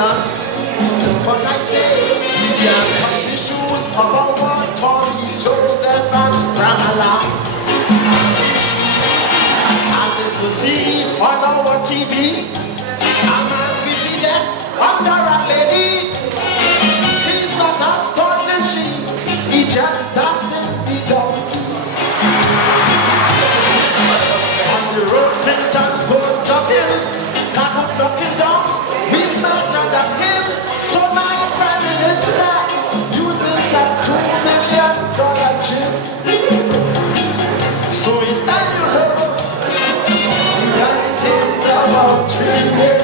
million. That's what I say. We can't touch the shoes of our Tommy, Joseph and Scramala. As it was seen on our TV, a man with his death under a lady. He's not a stunting sheep, he just dancing the donkey. On the road, Clifton goes jogging, that would knock him down, we smarter than him. So my prime minister uses that $2 million gym. So he's time to go. About 3 years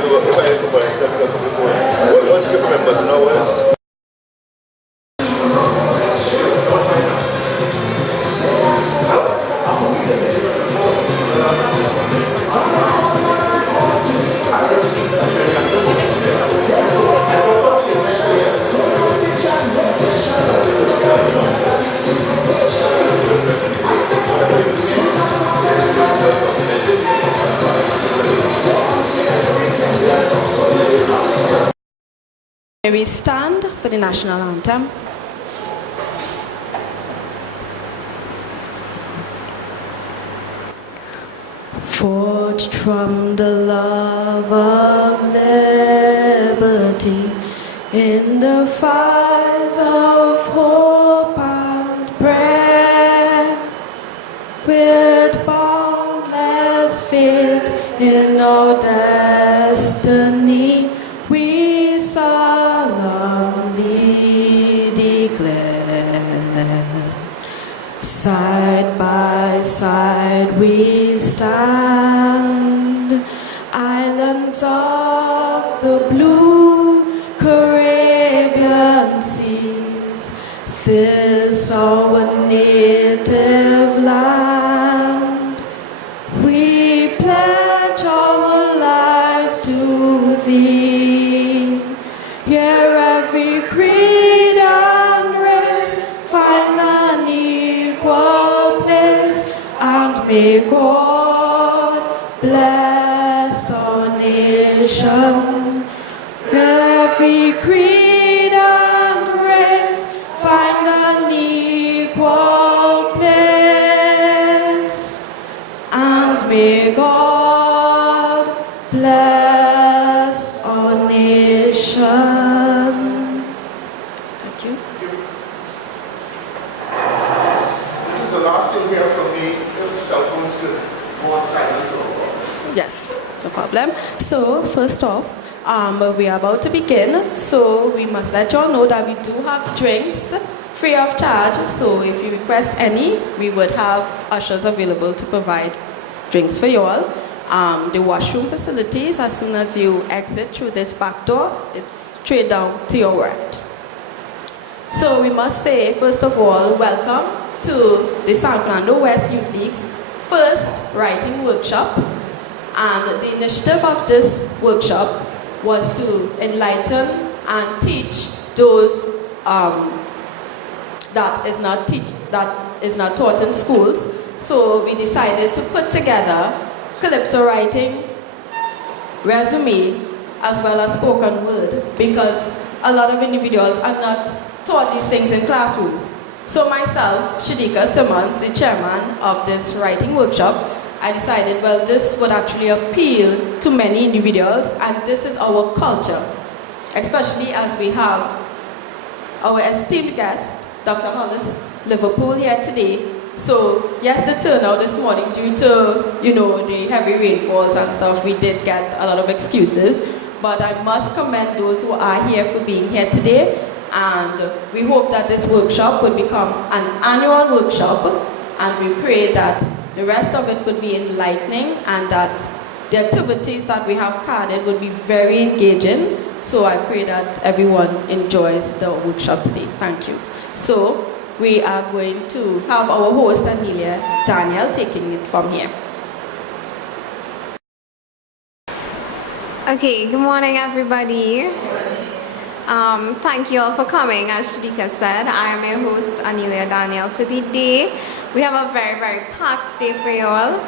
old. What's good for members now? May we stand for the national anthem. Forged from the love of liberty in the fires of hope and prayer, with boundless faith in our destiny, we solemnly declare. Side by side we stand, islands of the blue Caribbean seas, this our native land. We pledge our life to thee. Here every creed and race find an equal place, and may God bless our nation. Here every creed and race find an equal place, and may God bless our nation. Thank you. This is the last thing here from me. If cell phones could go on silent or Yes, no problem. So, first off, we are about to begin, so we must let you all know that we do have drinks free of charge. So, if you request any, we would have ushers available to provide drinks for you all. The washroom facilities, as soon as you exit through this back door, it's straight down to your right. So, we must say, first of all, welcome to the San Fernando West Youth League's first writing workshop. And the initiative of this workshop was to enlighten and teach those that is not taught in schools. So we decided to put together calypso writing, resume, as well as spoken word, because a lot of individuals are not taught these things in classrooms. So myself, Shadika Simmons, the chairman of this writing workshop, I decided, well, this would actually appeal to many individuals, and this is our culture, especially as we have our esteemed guest, Dr. Hollis, Liverpool, here today. So, yes, the turnout this morning, due to, the heavy rainfalls and stuff, we did get a lot of excuses, but I must commend those who are here for being here today, and we hope that this workshop will become an annual workshop, and we pray that the rest of it would be enlightening, and that the activities that we have carded would be very engaging. So I pray that everyone enjoys the workshop today. Thank you. So we are going to have our host, Amelia Daniel, taking it from here. Okay, good morning, everybody. Thank you all for coming. As Shadika said, I am your host, Amelia Daniel, for the day. We have a very, very packed day for you all,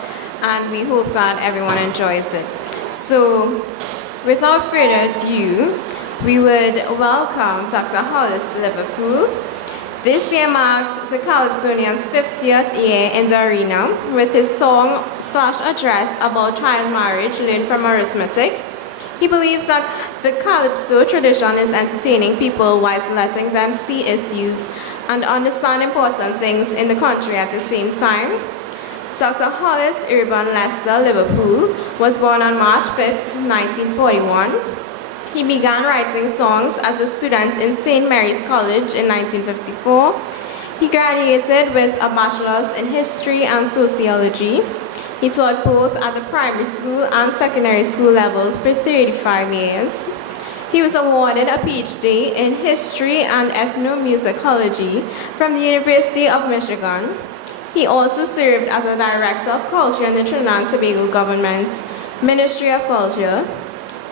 and we hope that everyone enjoys it. So, without further ado, we would welcome Dr. Hollis to Liverpool. This year marked the Calypsonian's 50th year in the arena with his song/address about child marriage learned from arithmetic. He believes that the Calypso tradition is entertaining people whilst letting them see issues and understand important things in the country at the same time. Dr. Hollis Urban Lester Liverpool was born on March 5, 1941. He began writing songs as a student in St. Mary's College in 1954. He graduated with a bachelor's in history and sociology. He taught both at the primary school and secondary school levels for 35 years. He was awarded a PhD in history and ethnomusicology from the University of Michigan. He also served as a director of culture in the Trinidad and Tobago government's Ministry of Culture.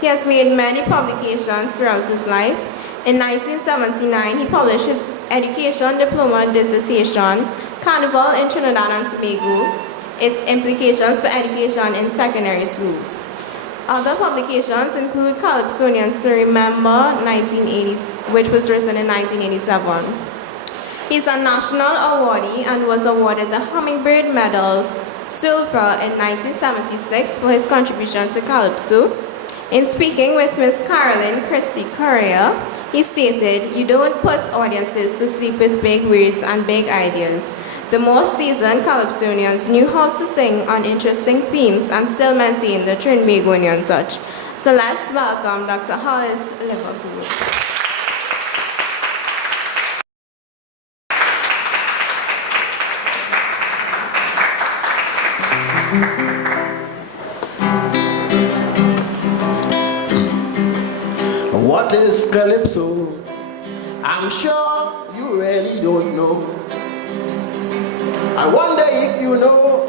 He has made many publications throughout his life. In 1979, he published his education diploma dissertation, Carnival in Trinidad and Tobago, its implications for education in secondary schools. Other publications include Calypsonians to Remember 1980, which was written in 1987. He's a national awardee and was awarded the Hummingbird Medals Silver in 1976 for his contribution to Calypso. In speaking with Miss Carolyn Christie Correa, he stated, "You don't put audiences to sleep with big words and big ideas. The more seasoned Calypsonians knew how to sing on interesting themes and still maintain the Trinbagonian touch." So let's welcome Dr. Hollis Liverpool. What is Calypso? I'm sure you really don't know. I wonder if you know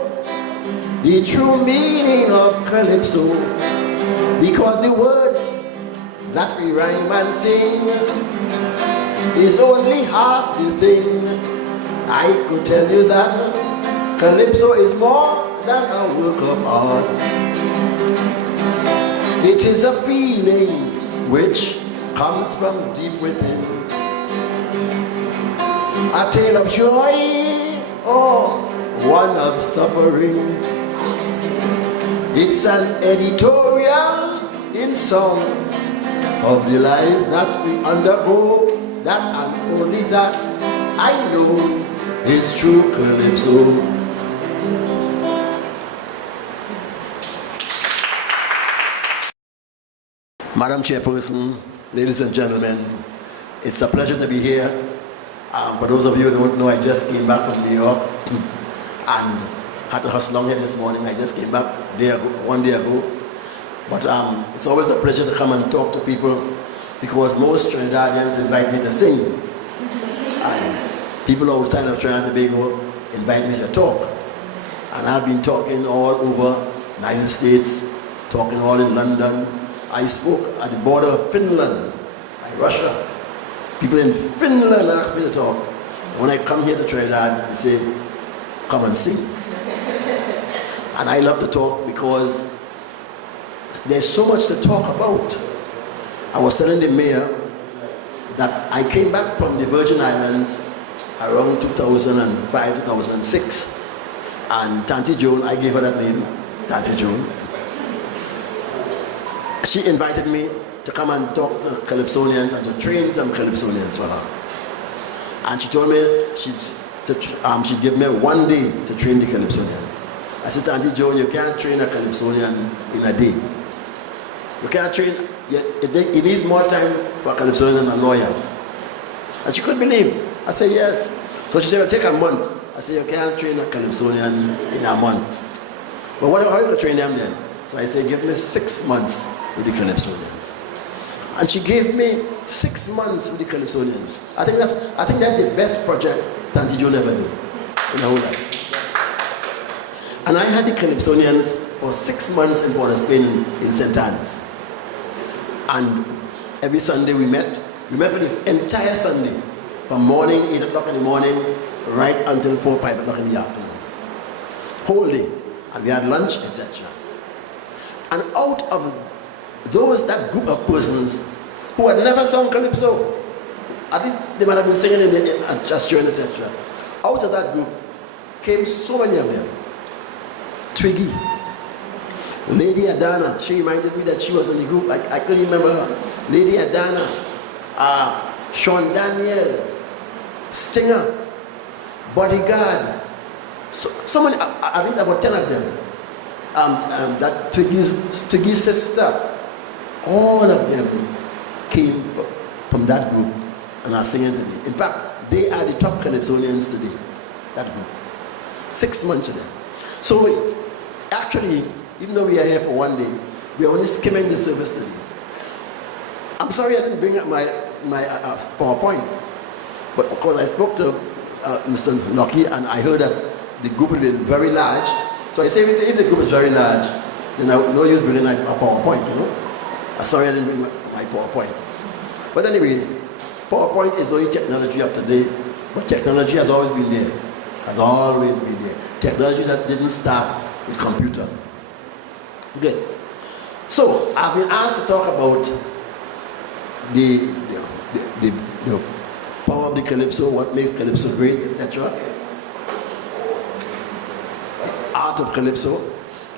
the true meaning of Calypso, because the words that we rhyme and sing is only half the thing. I could tell you that Calypso is more than a work of art. It is a feeling which comes from deep within, a tale of joy or one of suffering. It's an editorial in song of the life that we undergo, that and only that I know is true Calypso. Madam Chairperson, ladies and gentlemen, it's a pleasure to be here. For those of you who don't know, I just came back from New York and had to hustle along here this morning. I just came back one day ago. But it's always a pleasure to come and talk to people, because most Trinidadians invite me to sing. And people outside of Trinidad and Tobago invite me to talk. And I've been talking all over the United States, talking all in London. I spoke at the border of Finland, like Russia. People in Finland ask me to talk. And when I come here to Trinidad, they say, "Come and sing." And I love to talk because there's so much to talk about. I was telling the mayor that I came back from the Virgin Islands around 2005, 2006. And Tanti Joan, I gave her that name, Tanti Joan. She invited me to come and talk to Calypsonians and to train some Calypsonians for her. And she told me she'd give me 1 day to train the Calypsonians. I said, "Auntie Joan, you can't train a Calypsonian in a day. You can't train, it needs more time for a Calypsonian than a lawyer." And she couldn't believe. I said, "Yes." So she said, "It'll take a month." I said, "You can't train a Calypsonian in a month." "But how are you going to train them then?" So I said, "Give me 6 months with the Calypsonians." And she gave me 6 months with the Calypsonians. I think that's the best project Tanti Joan ever did in her whole life. And I had the Calypsonians for 6 months in Port of Spain in St. Anne's. And every Sunday we met for the entire Sunday, from morning, 8 o'clock in the morning, right until 4 or 5 o'clock in the afternoon. Whole day. And we had lunch, etc. And out of that group of persons who had never sung calypso, I think they might have been singing in the church, etc. Out of that group came so many of them. Twiggy, Lady Adana, she reminded me that she was in the group. I couldn't remember her. Lady Adana, Sean Daniel, Stinger, Bodyguard. So many, at least about 10 of them. That Twiggy's sister, all of them came from that group and are singing today. In fact, they are the top calypsonians today, that group. 6 months of them. So actually, even though we are here for one day, we are only skimming the surface today. I'm sorry I didn't bring up my PowerPoint, but of course I spoke to Mr. Lucky and I heard that the group is very large. So I say if the group is very large, then no use bringing a PowerPoint, you know. I'm sorry I didn't bring my PowerPoint. But anyway, PowerPoint is only technology of today, but technology has always been there. Has always been there. Technology that didn't start with computer. Good. So I've been asked to talk about the power of the calypso, what makes calypso great, etc. Art of calypso,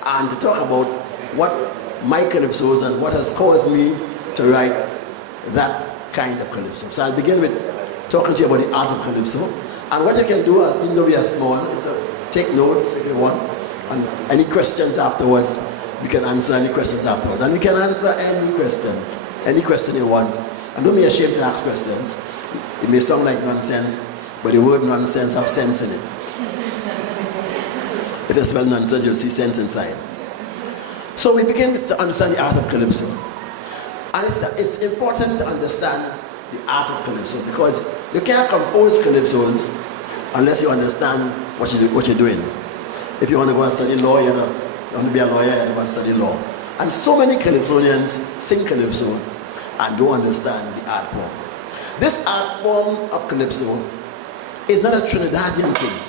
and to talk about what my calypso is and what has caused me to write that kind of calypso. So I'll begin with talking to you about the art of calypso. And what you can do is, even though we are small, so take notes if you want, and any questions afterwards, you can answer any questions afterwards. And you can answer any question you want. And don't be ashamed to ask questions. It may sound like nonsense, but the word nonsense has sense in it. If you spell nonsense, you'll see sense inside. So we begin to understand the art of calypso. And it's important to understand the art of calypso because you can't compose calypsos unless you understand what you're doing. If you want to go and study law, you want to be a lawyer, you want to study law. And so many calypsonians sing calypso and don't understand the art form. This art form of calypso is not a Trinidadian thing.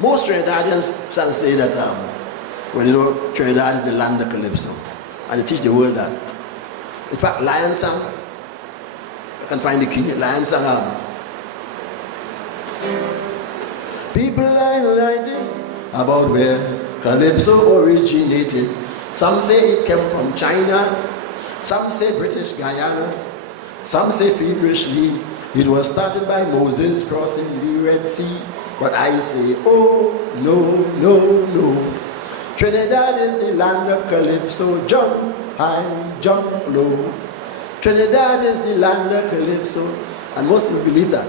Most Trinidadians shall say that, Trinidad is the land of calypso. And they teach the world that. In fact, Lion sang, I can find the key, Lion sang, people are writing about where calypso originated. Some say it came from China, some say British Guyana, some say feverishly it was started by Moses crossing the Red Sea. But I say, oh, no, no, no. Trinidad is the land of calypso, jump high, jump low. Trinidad is the land of calypso. And most people believe that.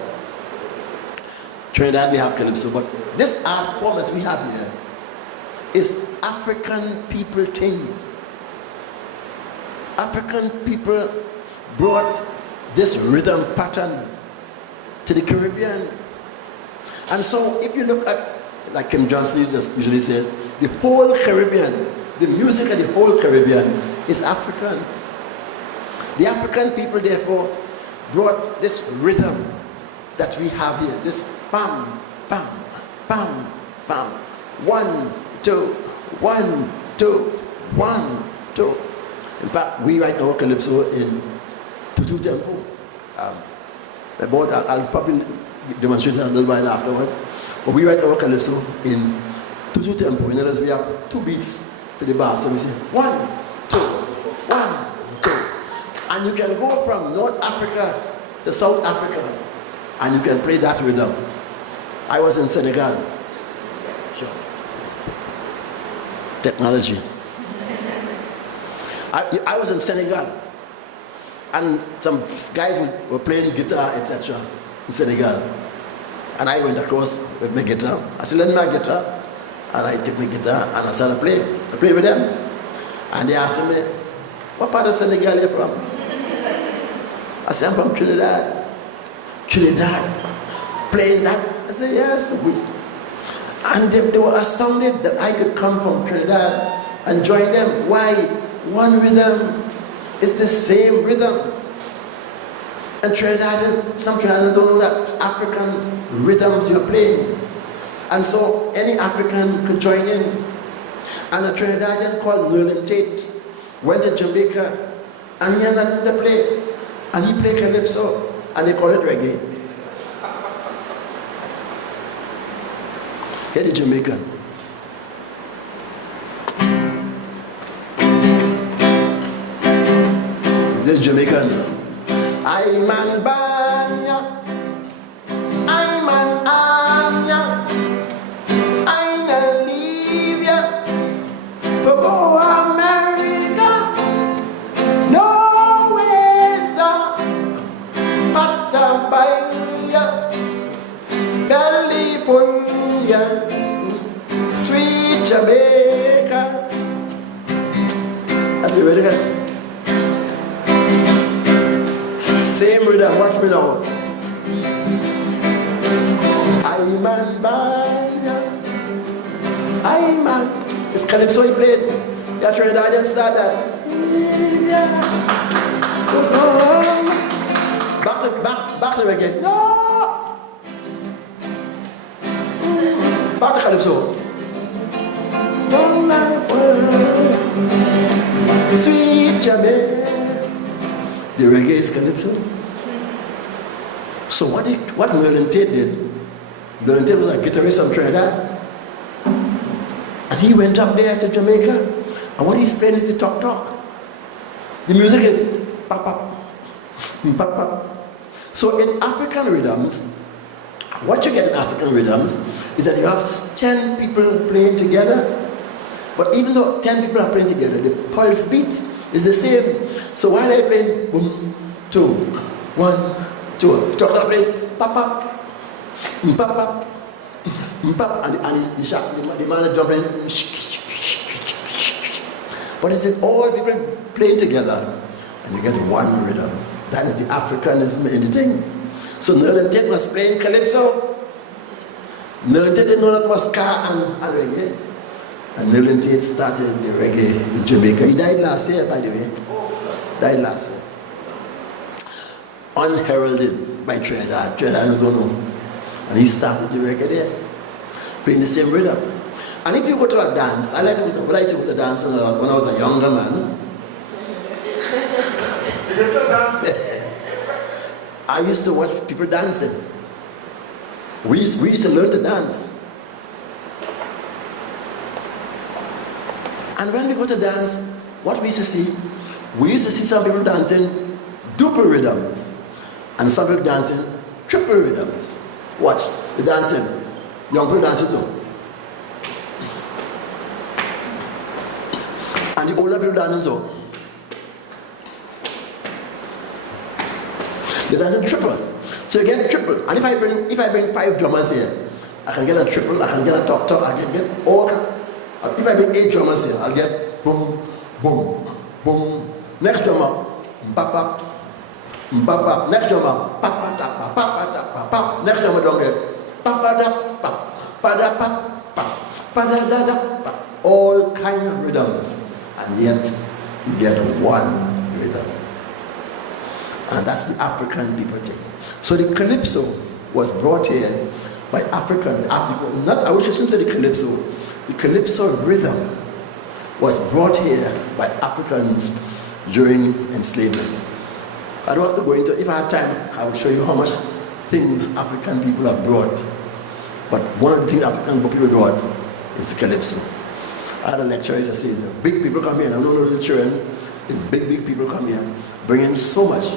Trinidad we have calypso, but this art form that we have here is African people thing. African people brought this rhythm pattern to the Caribbean. And so if you look at, like Kim Johnson usually says, the whole Caribbean, the music of the whole Caribbean is African. The African people therefore brought this rhythm that we have here, this bam, bam, bam, bam, 1, 2, 1, 2, 1, 2. In fact, we write our calypso in 2/2 tempo. I'll probably demonstrate it a little while afterwards. But we write our calypso in 2/2 tempo. In other words, we have 2 beats to the bar. So we say 1, 2, 1, 2. And you can go from North Africa to South Africa and you can play that rhythm. I was in Senegal. Sure. Technology. I was in Senegal and some guys were playing guitar, etc. in Senegal. And I went across with my guitar. I said, lend my guitar. And I took my guitar and I started playing. I played with them. And they asked me, what part of Senegal are you from? I said, I'm from Trinidad. Trinidad? Playing that? I said, yes. And they were astounded that I could come from Trinidad and join them. Why? One rhythm. It's the same rhythm. And Trinidad is, some Trinidadians don't know that it's African. rhythms you're playing. And so any African could join in. And a Trinidadian called Merlin Tate went to Jamaica and he had nothing to play. And he played calypso and they call it reggae. Here the Jamaican. This Jamaican. I'm an banya, I'm an anya, I'm a leave ya for go America. No way, sir, but Bahia, California, sweet Jamaica. That's it, ready, guys? Same rhythm, watch me now. I'm an banya, I'm an. It's calypso he played. Yeah, Trinidadian start that. Back to him again. No. Back to calypso. Sweet Jamaica. The reggae is calypso. So what Merlin Tate did, Merlin Tate was a guitarist from Trinidad. And he went up there to Jamaica. And what he's playing is the talk. The music is pop, pop, pop, pop. So in African rhythms, what you get in African rhythms is that you have 10 people playing together. But even though 10 people are playing together, the pulse beat is the same. So while I play boom, 2, 1, 2, talk playing papa, papa, papa, and the man is jumping. But it's all people playing together, and you get one rhythm. That is the Africanism in the thing. So Merlin Tate was playing calypso. Merlin Tate didn't know that was ska and reggae. And Merlin Tate started the reggae in Jamaica. He died last year, by the way. Died last year. Unheralded by Trinidad. Trinidadians don't know. And he started the reggae there, playing the same rhythm. And if you go to a dance, I like what I used to go to dance when I was a younger man. I used to watch people dancing. We used to learn to dance. And when we go to dance, what we used to see, we used to see some people dancing duple rhythms and some people dancing triple rhythms. Watch, the dancing, young people dancing too. And the older people dancing too. They're dancing triple. So you get triple. And if I bring 5 drummers here, I can get a triple, I can get a top, I can get all. If I bring 8 drummers here, I'll get boom, boom, boom. Next drummer, bapa, bapa. Next drummer, papa, tapa, papa, tapa, papa. Next drummer, don't get papa, da, pa, pada, pa, pa, pada, da, da, pa. All kind of rhythms, and yet you get one rhythm. And that's the African people thing. So the calypso was brought here by African, I wish I shouldn't say the calypso. The calypso rhythm was brought here by Africans during enslavement. I don't have to go into, if I had time, I would show you how much things African people have brought. But one of the things African people brought is the calypso. I had a lecturer who said, the big people come here, and I don't know the children, it's big people come here, bringing so much.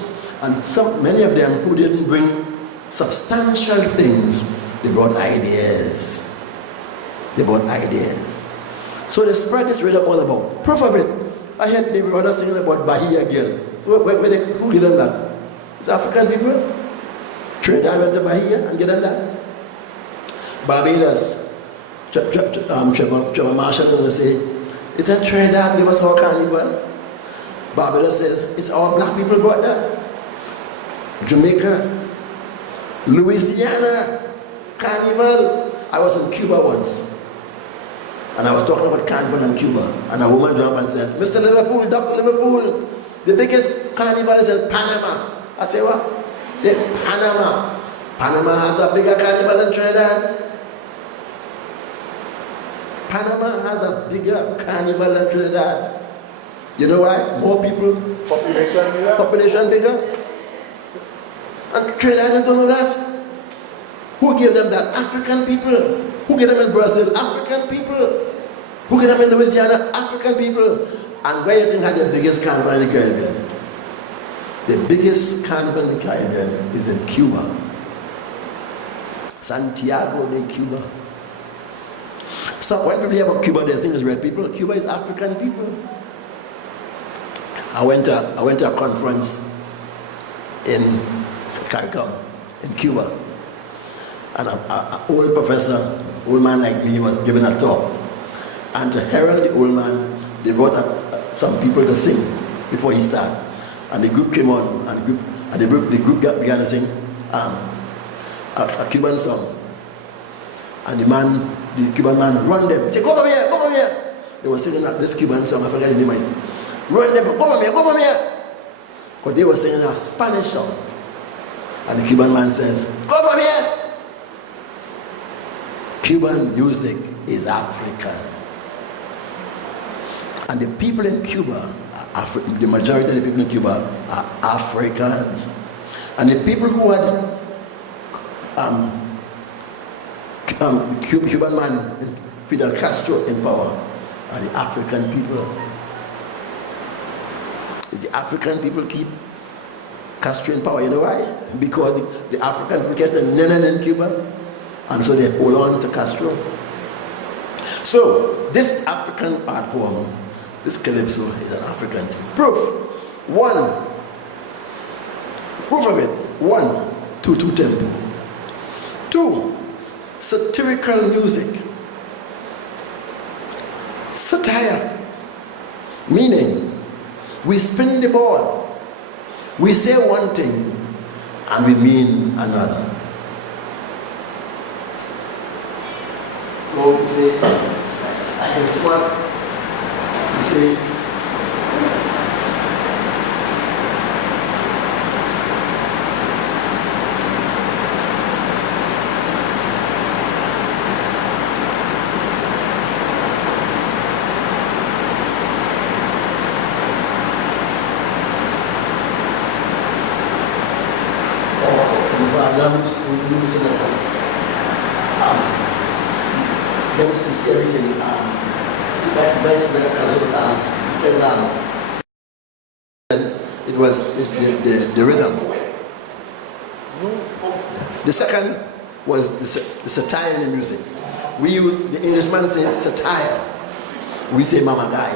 And many of them who didn't bring substantial things, they brought ideas. They brought ideas. So they spread this rhythm all about. Proof of it, I heard they were others singing about Bahia girl. Who gave them that? It's African people. Trinidad went to Bahia and gave them that. Barbados, Trevor Marshall will say, is that Trinidad give us our carnival? Barbados says, it's our black people brought that. Jamaica, Louisiana, carnival. I was in Cuba once, and I was talking about carnival in Cuba, and a woman jumped and said, Mr. Liverpool, Dr. Liverpool, the biggest carnival is in Panama. I say, what? Say, Panama. Panama has a bigger carnival than Trinidad. Panama has a bigger carnival than Trinidad. You know why? More people. Population bigger? Population bigger. And Trinidad don't know that. Who gave them that? African people. Who gave them in Brazil? African people. Who gave them in Louisiana? African people. And where you think had the biggest carnival in the Caribbean? The biggest carnival in the Caribbean is in Cuba. Santiago de Cuba. So when people hear about Cuba, they think it's red people. Cuba is African people. I went to a conference in CARICOM in Cuba, and an old professor, old man like me, was giving a talk. And to herald the old man, they brought up some people to sing before he started. And the group came on, and the group began to sing a Cuban song. And the Cuban man run them, say, go from here, go from here. They were singing this Cuban song, I forgot the name of it. Run them, go from here, go from here. Because they were singing a Spanish song. And the Cuban man says, go from here. Cuban music is African. And the people in Cuba, the majority of the people in Cuba are Africans. And the people who had Cuban man Fidel Castro in power are the African people. The African people keep Castro in power. You know why? Because the African people get the nenen in Cuba, and so they hold on to Castro. So this African art form, this calypso, is an African thing. Proof of it. 1, 2 tempo. 2, satirical music. Satire, meaning we spin the ball. We say one thing and we mean another. So we say, I can swap. We say, it was the rhythm. The second was the satire in the music. We use, the Englishman says satire. We say mama guy.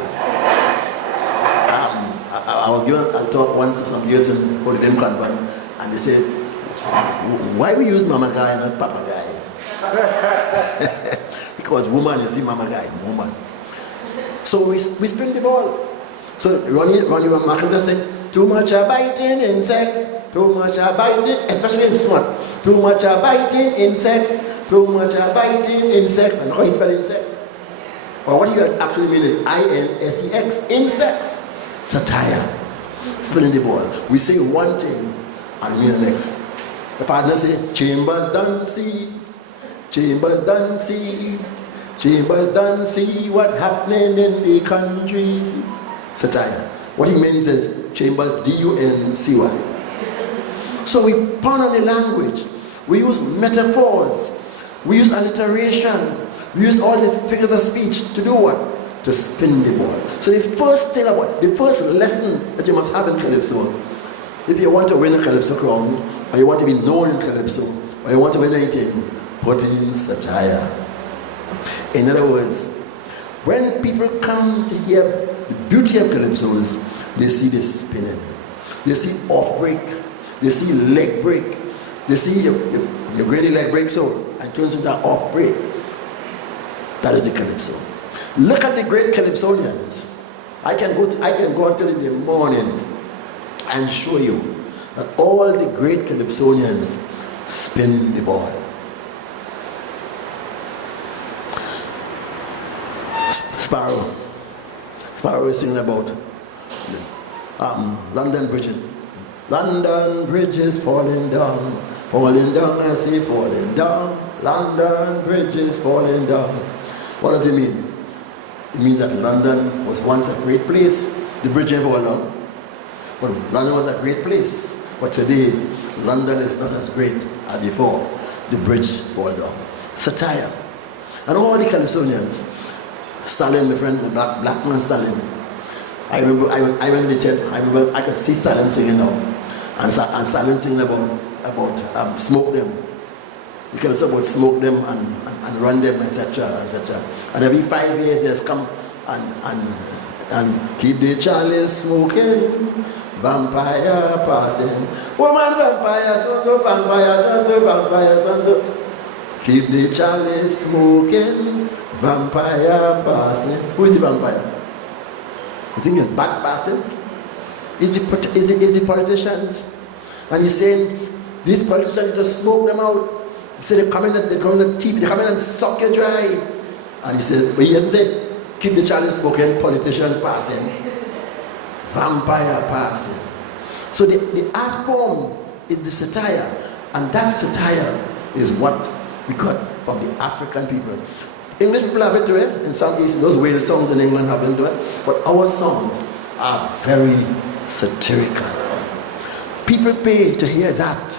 I was given a talk once to some girls in Holy Convent, and they said, why we use mama guy and not papa guy? Because woman, you see mama guy, woman. So we spin the ball. So Ronnie Martin say, too much biting in sex, too much biting, especially in smut. Too much biting in sex, too much biting in sex. And how you spell sex? Well, what you actually mean is INSEX, insects. Satire. Spinning the ball. We say one thing and mean the next. The partner say, chambers done see, chambers done see, chambers done see what happening in the country. Satire. What he means is chambers, DUNCY. So we pun on the language. We use metaphors. We use alliteration. We use all the figures of speech to do what? To spin the ball. So the first lesson that you must have in Calypso, if you want to win a Calypso crown, or you want to be known in Calypso, or you want to win anything, put in satire. In other words, when people come to hear the beauty of Calypsos, they see this spinning. They see off break. They see leg break. They see your granny leg break so and turns into an off break. That is the Calypso. Look at the great Calypsonians. I can go until in the morning and show you that all the great Calypsonians spin the ball. Sparrow is singing about London bridges. London bridges falling down Falling down, I say falling down. London Bridge is falling down. What does it mean? It means that London was once a great place. The bridge ain't fallen down. But London was a great place. But today, London is not as great as before. The bridge fallen down. Satire. And all the Californians, Stalin, my friend, the black man Stalin. I remember I went to the church. I remember I could see Stalin singing now. And Stalin singing about smoke them. You can also about smoke them and run them, etc., etc. And every 5 years they just come and keep the chalice smoking, vampire passing. Woman vampire, so vampire, so. Keep the chalice smoking, vampire passing. Who is the vampire? You think it's back passing? Is the politicians? And he's saying these politicians just smoke them out. He said they come in and suck you dry. And he says, but he didn't say, keep the chalice smoking, politicians passing. Vampire passing. So the art form is the satire. And that satire is what we got from the African people. English people have it to it. In some cases, those Wales songs in England have it to it. But our songs are very satirical. People pay to hear that.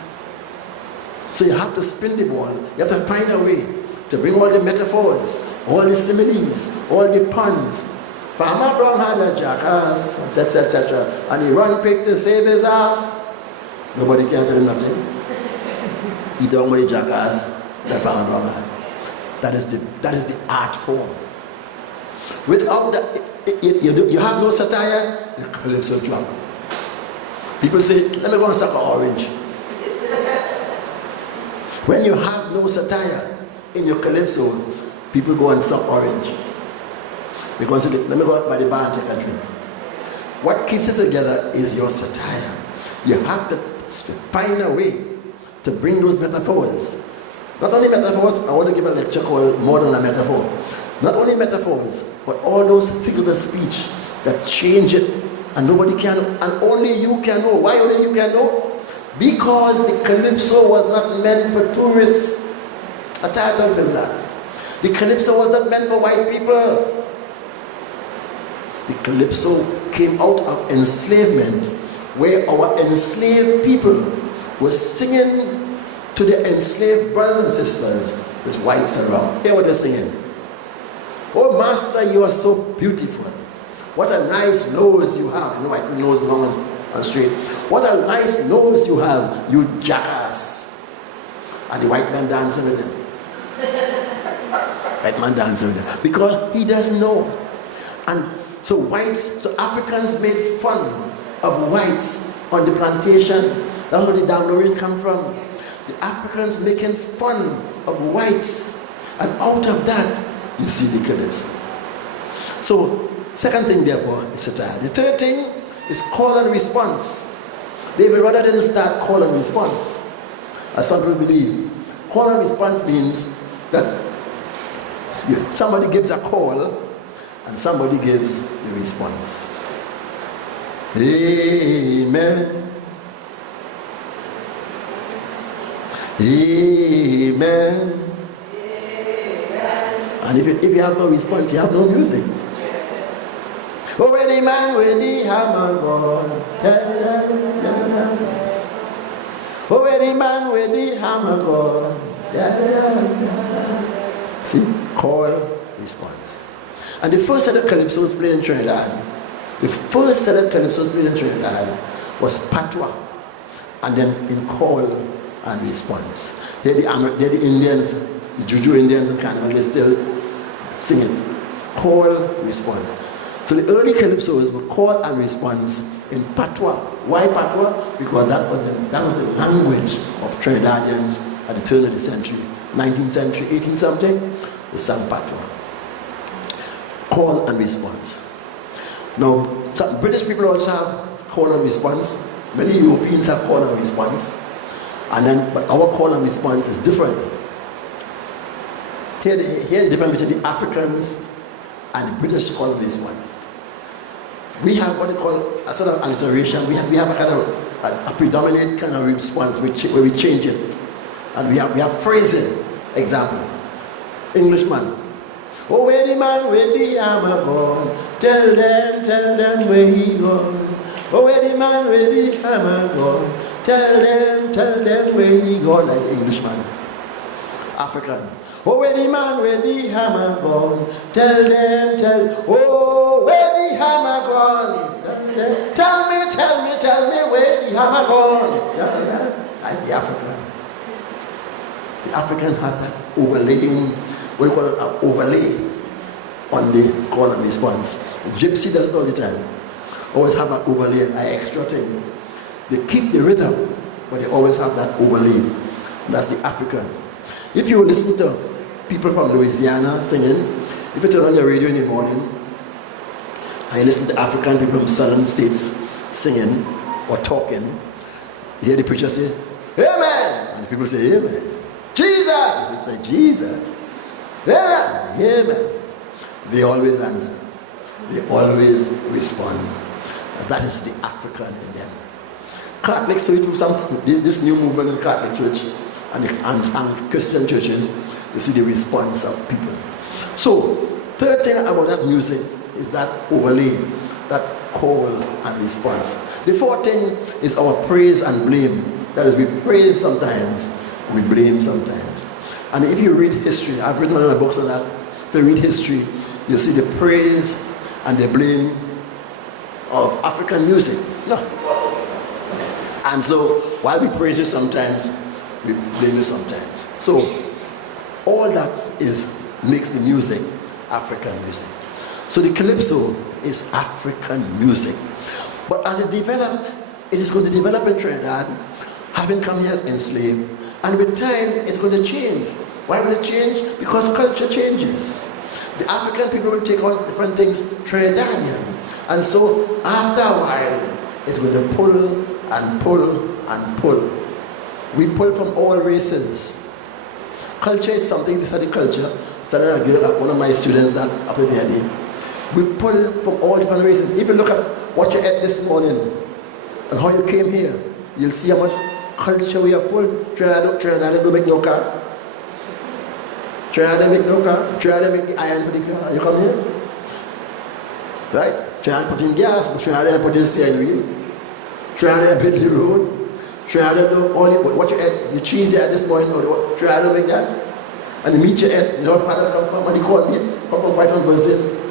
So you have to spin the ball. You have to find a way to bring all the metaphors, all the similes, all the puns. Farmer Brown had a jackass, etc., etc. And he run quick to save his ass. Nobody can tell him nothing. He don't want the jackass that Farmer Brown had. That is the art form. Without that, you have no satire, your calypso drop. People say, let me go and suck an orange. When you have no satire in your calypso, people go and suck orange. Because let me go out by the bar and take a drink. What keeps it together is your satire. You have to find a way to bring those metaphors. Not only metaphors, I want to give a lecture called More Than a Metaphor. Not only metaphors, but all those figures of speech that change it, and nobody can know, and only you can know. Why only you can know? Because the calypso was not meant for tourists. I tell people that. The calypso was not meant for white people. The calypso came out of enslavement, where our enslaved people were singing to the enslaved brothers and sisters with whites around. Hear what they're singing. Oh master, you are so beautiful. What a nice nose you have. You know, white nose long and straight. What a nice nose you have, you jackass. And the white man dancing with him. White man dancing with him. Because he doesn't know. And so Africans made fun of whites on the plantation. That's where the downloading come from. The Africans making fun of whites. And out of that, you see the calypso. So, second thing therefore is satire. The third thing is call and response. David rather didn't start call and response, as some people believe. Call and response means that somebody gives a call and somebody gives the response. Amen. Amen. And if you have no response, you have no music. Oh, where the man with the hammer gone. Oh, where the man with the hammer gone. See, call, response. And the first set of calypsos played in Trinidad, was patois, and then in call and response. They're the Indians, the Juju Indians and Carnival, they still sing it. Call, response. So the early calypsos were call and response in patois. Why patois? Because that was the language of Trinidadians at the turn of the century, 19th century, 18 something. They sang patois. Call and response. Now, some British people also have call and response. Many Europeans have call and response. But our call and response is different. Here the difference between the Africans and the British call and response. We have what they call a sort of alliteration. We have a kind of a predominant kind of response where we change it. And we have phrasing. Example. Englishman. Oh, where the man with the hammer gone? Tell them where he gone. Oh, where the man with the hammer gone? Tell them where he gone. That's Englishman. African. Oh, where the man with the hammer gone? Oh, where the hammer gone? Tell me where the hammer gone. That's the African. The African has that overlaying, what you call it, an overlay on the call and response. Gypsy does it all the time. Always have an overlay, an extra thing. They keep the rhythm, but they always have that overlay. That's the African. If you listen to people from Louisiana singing, if you turn on your radio in the morning, and you listen to African people from southern states singing or talking, you hear the preacher say, Amen! And the people say, Amen. Jesus! People say, Jesus. Amen. Amen. They always answer. They always respond. And that is the African in them. Catholics, so it was this new movement in Catholic Church and Christian churches, you see the response of people. So, third thing about that music is that overlay, that call and response. The fourth thing is our praise and blame. That is, we praise sometimes, we blame sometimes. And if you read history, I've written a lot of books on that. If you read history, you'll see the praise and the blame of African music. No. And so, while we praise it sometimes, we blame it sometimes. So, all that makes the music African music. So the calypso is African music. But as it developed, it is going to develop in Trinidad, having come here enslaved, and with time it's going to change. Why will it change? Because culture changes. The African people will take on different things Trinidadian. And so after a while, it's going to pull and pull and pull. We pull from all races. Culture is something, if you study culture, one of my students that up in the we pull from all different races. If you look at what you ate this morning and how you came here, you'll see how much culture we have pulled. Trinidad don't make no car. Trinidad make no car. Trinidad make the iron for the car. You come here? Right? Trinidad put in gas, but Trinidad put in steering wheel. Trinidad build the road. Trinidad do only what you ate, the cheese you ate this morning, or Trinidad make that. And the meat you ate, your father come from, and he called me, come from right from Brazil.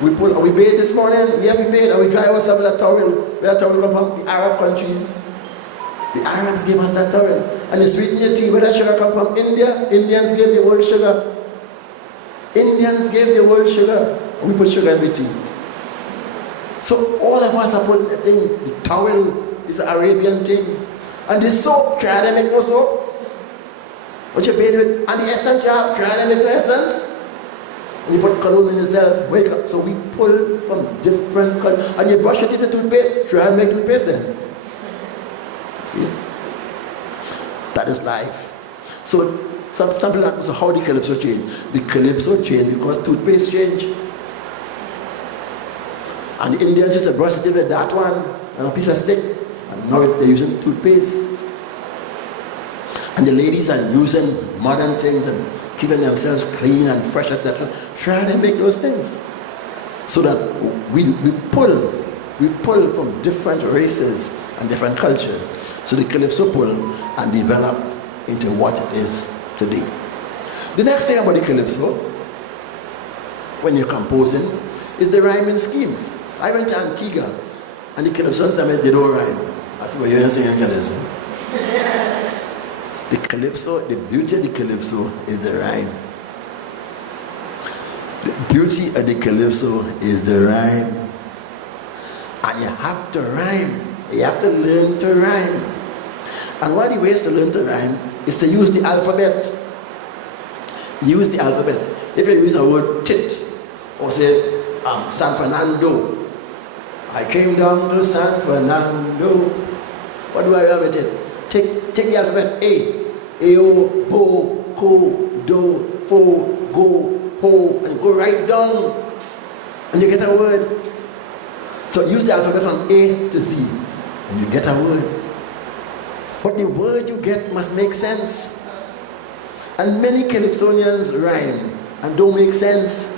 We bathed this morning, yeah, we bathed, and we dry ourselves with a towel. Where that towel come from? The Arab countries. The Arabs gave us that towel. And the sweeten your tea, where that sugar come from? India. Indians gave the world sugar. Indians gave the world sugar. We put sugar in the tea. So all of us are putting the thing, the towel is an Arabian thing. And the soap, try to make no soap. What you bathe with, and the essence you have, try to make no essence. And you put cologne in yourself, wake up. So we pull from different colors. And you brush your teeth with toothpaste, try and make toothpaste then. See? That is life. So some people ask, so how the calypso change? The calypso change because toothpaste change. And the Indians just brush your teeth with that one and a piece of stick. And now they're using toothpaste. And the ladies are using modern things and keeping themselves clean and fresh, etc. Try to make those things. So that we pull from different races and different cultures. So the calypso pull and develop into what it is today. The next thing about the calypso, when you're composing, is the rhyming schemes. I went to Antigua, and the calypso, sometimes they don't rhyme. That's what you're singing calypso. The calypso, the beauty of the calypso is the rhyme. The beauty of the calypso is the rhyme. And you have to rhyme. You have to learn to rhyme. And one of the ways to learn to rhyme is to use the alphabet. Use the alphabet. If you use a word tit, or say San Fernando. I came down to San Fernando. What do I have with it? Take the alphabet A. A-O, Bo, Ko, Do, Fo, Go, Ho, and go right down. And you get a word. So use the alphabet from A to Z, and you get a word. But the word you get must make sense. And many Calypsonians rhyme and don't make sense.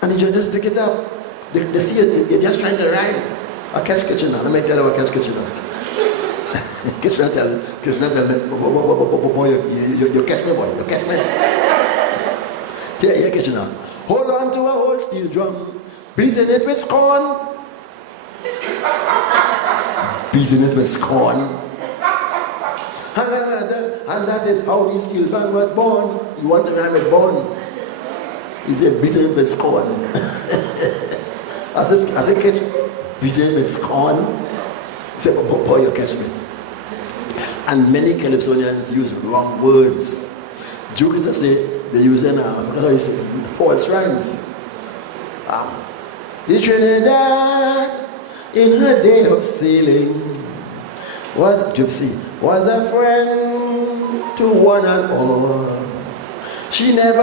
And you just pick it up. They see it, you're just trying to rhyme. A catch Kitchener. Let me tell you about catch Kitchener. Kitchener tell me, boy, you catch me, boy, you catch me. Here, Kitchener. Hold on to a old steel drum, beating it with scorn. Beating it with scorn. And that is how the steel band was born. You want to rhyme with born? He said, beating it with scorn. I said, catch, beating it with scorn. He said, boy, you catch me. And many Calypsonians use wrong words. Jokers say they're using false rhymes. The Trinidad, in her day of sailing, was a friend to one and all. She never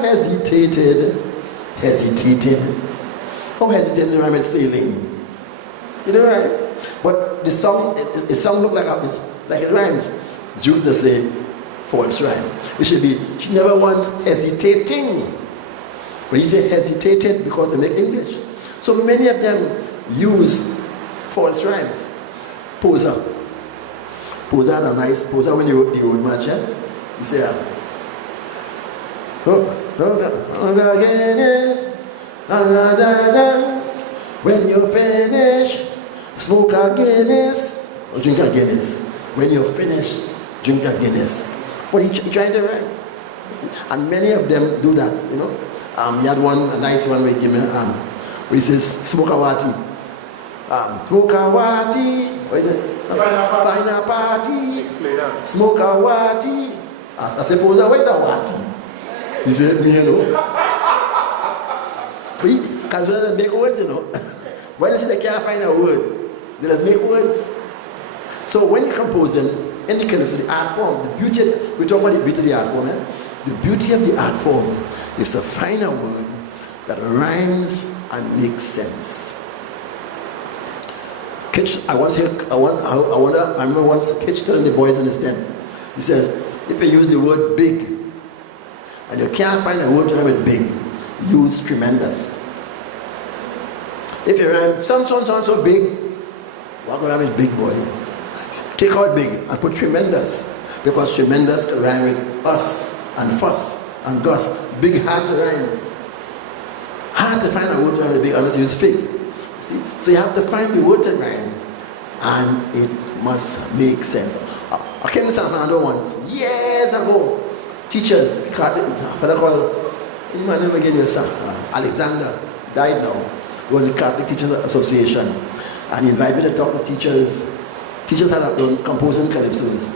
hesitated. How hesitated to rhyme with sailing? You know, right? But the song look like it rhymes. Jude say false rhyme. It should be, she never once hesitating. But he said hesitated because they make English. So many of them use false rhymes. Poser had a nice poser when you wrote the old match. He said, when you finish, smoke a Guinness or drink a Guinness. When you finish, drink a Guinness. But he tried to rhyme. And many of them do that, you know. He had one, a nice one where he gave me, where he says, smoke a wati. Smoke a wati. Find a party. Smoke a wati. I suppose, where's a wati? He said, me, you know. But he can't make words, you know. When they say they can't find a word, they just make words. So when you compose them, any kind of the art form, the beauty, we talk about the beauty of the art form, the beauty of the art form is to find a word that rhymes and makes sense. I remember once Kitch telling the boys in his tent, he says, if you use the word big, and you can't find a word to rhyme with big, use tremendous. If you rhyme so big, what going to rhyme with big boy? Take out big and put tremendous, because tremendous can rhyme with us and fuss and gus. Big hard to rhyme. Hard to find a word to rhyme with big unless you use fig. See? So you have to find the word to rhyme, and it must make sense. I came to Sando once, years ago. Teachers, father called, my name again was Alexander, died now. He was the Catholic Teachers Association, and he invited me to talk to teachers. Teachers had done composing calypsos,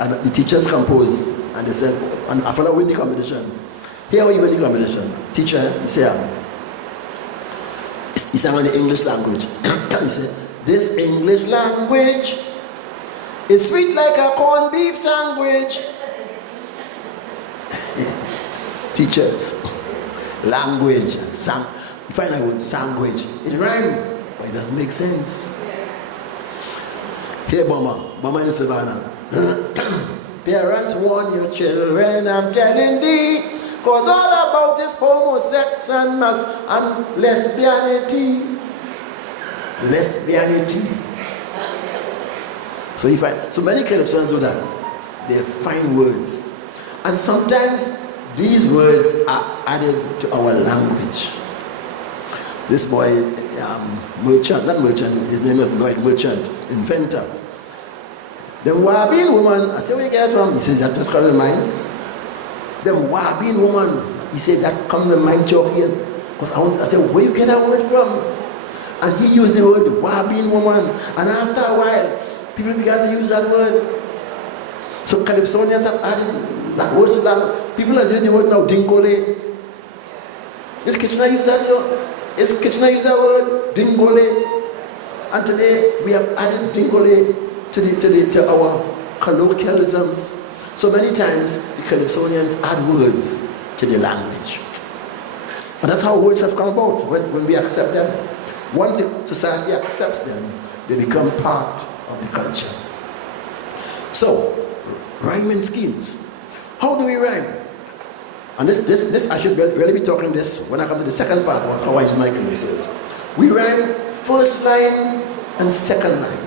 and the teachers composed, and they said, and I follow win the competition. Here we win the competition. Teacher, he sang on the English language. He said, this English language is sweet like a corned beef sandwich. Teachers, language, find a word, sandwich. It rhymes, but it doesn't make sense. Here, Mama in Savannah. Parents, warn your children, I'm telling thee, cause all about is homosex and lesbianity. Lesbianity. So many Calypsonians do that. They find words. And sometimes these words are added to our language. This boy, his name is Lloyd Merchant, inventor. The Wabin woman, I said, where you get it from? He said, that just comes to mind. The Wabin woman, he said, that comes to mind, Chalkdust. Because I said, where you get that word from? And he used the word Wabin woman. And after a while, people began to use that word. So Calypsonians have added that word to that. People are using the word now, dingole. Is Kitchener use that, you know? Is Kitchener use that word, dingole? And today we have added dingole to our colloquialisms. So many times the Calypsonians add words to the language. And that's how words have come about when we accept them. Once the society accepts them, they become part of the culture. So, rhyming schemes. How do we rhyme? And this I should really be talking this when I come to the second part about how I use my calypsos. We rhyme first line and second line.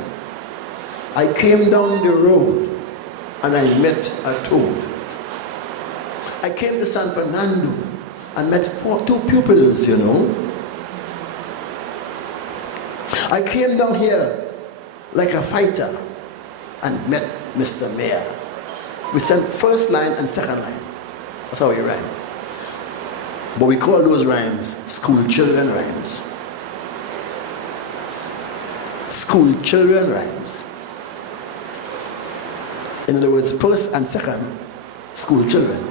I came down the road and I met a toad. I came to San Fernando and met two pupils, you know. I came down here like a fighter and met Mr. Mayor. We sent first line and second line. That's how we rhyme. But we call those rhymes school children rhymes. School children rhymes. In other words, first and second, school children.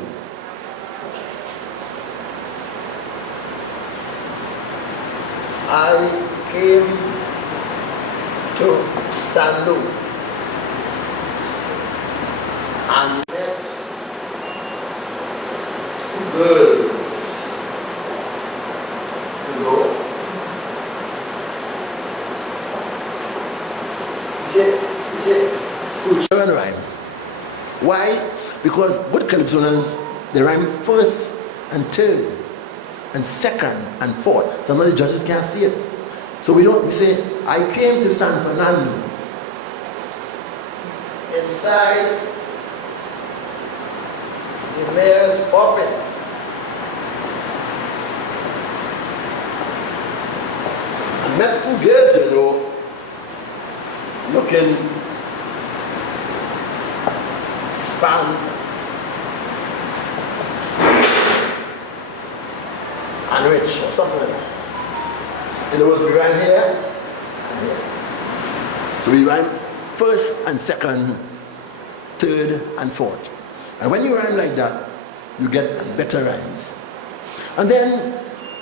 I came to Sando and met girls. You know? It's a school children rhyme. Why? Because good calypsonians, they rhyme first and third and second and fourth. Some of the judges can't see it. So we say, I came to San Fernando. Inside the mayor's office. I met two girls, you know, looking span and rich or something like that. In other words, we rhyme here and here. So we rhyme first and second, third and fourth. And when you rhyme like that, you get better rhymes. And then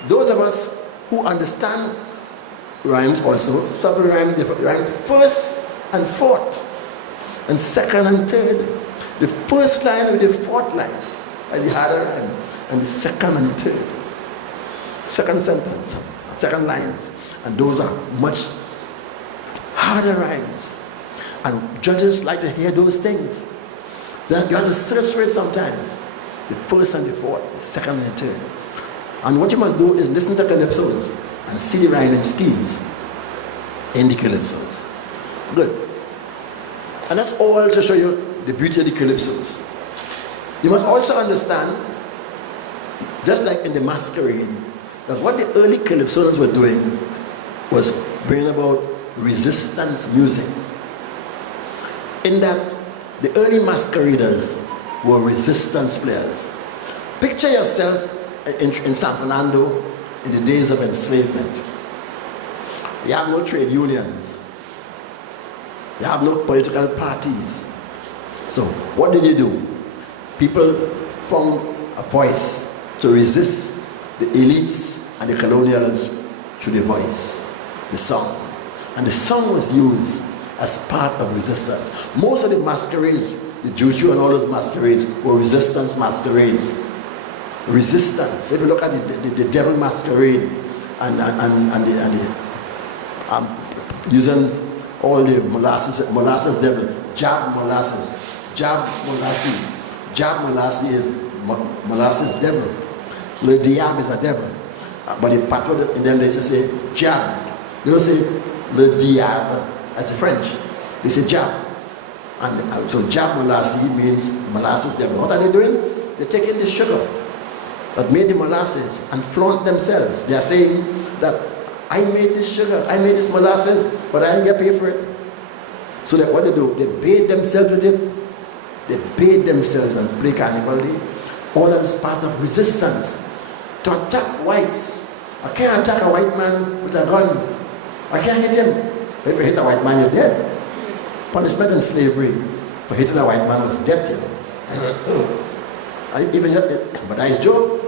those of us who understand rhymes also, start to rhyme first and fourth, and second and third. The first line with the fourth line as the harder rhyme, and the second and third. Second sentence, second lines, and those are much harder rhymes. And judges like to hear those things. Then you have to search for it sometimes. The first and the fourth, the second and the third. And what you must do is listen to calypsos and see the rhyming schemes in the calypsos. Good. And that's all to show you the beauty of the calypsos. You must also understand, just like in the masquerade, that what the early calypsonians were doing was bringing about resistance music. In that, the early masqueraders were resistance players. Picture yourself in San Fernando in the days of enslavement. You have no trade unions. You have no political parties. So what did you do? People found a voice to resist the elites and the colonials through the voice, the song. And the song was used as part of resistance. Most of the masquerades, the Juju and all those masquerades, were resistance masquerades. Resistance. If you look at the devil masquerade and using all the molasses devil, jab molasses is molasses devil. Le diable is a devil. But the patrol in them they say jab. They don't say le diable as the French. They say jab. And so jab molasses means molasses devil. What are they doing? They're taking the sugar that made the molasses and flaunt themselves. They are saying that I made this sugar, I made this molasses, but I didn't get paid for it. So that what they do, they bathe themselves with it. They bathe themselves and play carnival day. All as part of resistance to attack whites. I can't attack a white man with a gun. I can't hit him. If you hit a white man, you're dead. Punishment in slavery for hitting a white man was death, you know. But I joke,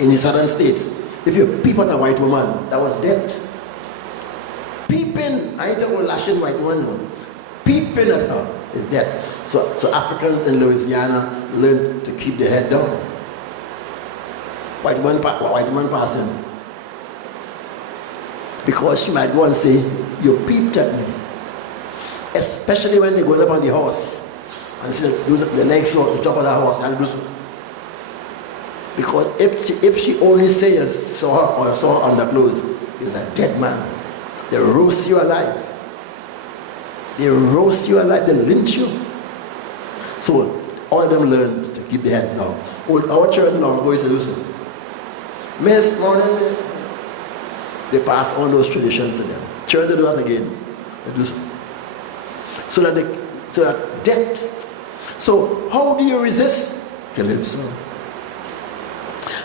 in the southern states, if you peep at a white woman, that was death. Peeping, I ain't talking about lashing white woman, peeping at her is death. So Africans in Louisiana learned to keep their head down. White woman passing, because she might go and say, you peeped at me. Especially when they're going up on the horse and see the legs on the top of the horse and do so. Because if she only saw her underclothes, he's a dead man. They roast you alive. They roast you alive, they lynch you. So all of them learned to keep their head down. Our children long boys do so. Miss morning, they pass all those traditions to them. Children do that again. They do so. So that death. So how do you resist? Calypso.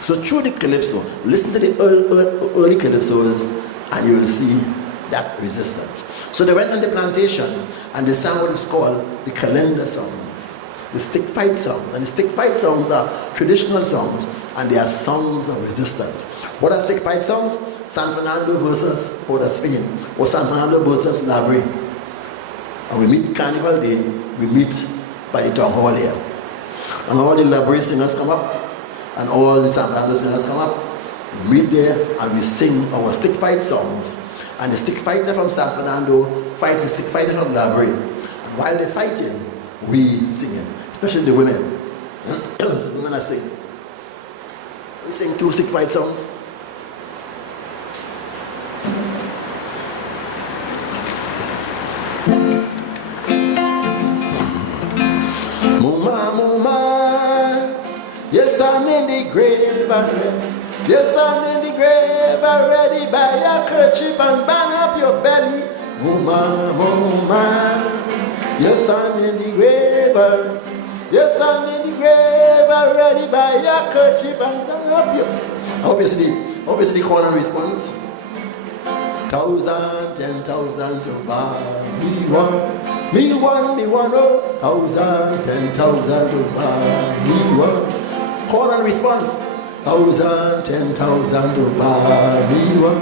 So through the calypso, listen to the early calypsos and you will see that resistance. So they went on the plantation and they sang what is called the calendar songs, the stick fight songs. And the stick fight songs are traditional songs and they are songs of resistance. What are stick fight songs? San Fernando versus Port of Spain, or San Fernando versus Labre. And we meet Carnival Day, we meet by the town hall here. And all the Labre singers come up, and all the San Fernando singers come up, we meet there and we sing our stick fight songs. And the stick fighter from San Fernando fights the stick fighter from Labre. And while they're fighting, we sing, especially the women. The women are singing. We sing 2 stick fight songs. Yes, I'm in the grave already. Yes, I'm in the grave already. Buy a kerchief and bang up your belly. Mama, mama. Yes, I'm in the grave already. Yes, I'm in the grave already. Buy a kerchief and bang up your belly. Obviously, call and response. 1,000, 10,000 to buy me one. Me one, oh. 1,000, 10,000 to buy me one. Call and response. 1,000, 10,000 to buy me one.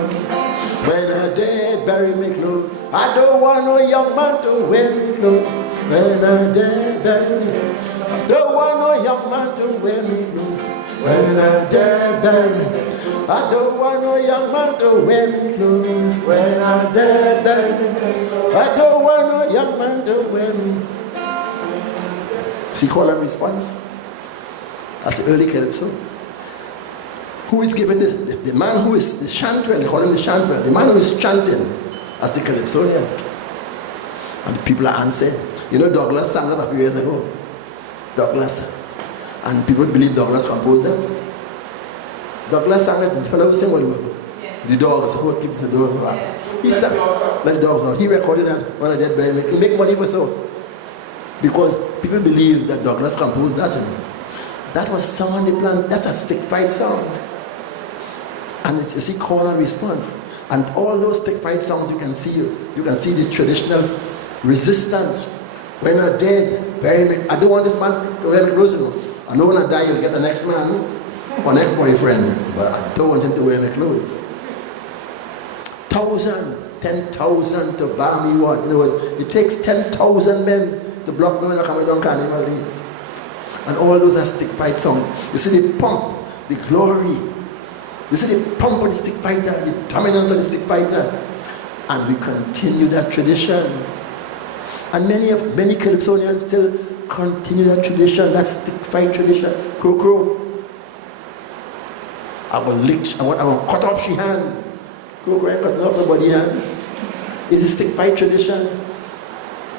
When I dead, bury me close. I don't want no young man to wear me close. When I dead, bury me close. I don't want no young man to wear me close. When I dead, bury me close. I don't want no young man to wear me close. When I dead, bury me close. I don't want no young man to wear me. See, call and response. That's the early calypso. Who is giving this? The man who is the chanter, they call him the chanter. The man who is chanting as the calypsonian. And the people are answering. You know, Douglas sang that a few years ago. Douglas. And people believe Douglas composed that. Douglas sang it, and the fellow who sang what he was. The dogs, who keep the dogs. He sang like dogs now. He recorded that when I did bury me. He make money for so. Because people believe that Douglas composed that. That was sung on the plan. That's a stick fight song. And it's, you see, call and response. And all those stick fight songs you can see the traditional resistance. When I'm dead, bury me. I don't want this man to wear me clothes. I know when I die, you'll get the next man or next boyfriend. But I don't want him to wear my clothes. 1,000, 10,000 to buy me one. In other words, it takes 10,000 men to block me when I come down Carnival Day. And all those are stick fight songs. You see the pomp, the glory. You see the pomp of the stick fighter, the dominance of the stick fighter. And we continue that tradition. And many Calypsonians still continue that tradition, that stick fight tradition. Crow, crow. I will cut off she hand. Crow, crow, I cut off nobody's hand. It's a stick fight tradition.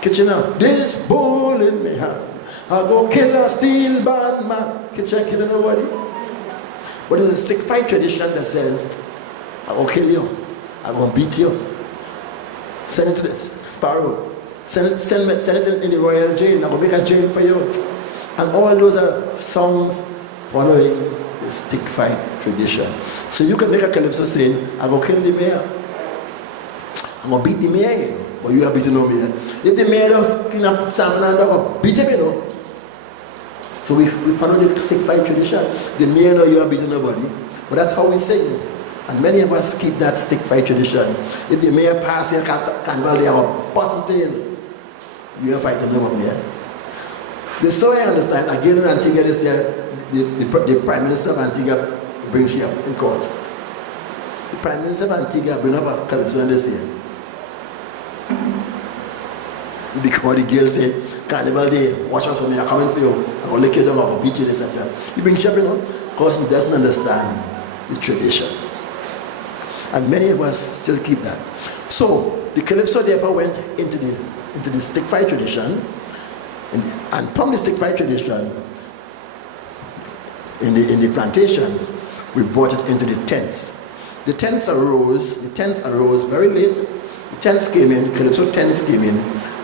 Kitchen out. This bull in me hand. I go kill a steel band man. Kitchen killing nobody. But there's a stick fight tradition that says, I will kill you. I will beat you. Send it to this Sparrow. Send it in the royal jail. I will make a jail for you. And all those are songs following the stick fight tradition. So you can make a calypso saying, I will kill the mayor. I'm going to beat the mayor. But you are beating no mayor. If the mayor of clean up San Fernando, I will beat him, you know. So we follow the stick fight tradition. The mayor know you are beating nobody. But that's how we sing. And many of us keep that stick fight tradition. If the mayor passes here, Carnival, they have a busting tail. You are fighting over mayor. So I understand, again in Antigua this year, the Prime Minister of Antigua brings she up in court. The Prime Minister of Antigua bring up a calypso this year. Because the girl said, Carnival Day, watch out for me, I'm coming for you. I'm going to lick you down, I'm going to beat you, etc. He brings you up, because he doesn't understand the tradition. And many of us still keep that. So the Calypso therefore went into the stick fight tradition, and from the stick fight tradition, in the plantations, we brought it into the tents. The tents arose very late. The tents came in, Calypso tents came in,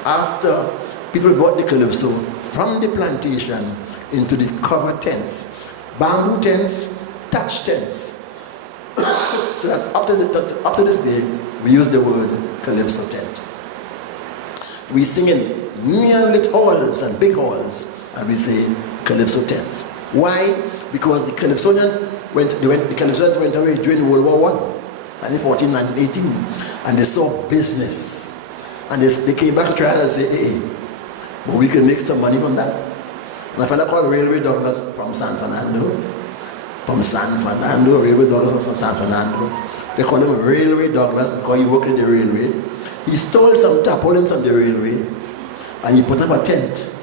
after people brought the Calypso from the plantation into the cover tents. Bamboo tents, thatch tents. So that up to this day, we use the word Calypso tent. We sing in neon-lit halls and big halls, and we say Calypso tents. Why? Because the Calypsonians went away during World War I, 1914, 1918, and they saw business. And they came back and tried and say, hey, but we can make some money from that. And a fellow called Railway Douglas from San Fernando, Railway Douglas from San Fernando. They call him Railway Douglas because he worked in the railway. He stole some tarpaulins from the railway and he put up a tent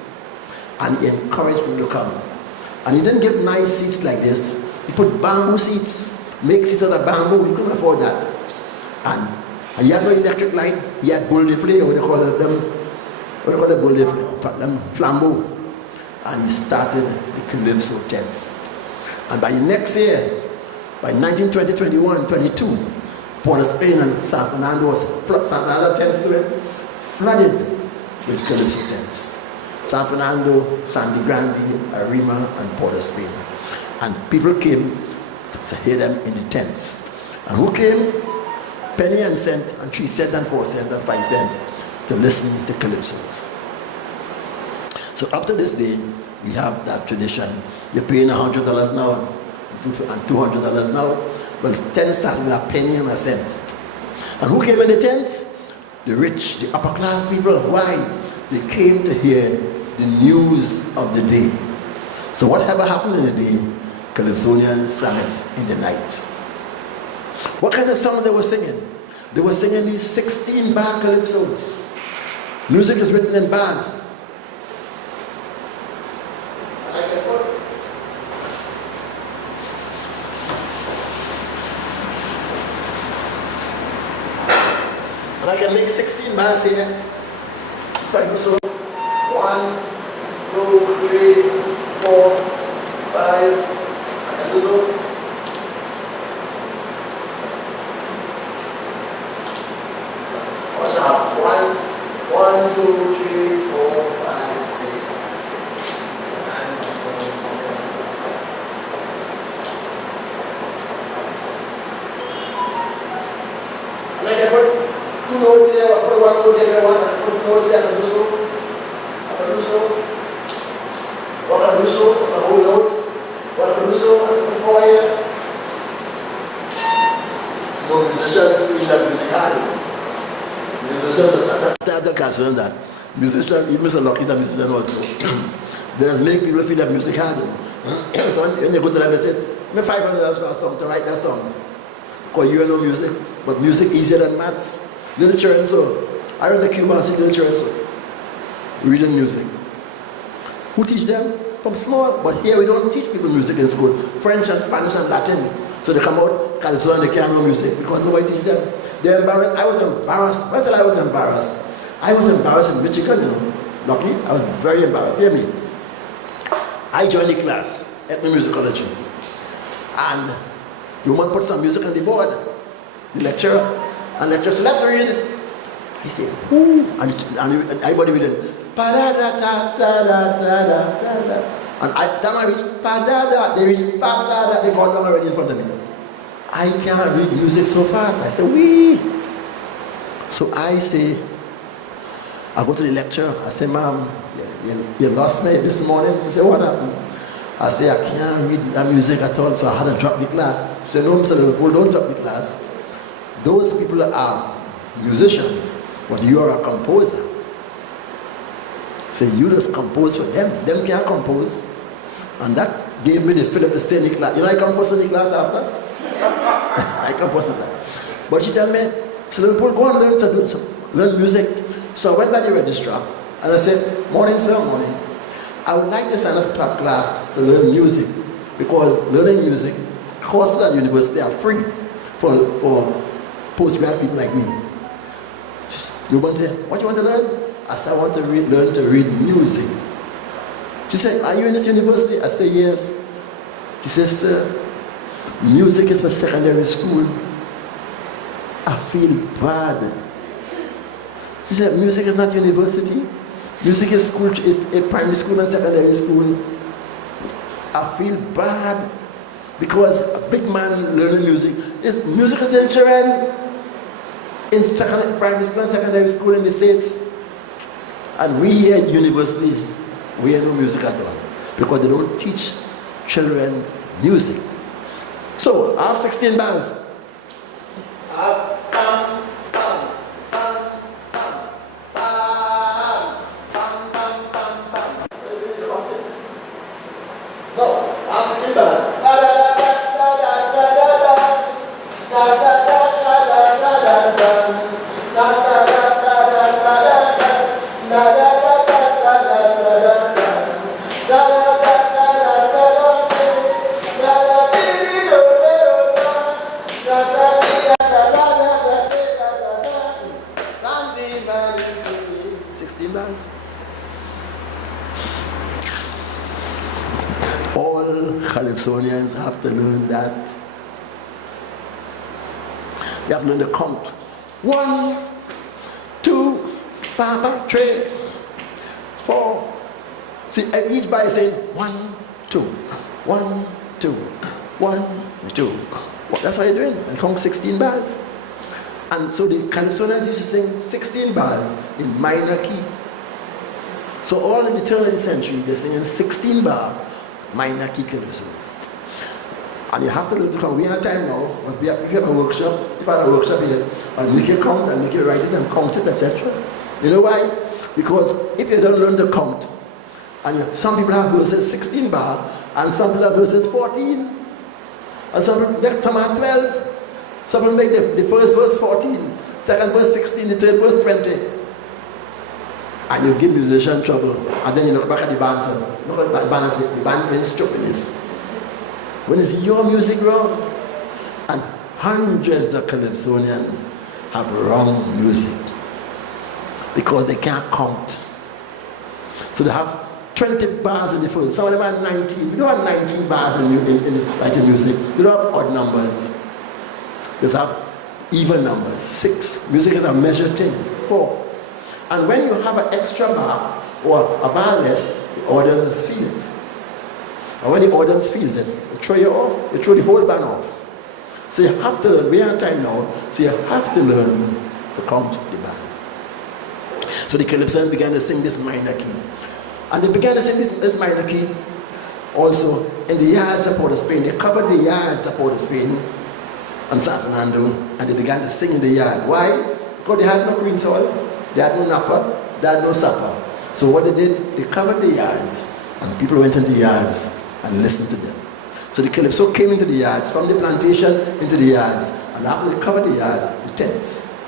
and he encouraged people to come. And he didn't give nice seats like this. He put bamboo seats, make seats out of bamboo. We couldn't afford that. And he had no electric light. He had bull de flame, what they call them bull de flame, them flambeau. And he started the Calypso tents. And by the next year, by 1920, 21, 22, Port of Spain and San Fernando tents to it, flooded with Calypso tents. San Fernando, Sandy Grande, Arima, and Port of Spain. And people came to hear them in the tents. And who came? Penny and cent, and 3 cents, and 4 cents, and 5 cents to listen to Calypsos. So up to this day, we have that tradition. You're paying $100 now and $200 now. Well, tents started with a penny and a cent. And who came in the tents? The rich, the upper class people. Why? They came to hear the news of the day. So whatever happened in the day, Calypsonians sang it in the night. What kind of songs they were singing? They were singing these 16-bar calypsos. Music is written in bars. And I can make 16 bars here. If I do so, 1, 2, 3, 4, 5. I can do so. Watch out. 1, 2, 3, 4, 5, 6, 9, 10. Like I put 2 notes here, I put 1 note here, I put 2 notes here, I can do so. I can do so. What I do so, a whole note. What I do so, I put 4 here. No musicians feel that music hard. Musicians, I can't learn that. Musicians, even Mr. Lucky is a musician also. They just make people feel that music hard. So when you go to them and say, "Me $500 for a song to write that song," because you know music, but music easier than maths. Literature and so. I went to Cuba and sing literature and so. Reading music. Who teach them? From small. But here we don't teach people music in school. French and Spanish and Latin. So they come out, Calypso, and they can't know music because nobody teach them. They're embarrassed. I was embarrassed. Wait till I was embarrassed. I was embarrassed in Michigan, you know. Lucky, I was very embarrassed. Hear me. I joined the class at my musicology. And the woman put some music on the board. The lecturer. And the lecturer said, let's read. I said, whoo. And everybody read it. Pa-da-da-da-da-da-da-da-da. And I time I reach pa-da-da, they reach pa-da-da, they got down already in front of me. I can't read music so fast. I said, wee. So I say, I go to the lecturer. I say, ma'am, you lost me this morning. She said, what happened? I say, I can't read that music at all, so I had to drop the class. She said, no, Mr. Liverpool, don't drop the class. Those people are musicians, but you are a composer. So you just compose for them. Them can't compose. And that gave me the fillip to stay in the class. You know I composed in the class after? I composed in that. But she told me, so Liverpool, go and learn music. So I went by the registrar And I said, morning, sir, morning. I would like to sign up to a class to learn music, because learning music, courses at university are free for postgrad people like me. You want to say, what you want to learn? I said, I want to learn to read music. She said, are you in this university? I said, yes. She said, sir, music is for secondary school. I feel bad. She said, music is not university. Music is school, is a primary school and secondary school. I feel bad because a big man learning music music is in children in primary school and secondary school in the States. And we here at universities, we have no music at all because they don't teach children music. So I have 16 bands. No, I have 16 bands. All Calypsonians have to learn that. You have to learn the count. 1, 2, Papa, 3, 4. See, each bar is saying 1, 2, 1, 2, 1, 2. That's what you're doing. And count 16 bars. And so the Calypsonians used to sing 16 bars in minor key. So all in the turn of the century, they're singing 16 bar minor key calypsos. And you have to learn to count. We have time now, but we have a workshop. If I had a workshop here, I'll make you count and make you write it and count it, etc. You know why? Because if you don't learn to count, and some people have verses 16 bar, and some people have verses 14, and some have 12. Some people make the first verse 14, second verse 16, the third verse 20. And you give musician trouble. And then you look back at the band and look at the band and say, the band playing stupidness. When it's your music wrong? And hundreds of Calypsonians have wrong music because they can't count. So they have 20 bars in the first. Some of them have 19. We don't have 19 bars in writing music. We don't have odd numbers. They have even numbers. 6. Music is a measured thing. 4. And when you have an extra bar or a bar less, the audience feel it. And when the audience feels it, they throw you off. They throw the whole band off. So you have to learn. We are in time now. So you have to learn to count the bars. So the Calypsonians began to sing this minor key. And they began to sing this minor key also in the yards of Port of Spain. They covered the yards of Port of Spain and San Fernando, and they began to sing in the yard. Why? Because they had no green soil. They had no napper, they had no supper. So what they did, they covered the yards, and people went into the yards and listened to them. So the Calypso came into the yards, from the plantation into the yards, and after they covered the yard, the tents.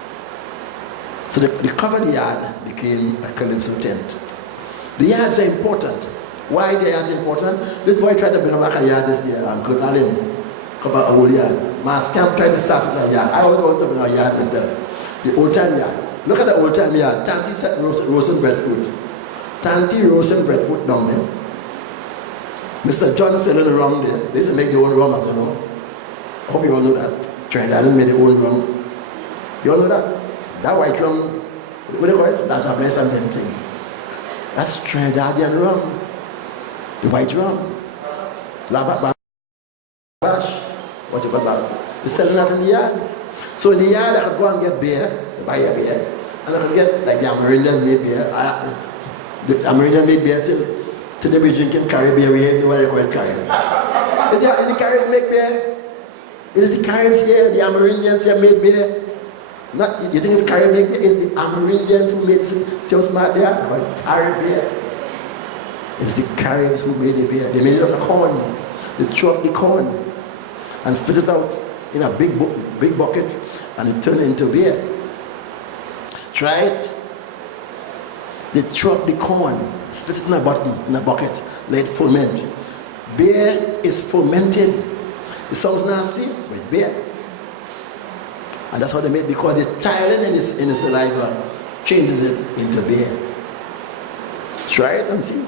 So the covered yard became a Calypso tent. The yards are important. Why the yards are important? This boy tried to bring back a yard this year, and could him come back a whole yard. Mass Camp tried to start with a yard. I always want to bring a yard myself. The old time yard. Look at the old time yard. Tanty roasting breadfruit. Tanty roasting breadfruit down there. Mr. John selling around there. They used to make their own rum, you know. I hope you all know that. Trinidadians made their own rum. You all know that? That white rum, what do you call it? That's a bless and them thing. That's Trinidadian rum. The white rum. Bash. What you call that? They're selling that in the yard. So in the yard, I could go and get beer. Buy a beer, and I get like the Amerindian made beer. The Amerindian made beer till they be drinking Caribbean. We ain't know why they call it Caribbean. Is the Caribbeans make beer? It is the Caribbeans here, the Amerindians here made beer. Not you think it's Caribbean make beer? It's the Amerindians who made so smart they are, but Caribbean. It's the Caribs who made the beer. They made it out of corn. They chopped the corn and spit it out in a big bucket, and it turned into beer. Try it. They chop the corn, split it in a bucket, let it ferment. Beer is fermented. It sounds nasty, but it's beer. And that's how they make, because the tylen in the saliva changes it into beer. Try it and see.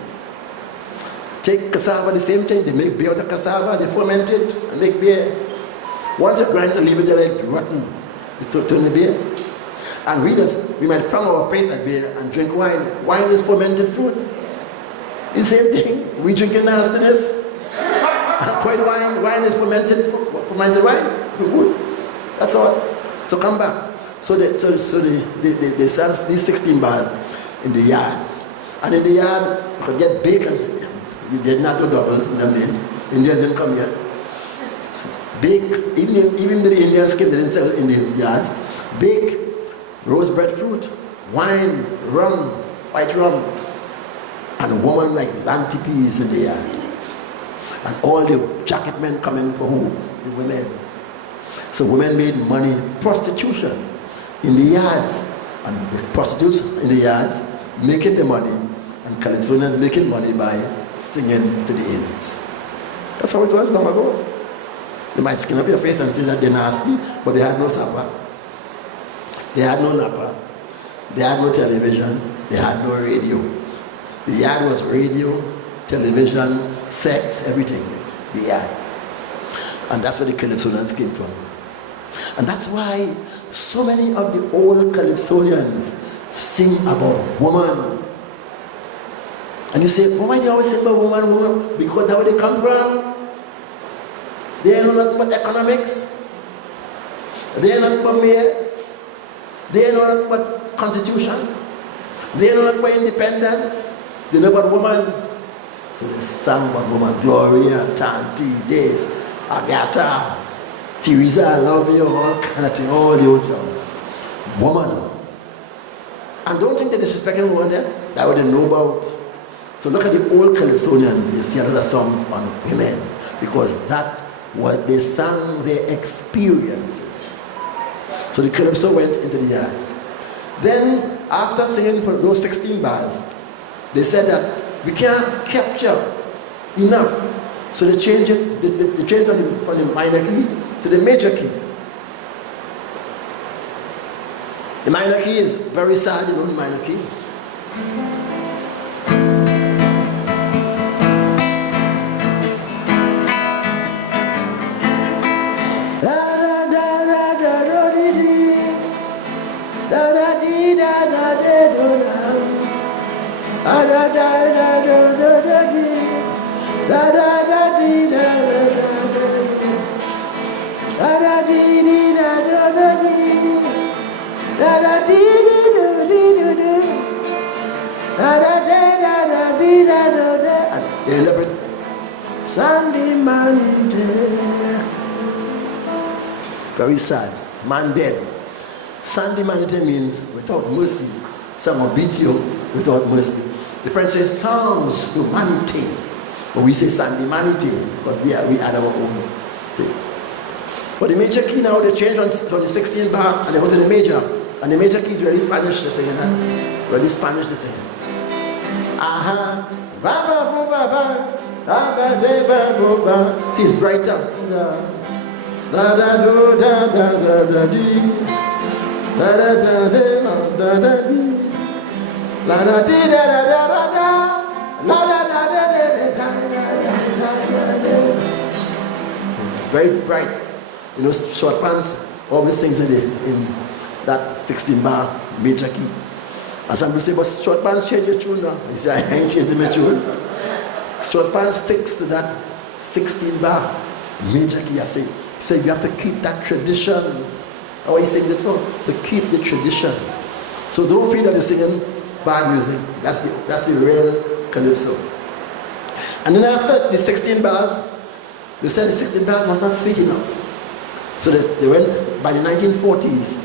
Take cassava, the same thing. They make beer with the cassava, they ferment it and make beer. Once you grind and leave it there like rotten, it's to turn the beer. And we might frown our face at beer and drink wine. Wine is fermented fruit. The same thing. We drinking nastiness. White wine is fermented wine. Good. That's all. So come back. So they sell these 16 bars in the yards. And in the yard, you could get bacon. We did not do doubles in them days. Indians didn't come yet. So bake, even the Indians came, they didn't sell in the yards. Bake rose breadfruit, wine, rum, white rum, and a woman like Lanty peas in the yard. And all the jacket men coming for who? The women. So women made money, prostitution in the yards, and the prostitutes in the yards making the money, and Calypsonians making money by singing to the aliens. That's how it was long ago. They might skin up your face and say that they're nasty, but they had no supper. They had no napper. They had no television. They had no radio. The yard was radio, television, sex, everything. The yard. And that's where the Calypsonians came from. And that's why so many of the old Calypsonians sing about woman. And you say, why do they always sing about woman? Because that's where they come from. They know nothing about economics. They know nothing about mayor. They know nothing about constitution. They know nothing about independence. They know about woman. So they sang about woman. Gloria, Tanti, this, Agatha, Teresa, I love you, all kind of thing, all the old songs. Woman. And don't think they're disrespecting woman there. That's what they know about. So look at the old Calypsonians. You see a lot of songs on women. Because that what they sang, their experiences. So the Calypso went into the yard. Then, after singing for those 16 bars, they said that we can't capture enough. So they changed it, they changed on the minor key to the major key. The minor key is very sad, you know, the minor key. Sunday morning day. Very sad. Man dead. Sunday morning day means without mercy. Someone beat you without mercy. The French say sans humanité. But we say Sunday humanité because we add our own thing. But the major key now, they changed from the 16 bar and they go to the major. And the major key is really Spanish to sing that. Really Spanish to sing. Aha. Baba baba. See, it's brighter. Da da do da da da da dee. Da da da da da da dee. La da dee da da da da da. La da da da da da da. Very bright. You know, short pants, all these things in that 16 bar major key. And some people say, but short pants change your tune now. He said, I ain't changing my tune. Short pants sticks to that 16 bar major key, I say. So you have to keep that tradition. How are you saying this one? To keep the tradition. So don't feel that you're singing bad music. That's the real calypso. And then after the 16 bars, they said the 16 bars was not sweet enough. So they went, by the 1940s,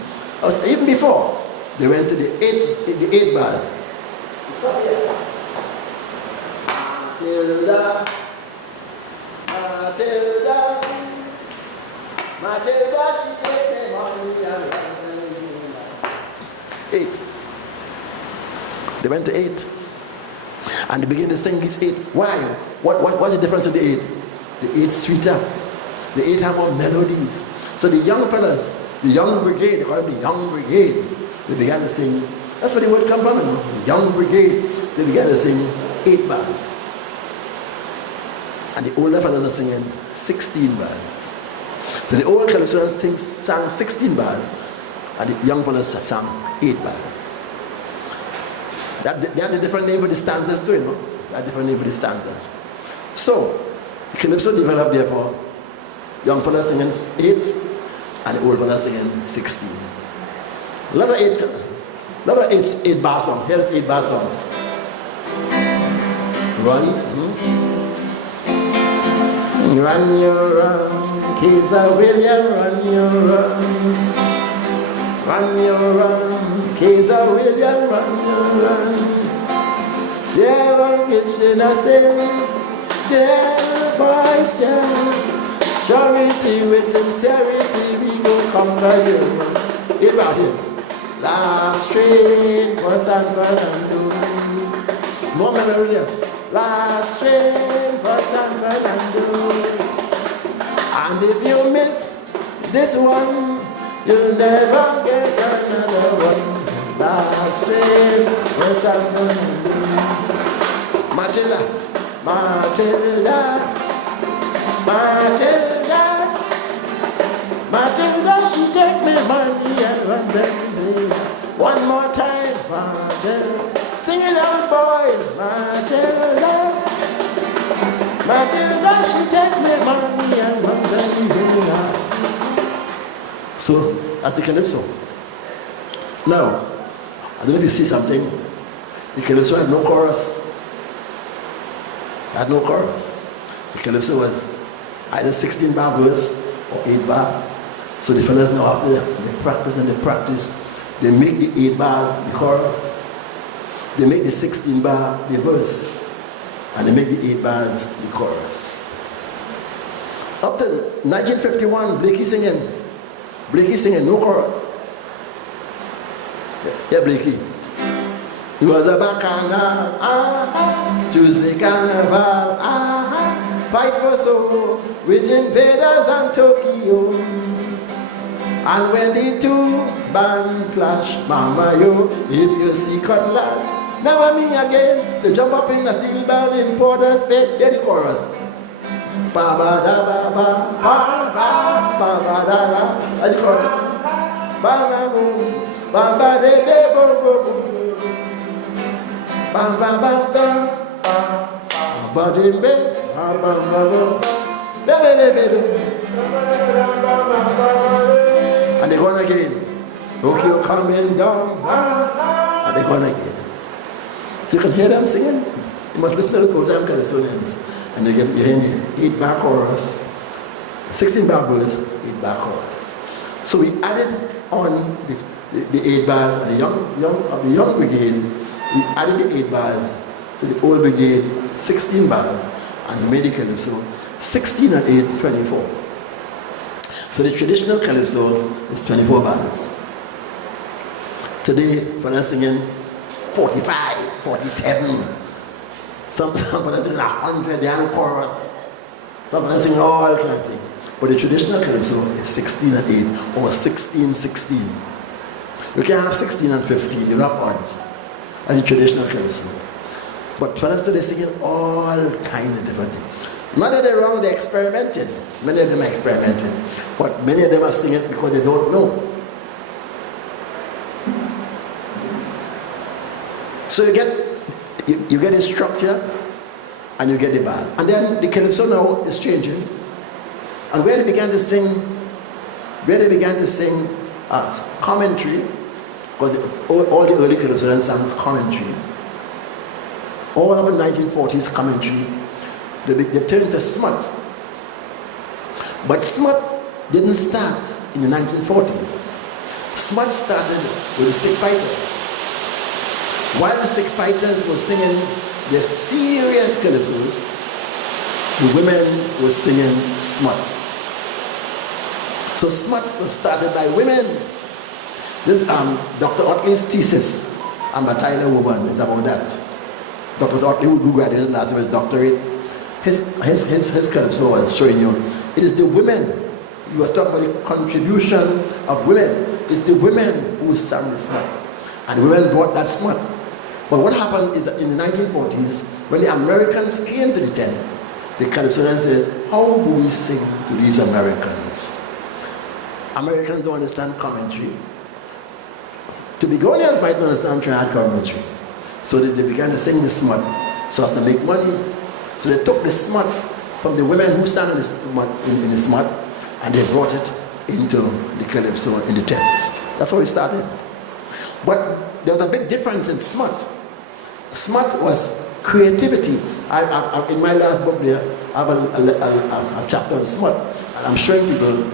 even before, they went to the 8 bars. Stop here. Matilda, Matilda, Matilda, she take the money and 8. They went to 8. And they began to sing this 8. Why? What's the difference in the 8? The 8 sweeter. The 8 have more melodies. So the young fellas, the young brigade, they call it the young brigade, they began to sing. That's where the word comes from, you know. The young brigade, they began to sing 8 bars. And the older fellas are singing 16 bars. So the old Calypso sang 16 bars, and the young fellas sang 8 bars. They had a different name for the stanzas too, you know. They had a different name for the stanzas. So, the Calypso developed, therefore, young fellas singing 8, and the old fellas singing 16. A lot of 8 bar songs. Here is 8 bar songs. Run. Run your run, Kaiser William, run your run. Run your run, Kaiser William, run your run. Never get in a sin, dear boys, dear. Charity with sincerity, we go come by you. Get about him. Last train for San Fernando. More melodious. Last train for San Fernando. And if you miss this one, you'll never get another one. Last train for San Fernando. Matilda, Matilda, Matilda, Matilda, she take me money and run back. One more time, Matilda. Sing it out, boys. Matilda, Matilda, she take me money and run back. So, that's the Calypso. Now, I don't know if you see something. The Calypso had no chorus. Had no chorus. The Calypso was either 16 bar verse or 8 bar. So the fellas now after they practice and they practice, they make the 8 bar the chorus, they make the 16 bar the verse, and they make the 8 bars the chorus. Up to 1951, Blakey singing, no chorus. Yeah, Blakey. It was a bacchanal, Tuesday carnival, fight for soul with invaders and Tokyo. And when the 2 band clash, mama yo, if you see cutlass, never me again to jump up in a steel band in Porter's State. Get the chorus. Ba ba da ba ba ba ba ba ba da ba. That's the chorus. Ba ba boom, ba ba de be bo bo bo. Ba ba ba ba ba ba de be ba ba ba ba be be be. And they're going again. Okay, you're coming down. And they're going again. So you can hear them singing. You must listen to the old time Californians. And you hear the 8 bar chorus, 16 bar verse, 8 bar chorus. So we added on the 8 bars of the young brigade. We added the 8 bars to the old brigade, 16 bars, and we made the Calypso 16 and 8, 24. So the traditional Calypso is 24 bars. Today, for us singing 45, 47. Some for us singing 100, they have no chorus. Some for us singing all kind of thing. But the traditional Calypso is 16 and 8 or 16, 16. You can have 16 and 15, you're up odds. That's the traditional Calypso. But for us today, singing all kind of different things. Not that they're wrong, they're experimenting. Many of them are experimenting. But many of them are singing because they don't know. So you get the structure and you get the bars. And then the Calypso now is changing. And where they began to sing commentary, because all the early Calypso sang commentary. All of the 1940s commentary, they turned to smut. But smut didn't start in the 1940s. Smut started with the stick fighters. While the stick fighters were singing their serious calypsos, the women were singing smut. So smuts was started by women. This Dr. Otley's thesis I'm a Tyler woman. It's about that. Dr. Otley, who graduated last year with doctorate, his calypso was showing you, it is the women. You was talking about the contribution of women. It's the women who sang the smut. And the women brought that smut. But what happened is that in the 1940s, when the Americans came to the tent, the calypsonian says, how do we sing to these Americans? Americans don't understand commentary. The Begonians might not understand triad commentary. So they began to sing the smut so as to make money. So they took the smut from the women who stand in the smut and they brought it into the calypso in the tent. That's how it started. But there was a big difference in smut. Smut was creativity. In my last book there, I have a chapter on smut, and I'm showing people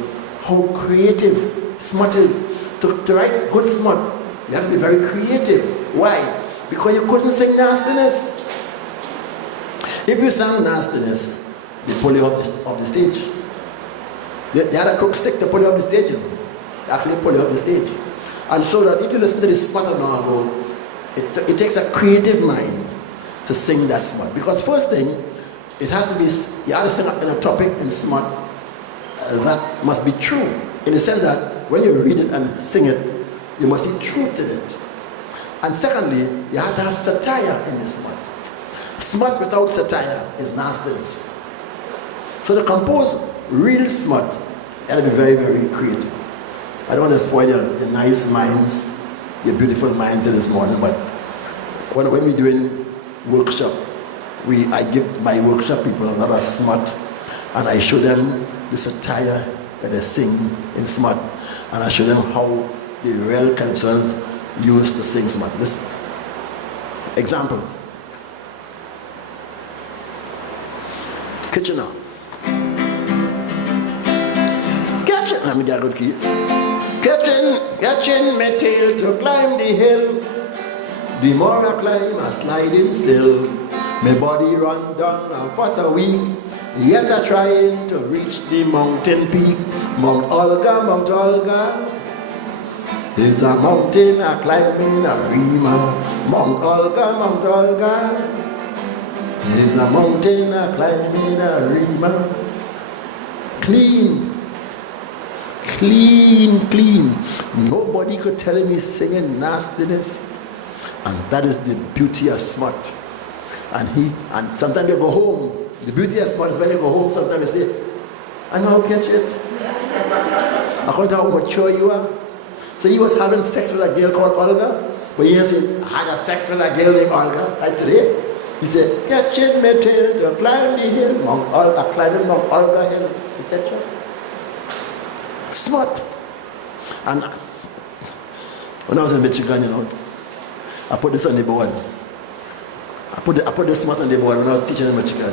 how creative smut is. To write good smut, you have to be very creative. Why? Because you couldn't sing nastiness. If you sang nastiness, they pull you off the stage. They had a crook stick to pull you off the stage. They actually pull you off the stage. And so that if you listen to this smut novel, it takes a creative mind to sing that smut. Because first thing, it has to be, you have to sing in a topic in smut that must be true. In the sense that when you read it and sing it, you must see truth in it. And secondly, you have to have satire in the smut. Smut without satire is nastiness. So to compose real smut, you have to be very, very creative. I don't want to spoil your nice minds, your beautiful minds this morning, but when we're doing workshop, I give my workshop people a lot of smut, and I show them the satire that they sing in smut, and I show them how the real calypsonians used to sing smut. Listen. Example. Kitchener. Let me get a good key. Catching my tail to climb the hill. The more I climb, I sliding still. My body run down for a week. Yet I trying to reach the mountain peak. Mount Olga is a mountain I climbing a rima. Mount Olga is a mountain I climbing a rima. Clean. Nobody could tell me singing nastiness. And that is the beauty of smut. And sometimes you go home. The beauty of smut is when you go home, sometimes you say, I know how to catch it. According to how mature you are. So he was having sex with a girl called Olga, but he didn't say, I had a sex with a girl named Olga. Like today, he said, catching my tail to climb the hill, climbing Mount Olga hill, etc. Smart. And when I was in Michigan, I put this on the board. I put the smart on the board when I was teaching in Michigan.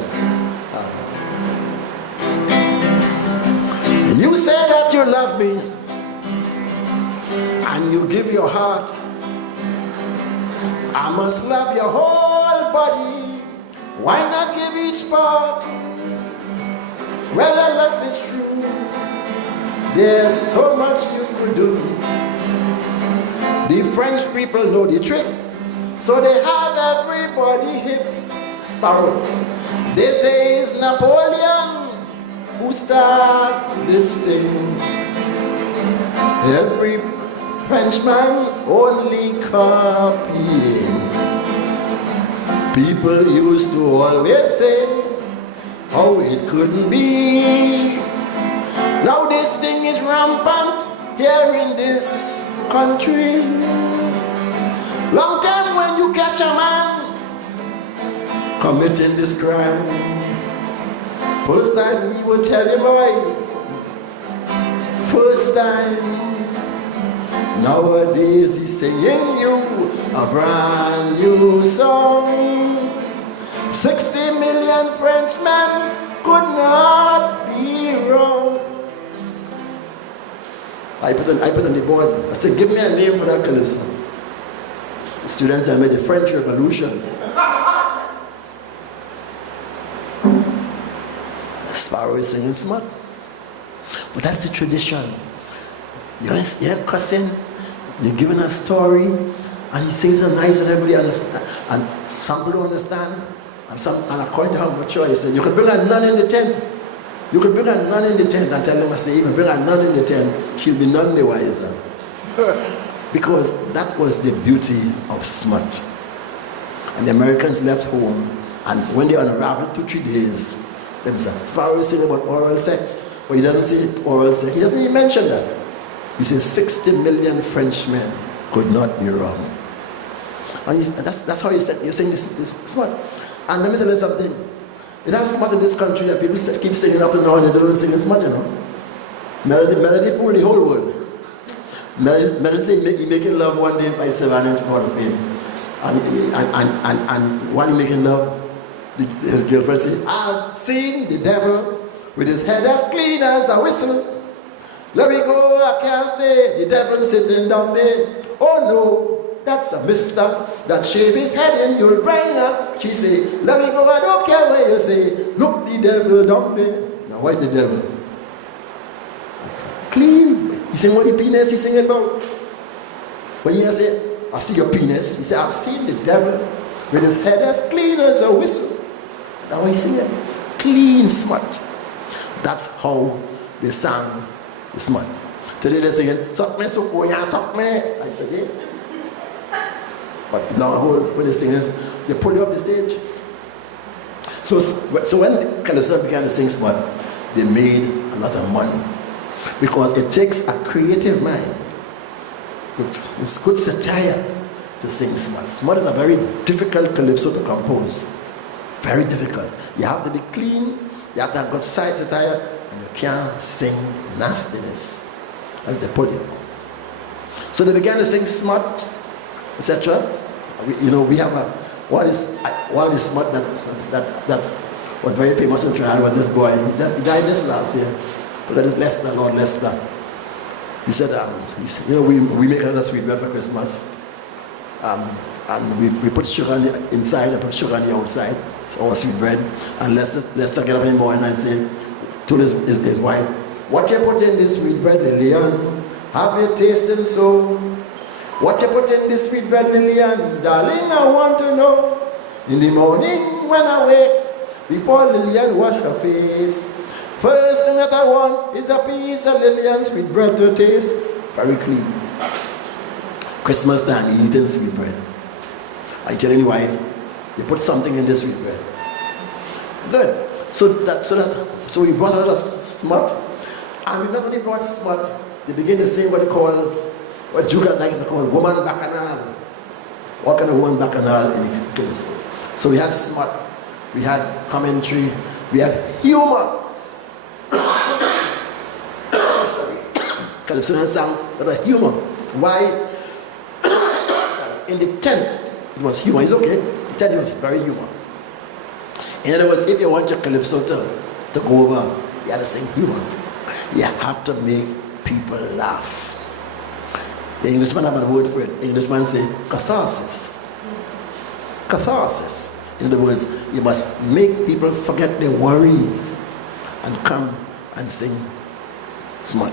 You say that you love me, and you give your heart. I must love your whole body. Why not give each part? Well, that love is true. There's so much you could do. The French people know the trick, so they have everybody hip. Sparrow. They say it's Napoleon who started this thing. Every Frenchman only copying. People used to always say how it couldn't be. Now this thing is rampant here in this country. Long time when you catch a man committing this crime, first time he will tell him why. First time. Nowadays he's singing you a brand new song. 60 million Frenchmen could not be wrong. I put on the board, I said, give me a name for that calypso. The students that made the French Revolution. Sparrow is singing smart. But that's the tradition. You're cussing, you're giving a story, And he sings it nice and everybody understand. And some people don't understand. And according to how mature he said, you can bring a nun in the tent. You can bring a nun in the tent and tell them, I say, even bring a nun in the tent, she'll be none the wiser. Because that was the beauty of smut. And the Americans left home, and when they unraveled 2-3 days, then Pharaoh saying about oral sex, but he doesn't say oral sex. He doesn't even mention that. He says 60 million Frenchmen could not be wrong. And that's how he said, you're saying this smut. And let me tell you something. It has smut in this country that people keep singing up and down, and they don't sing smut, you know. Melody fooled the whole world. Melody say he making love one day by 7 inch water pain. And while he making love, his girlfriend say, I've seen the devil with his head as clean as a whistle. Let me go, I can't stay. The devil sitting down there. Oh no, that's a mister that shave his head and you'll brain up. She say, let me go, I don't care where you say. Look, the devil down there. Now what's the devil? Clean. He saying what the penis he's singing about. But he say, I see your penis. He said, I've seen the devil with his head as clean as a whistle. Now he sing it. Clean smut. That's how they sang the smut. Today they're singing, suck me, so oh yeah, suck me. I said, yeah. But long haul, when they sing this, they pull you up the stage. So when the Calypso began to sing smut, they made a lot of money. Because it takes a creative mind. It's good satire to sing smut. Smut is a very difficult calypso to compose. Very difficult. You have to be clean, you have to have good side satire, and you can't sing nastiness. As they put it. So they began to sing smut, etc. We have one is smut that was very famous in Trinidad was this boy. He died this last year. Lord Lester. He said, we make another sweet bread for Christmas. And we put sugar inside and put sugar on the outside. It's our sweet bread. And Lester get up in the morning and say, told his wife, what you put in this sweet bread, Lillian? Have you tasted so? What you put in this sweet bread, Lillian? Darling, I want to know. In the morning when I wake, before Lillian wash her face, first thing that I want is a piece of Lillian sweet bread to taste. Very clean. Christmas time, you eating sweet bread. I tell your wife, you put something in this sweet bread. Good. So we brought a lot of smut. And we not only brought smut, they begin to sing what you guys like to call woman bacchanal. What kind of woman bacchanal in the calypso? So we had smut, we had commentary, we had humor. Calypso has sung with a humor. Why? In the tent, it was humor. It's okay. The tent was very humor. In other words, if you want your calypso to go over, you have to sing humor. You have to make people laugh. The Englishman have a word for it. The Englishman say catharsis. Catharsis. In other words, you must make people forget their worries and come and sing smut.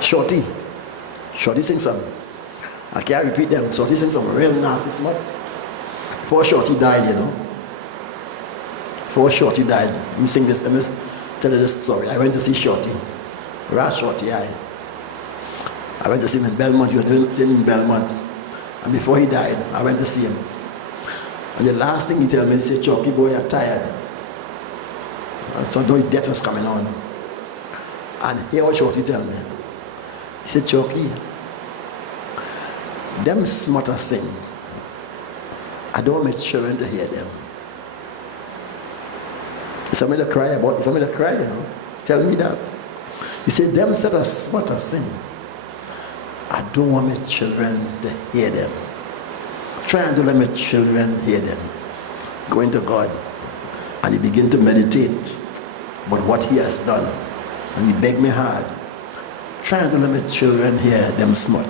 Shorty sing some. I can't repeat them. Shorty sing some real nasty smut. Before Shorty died, Before Shorty died, let me sing this. Let me tell you this story. I went to see Shorty. Shorty, I went to see him in Belmont. He was living in Belmont. And before he died, I went to see him. And the last thing he told me, he said, Chalky boy, I'm tired. And so death was coming on. And here what Shorty tell me. He said, Chalky, them smutters sing. I don't want my children to hear them. Somebody to cry about it, somebody to cry, Tell me that. He said, them set of smutters sing. I don't want my children to hear them. Try and don't let my children hear them. Going to God. And he begin to meditate about what he has done. And he begged me hard. Try and don't let my children hear them smut.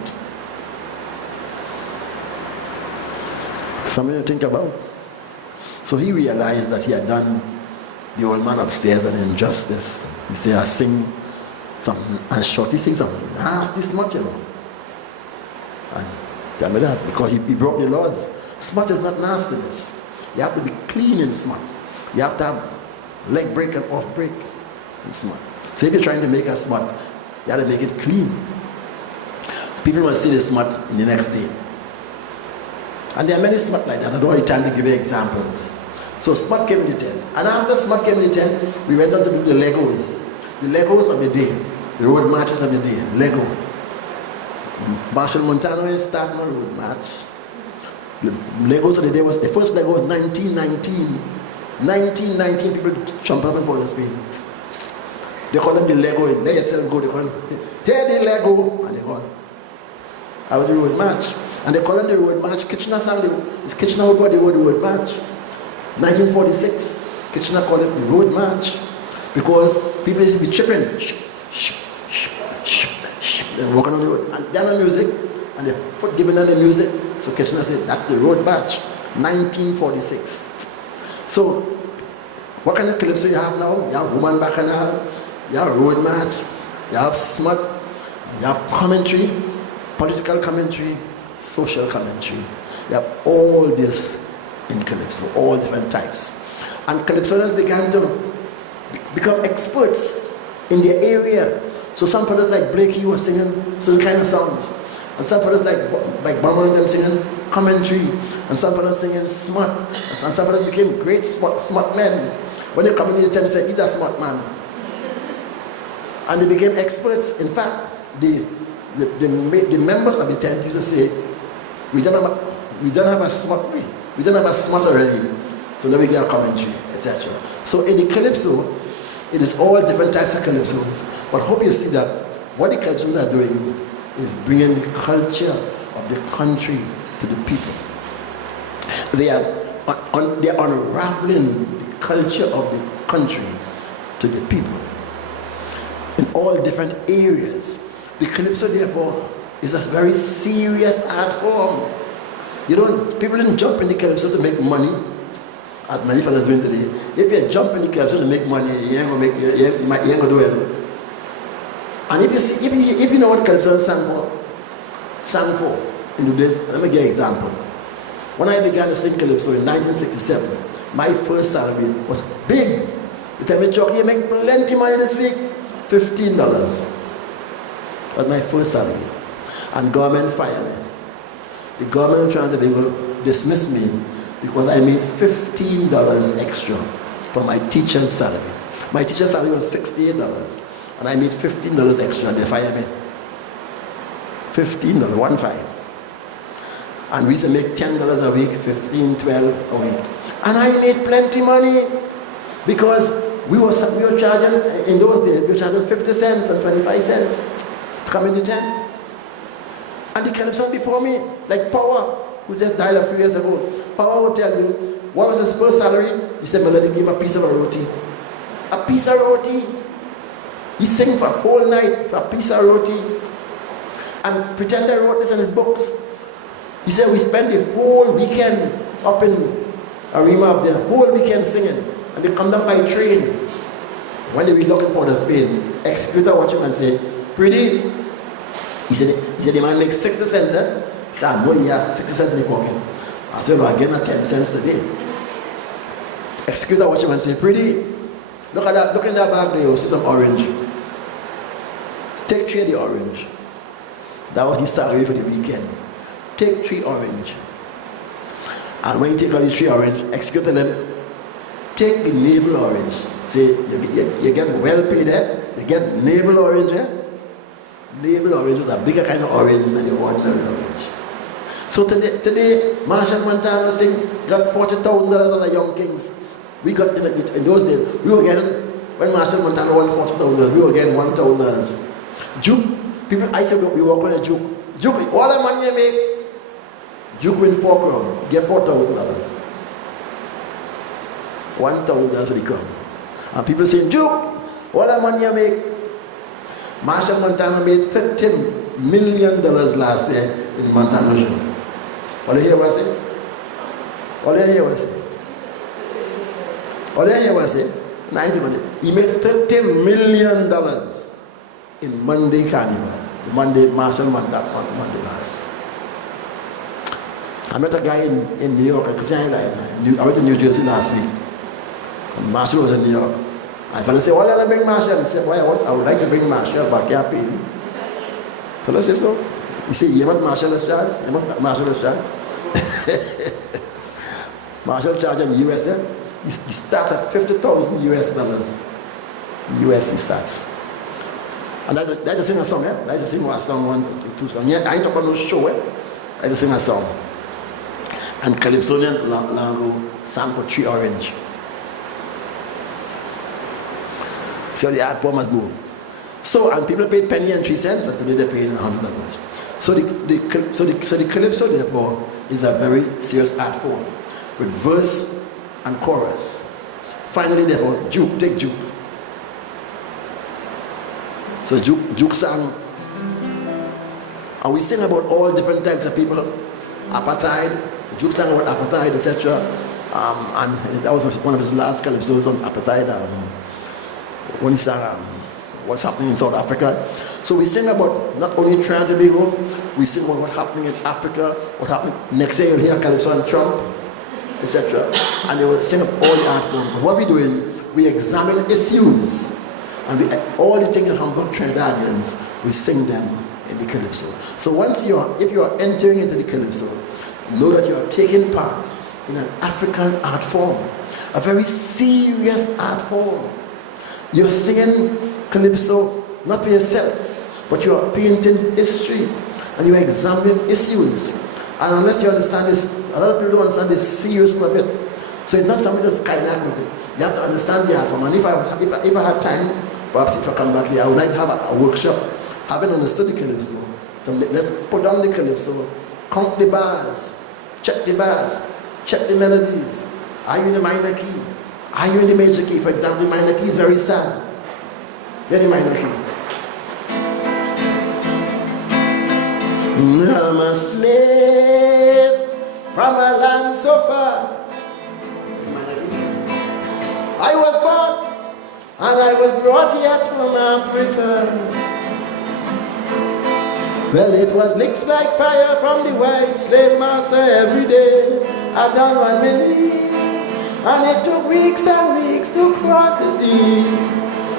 Something to think about. So he realized that he had done the old man upstairs an injustice. He said, I sing some, and Shorty sings some nasty smut, And Tell me that, because he broke the laws. Smut is not nastiness. You have to be clean in smut. You have to have leg break and off break in smut. So if you're trying to make a smut, you have to make it clean. People will see the smut in the next day. And there are many smut like that. I don't have time to give you examples. So smut came in the tent. And after smut came in the tent, we went on to do the Legos. The Legos of the day. The road marches of the day. Lego. Marshall Montano is starting a road march. The Legos of the day was, the first Lego was 1919. 1919 people jump up and put the speed. They call them the Lego. Let yourself go. They call them, here the Lego. And they go. I was the road march. And they call them the road march. Kitchener sang it's Kitchener who got the road march. 1946, Kitchener called it the road march because people used to be chipping. They're walking on the road. And they're on music. And they put giving on the music. So Kitchener said, that's the road march. 1946. So, what kind of calypso you have now? You have woman bacchanal, you have road march, you have smut, you have commentary, political commentary, social commentary. You have all this in calypso, all different types. And calypsonists began to become experts in their area. So some fellas like Blakey was singing certain kind of songs. And some fellas like Bama and them singing commentary. And some fellas singing smut. And some fellas became great smut men. When they come in the tent, they say, he's a smut man. And they became experts. In fact, the members of the tent used to say, we don't have a smut. We don't have a smut already. So let me get a commentary, etc. So in the calypso, it is all different types of calypsos. But I hope you see that what the calypsos are doing is bringing the culture of the country to the people. They are unraveling the culture of the country to the people in all different areas. The calypso, therefore, is a very serious art form. People didn't jump in the calypso to make money, as many fellas doing today. If you jump in the calypso to make money, you ain't gonna do it. And if you know what calypso sang for in the days, let me give you an example. When I began to sing calypso in 1967, my first salary was big. You tell me, Chuck, you make plenty money this week? $15 was my first salary. And government fired me. The government trying to dismiss me because I made $15 extra for my teacher's salary. My teacher's salary was $68, and I made $15 extra, and they fired me. $15, 1-5. And we used to make $10 a week, $15, $12 a week. And I made plenty money because we were charging, in those days, we were charging 50 cents and 25 cents to come in the tent. And the calypso before me, like Power, who just died a few years ago, Power would tell you, what was his first salary? He said, well, let me give him a piece of a roti. A piece of roti. He sang for a whole night for a piece of roti. And Pretender wrote this in his books. He said, we spent the whole weekend up in Arima up there, whole weekend singing. And they come down by train. When they were looking for the Spain, executor watch him and say, pretty? He said, the man makes 60 cents, eh? He said, I know he has 60 cents in the pocket. I said, well, I get 10 cents today. Executor watch him and say, pretty? Look at that, look in that bag there, you'll see some orange. Take 3 of the orange. That was his salary for the weekend. Take 3 orange. And when you take all these 3 orange, executor them, take the navel orange. Say, you get well paid, eh? You get navel orange, eh? Navel orange was a bigger kind of orange than the ordinary orange. So today Marshall Montano got $40,000 as a young kings. We got, in those days, we were getting, when Marshall Montano won $40,000, we were getting $1,000. Juke, people, I said, we work on a juke. Juke, all the money you make, juke win 4 crowns, get $4,000. $1,000 for the crown. And people say, juke, all the money you make. Marshall Montano made $13 million last year in Montano show. What do you hear what I say? What do you hear what I say? What do you hear what I say? 90 money. He made $30 million in Monday Carnival. The Monday Marshall Monday Mass. I met a guy in New York, at Christian Line. I went to New Jersey last week. And Marshall was in New York. And fella said, why did I bring Marshall? He said, boy, I would like to bring Marshall, but I can't pay him. Fella said so. He said, you want Marshall as charge? You want Marshall as charge? Marshall charge in US, yeah? He starts at $50,000 US dollars. US he starts. And that's a sing a song, eh? That's a sing a song, 1, 2 songs. Yeah, I ain't talking about no show, eh? That's a sing a song. And Calypsonian Lango sang for 3 Orange. So the art form must move. So, and people paid penny and 3 cents, and today they're paying $100. So the calypso, therefore, is a very serious art form with verse and chorus. Finally, therefore, juke, take juke. So juke sang, and we sing about all different types of people. Apartheid, juke sang about apartheid, etc. And that was one of his last calypsos on apartheid. When he sang what's happening in South Africa. So we sing about not only Trinidad and Tobago, we sing about what's happening in Africa, what happened next year you'll hear calypso and Trump, etc. And they will sing up all the art forms. But what we're doing, we examine issues, and all the things in Hamburg Trinidadians, we sing them in the calypso. So if you are entering into the calypso, know that you are taking part in an African art form, a very serious art form. You're singing calypso not for yourself, but you are painting history and you're examining issues. And unless you understand this, a lot of people don't understand this seriousness of it. So it's not something just kind of with it. You have to understand the art form. And if I had time, perhaps if I come back here, I would like to have a workshop, having understood the calypso. Let's put down the calypso, count the bars, check the melodies. Are you in the minor key? Are you in the major key? For example, the minor key is very sad. Very minor key. I'm a slave from a land so far. I was born and I was brought here from Africa. Well, it was licks like fire from the white slave master every day. I done 1 minute. And it took weeks and weeks to cross the sea,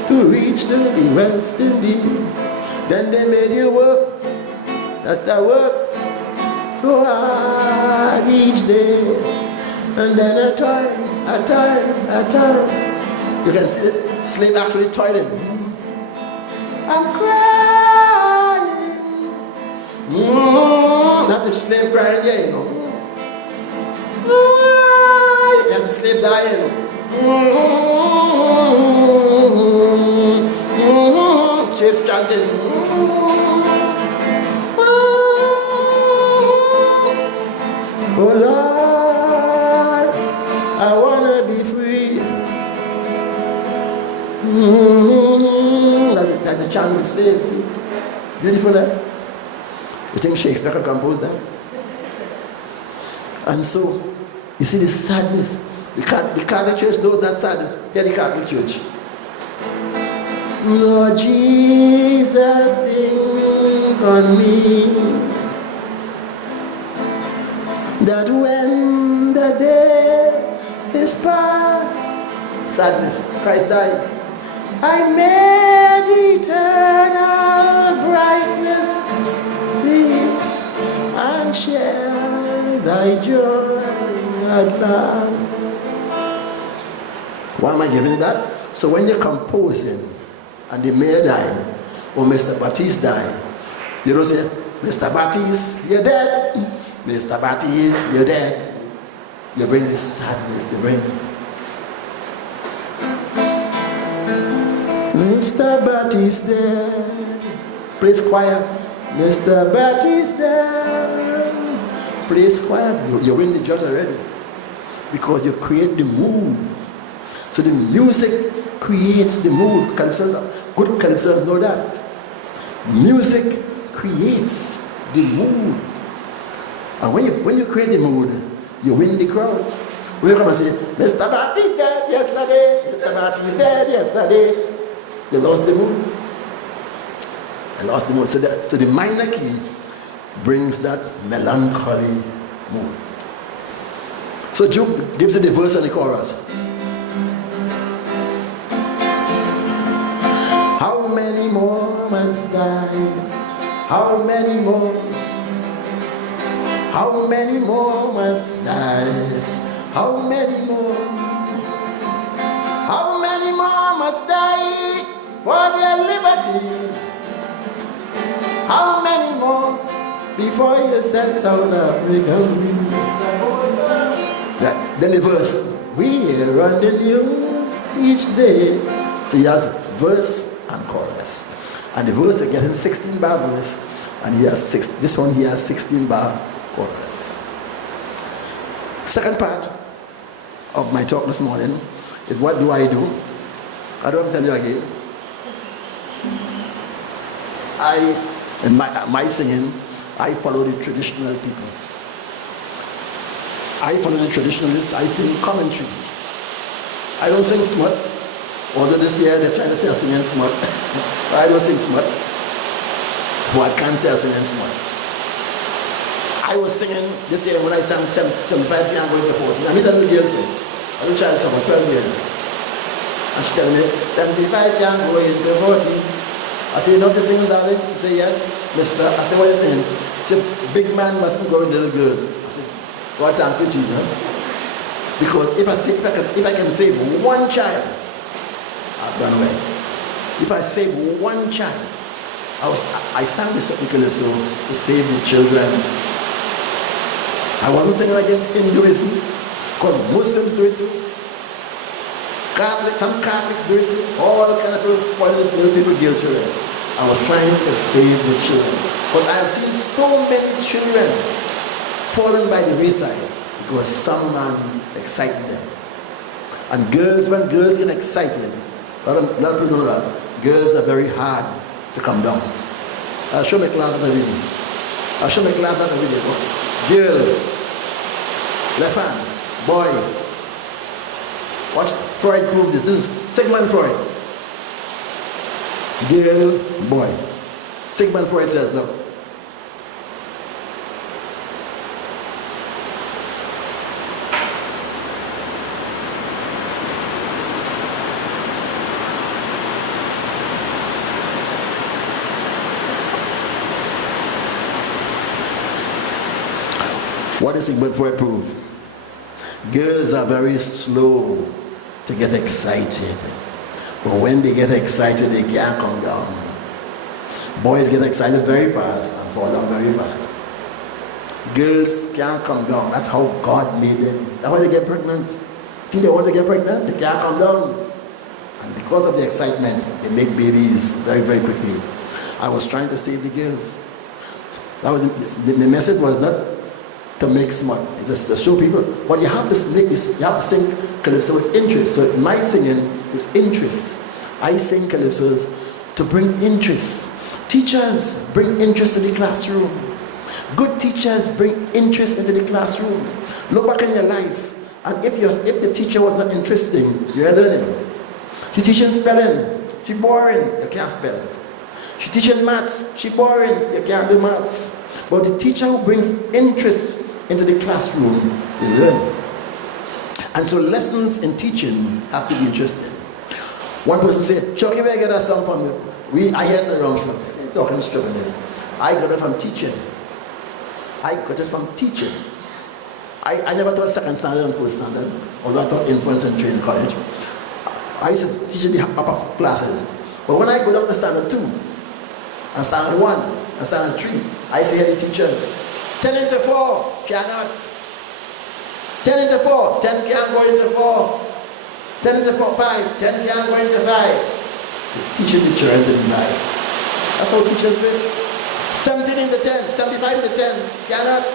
to reach to the West Indies. Then they made you work, that I work so hard each day. And then I toil. You can see the slave actually toiling. I'm crying. That's the slave crying, yeah, you know. There's a slave dying. She's chanting. Oh Lord, I wanna be free. That's the chant of the slave. See? Beautiful, eh? You think Shakespeare can compose that? And so, you see the sadness. The Catholic Church knows that sadness. Hear the Catholic Church. Lord Jesus, think on me, that when the day is past, sadness, Christ died, I made eternal brightness see and share thy joy at last. Why am I giving you that? So when you're composing and the mayor died, or Mr. Baptiste died, you don't say, Mr. Baptiste, you're dead. Mr. Baptiste, you're dead. You bring this sadness, you bring. Mr. Baptiste dead. Please quiet. Mr. Baptiste dead. Please quiet. You win the judge already. Because you create the mood. So the music creates the mood. Good calypsonians know that. Music creates the mood. And when you create the mood, you win the crowd. When you come and say, Mr. Baptiste dead yesterday, Mr. Baptiste dead yesterday, you lost the mood. I lost the mood. So the minor key brings that melancholy more. So Jude gives you the verse and the chorus. How many more must die? How many more? How many more must die? How many more? How many more must die for their liberty? How many more before you set South Africa free? Then the verse, we hear on the news each day. So he has verse and chorus. And the verse, you're getting 16 bar verse, and he has this one he has 16 bar chorus. Second part of my talk this morning is what do I do? I don't tell you again. In my singing, I follow the traditional people. I follow the traditionalists. I sing commentary. I don't sing smut. Although this year they're trying to say I'm singing smut. I don't sing smut. Who I can't say I'm singing smut. I was singing this year when I sang 75 years going to 40. I meet a little girl sing. A little child song, 12 years. And she tell me, 75 years going to 40. I say, not you singing, darling? She say, yes, mister. I say, what are you singing? She said, big man mustn't go with little girl. I said, God thank you, Jesus. Because if I can save one child, I've done well. If I save one child, I sang the second calypso to save the children. I wasn't singing against Hinduism, because Muslims do it too. Some Catholics do it too. All kind of people kill children. I was trying to save the children. But I have seen so many children fallen by the wayside because some man excited them. And girls, when girls get excited, a lot of people know that girls are very hard to come down. I'll show my class on the video. Girl, left hand, boy. Watch, Freud proved this. This is Sigmund Freud. Girl, boy. Sigmund Freud says, look. What does Sigmund Freud prove? Girls are very slow to get excited. But when they get excited, they can't come down. Boys get excited very fast and fall down very fast. Girls can't come down. That's how God made them. That's why they get pregnant. Think they want to get pregnant? They can't come down. And because of the excitement, they make babies very, very quickly. I was trying to save the girls. That was the message was not to make smart, just to show people. But you have to make this, you have to sing calypso with interest. So my singing is interest. I sing calypsos to bring interest. Teachers bring interest to the classroom. Good teachers bring interest into the classroom. Look back in your life, and if the teacher was not interesting, you're learning. She's teaching spelling, she's boring, you can't spell. She's teaching maths, she's boring, you can't do maths. But the teacher who brings interest into the classroom, you learn. And so lessons in teaching have to be interesting. One person said, Chucky, where you get that song from? I heard the wrong song. You're talking stubbornness. I got it from teaching. I never taught second standard and first standard, although I taught influence and training college. I used to teach in the upper classes. But when I go down to standard 2, and standard 1, and standard 3, I say to the teachers, 10 into 4, cannot. 10 into 4, 10 can't go into 4. 10 into 4, 5, 10 can't go into 5. Teaching the children to deny. That's how teachers do. 17 into 10, 75 into 10, cannot.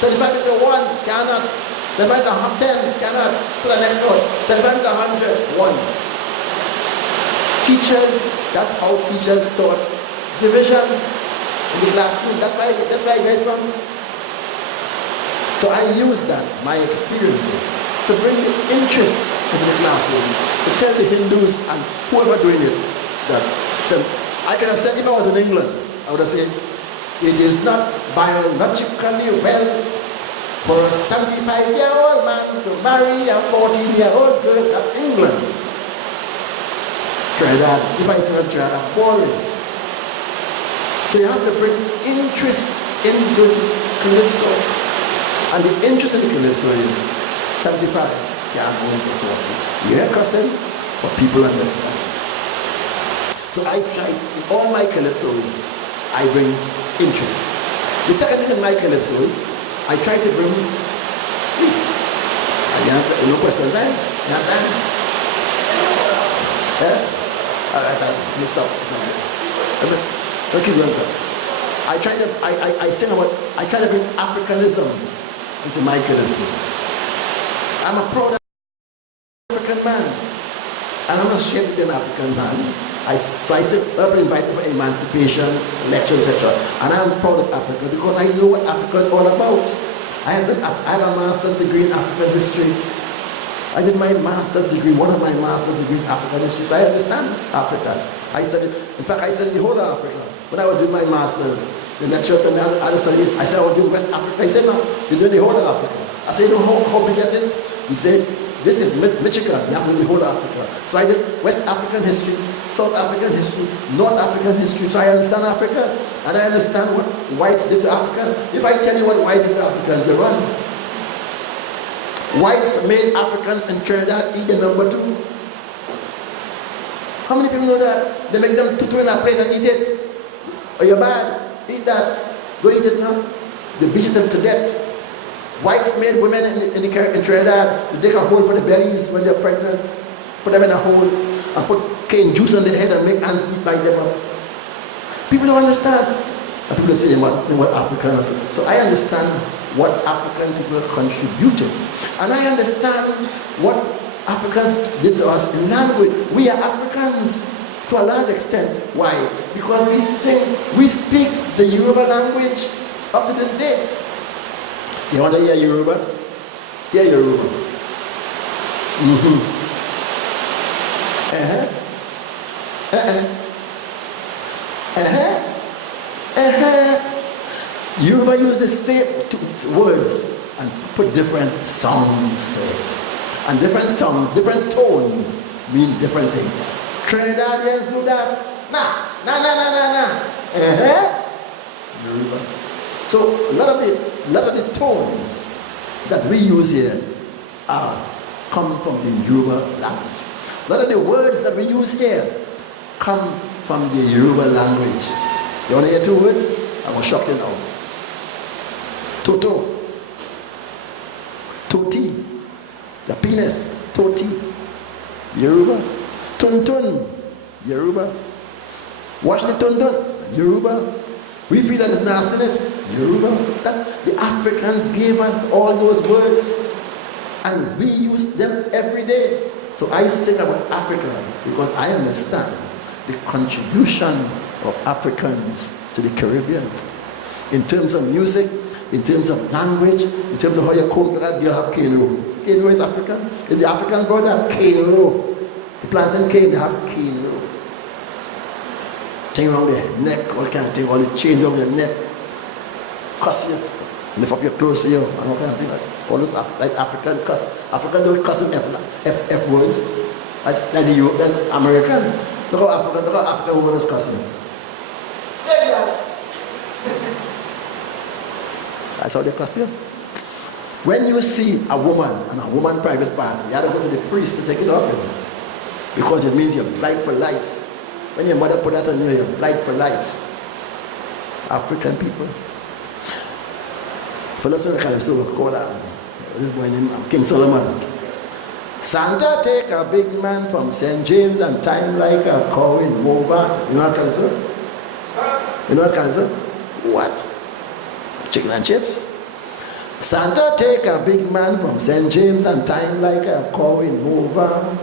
75 into 1, cannot. 75 into 10, cannot. Put the next note. 75 into 100, 1. Teachers, that's how teachers taught division in the classroom. That's why I read from. So I use that, my experiences, to bring the interest into the classroom, to tell the Hindus and whoever doing it that I could have said, if I was in England, I would have said, it is not biologically well For a 75-year-old man to marry a 14-year-old girl, that's England. Trinidad, if I say Trinidad, boring. So you have to bring interest into Calypso. And the interest in the Calypso is 75, can't go into 40. You hear cussing? But people understand. So I tried, in all my Calypsos, I bring interest. The second thing in my Calypsos, I try to bring, and you have no question time? You have time? Yeah? All right, let me stop. Let keep going. I try to bring Africanisms into my Calypso. I'm a proud African man, and I'm not ashamed to be an African man. So I still invite for emancipation, lectures, etc. And I'm proud of Africa because I know what Africa is all about. I have a master's degree in African history. I did my master's degree, one of my master's degrees in African history, so I understand Africa. I studied the whole of Africa. When I was doing my master's, the lecturer told me I studied, I said I was doing West Africa. He said, no, you're doing the whole of Africa. I said, you know how big that is? He said, this is Michigan, you have to do the whole of Africa. So I did West African history, South African history, North African history, so I understand Africa, and I understand what whites did to Africa. If I tell you what whites did to Africans, you run. Whites made Africans in Trinidad eat the number 2. How many people know that? They make them two in a plate and eat it. Oh, you're bad, eat that. Go eat it now. They beat them to death. Whites made women in Trinidad, they dig a hole for the bellies when they're pregnant, put them in a hole, and put cane juice on their head and make ants eat by them up. People don't understand. And people say, what Africans. So I understand what African people contributed. And I understand what Africans did to us in language. We are Africans to a large extent. Why? Because we speak the Yoruba language up to this day. You want to hear Yoruba? Hear Yoruba. Yoruba use the same words and put different sounds to it. And different sounds, different tones mean different things. Trinidadians do that. Yoruba. So a lot of the tones that we use here come from the Yoruba language. A lot of the words that we use here come from the Yoruba language. You want to hear 2 words? I'm going to shock you now. Toto. Toti. The penis. Toti. Yoruba. Tuntun. Yoruba. Wash the tuntun. Yoruba. We feel that it's nastiness. Yoruba. That's the Africans gave us all those words, and we use them every day. So I sing about Africa because I understand the contribution of Africans to the Caribbean in terms of music, in terms of language, in terms of how you come to that. You have cane row. Cane row is African. It's the African brother. Cane row. The plantain cane, they have cane row. Thing around their neck, all kind of thing, all the chains around their neck, cuss you, lift up your clothes for you, and all kind of thing like all those like African cuss. African don't cuss in F words. That's American. Look how African women is cussing. That's how they cuss you. When you see a woman and a woman private party, you have to go to the priest to take it off you, because it means you're blind for life. When your mother put that on you, you're blind for life. African people. For listen to Calypso, call this boy named King Solomon. Santa take a big man from St. James and time like a cow in Mova. You know what Calypso? You know what Calypso? What? Chicken and chips? Santa take a big man from St. James and time like a cow in Mova.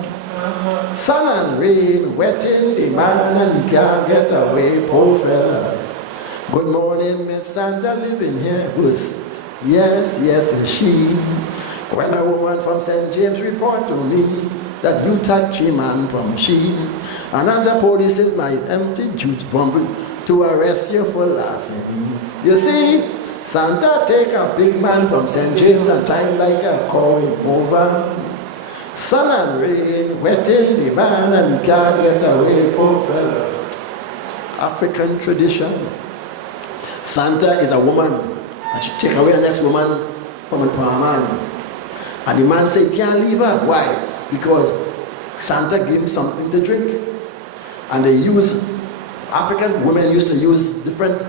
Sun and rain wetting the man and he can't get away, poor fella. Good morning, Miss Santa living here. Who's? Yes, and she. When a woman from St. James report to me that you touch a man from she, and as the police is my empty jute bumble to arrest you for larceny. You see, Santa take a big man from St. James and tie him like a cow in over. Sun and rain, wetting the man and he can't get away, poor fella. African tradition. Santa is a woman and she take away the next woman from a man. And the man say he can't leave her. Why? Because Santa gave him something to drink. And they use, African women used to use different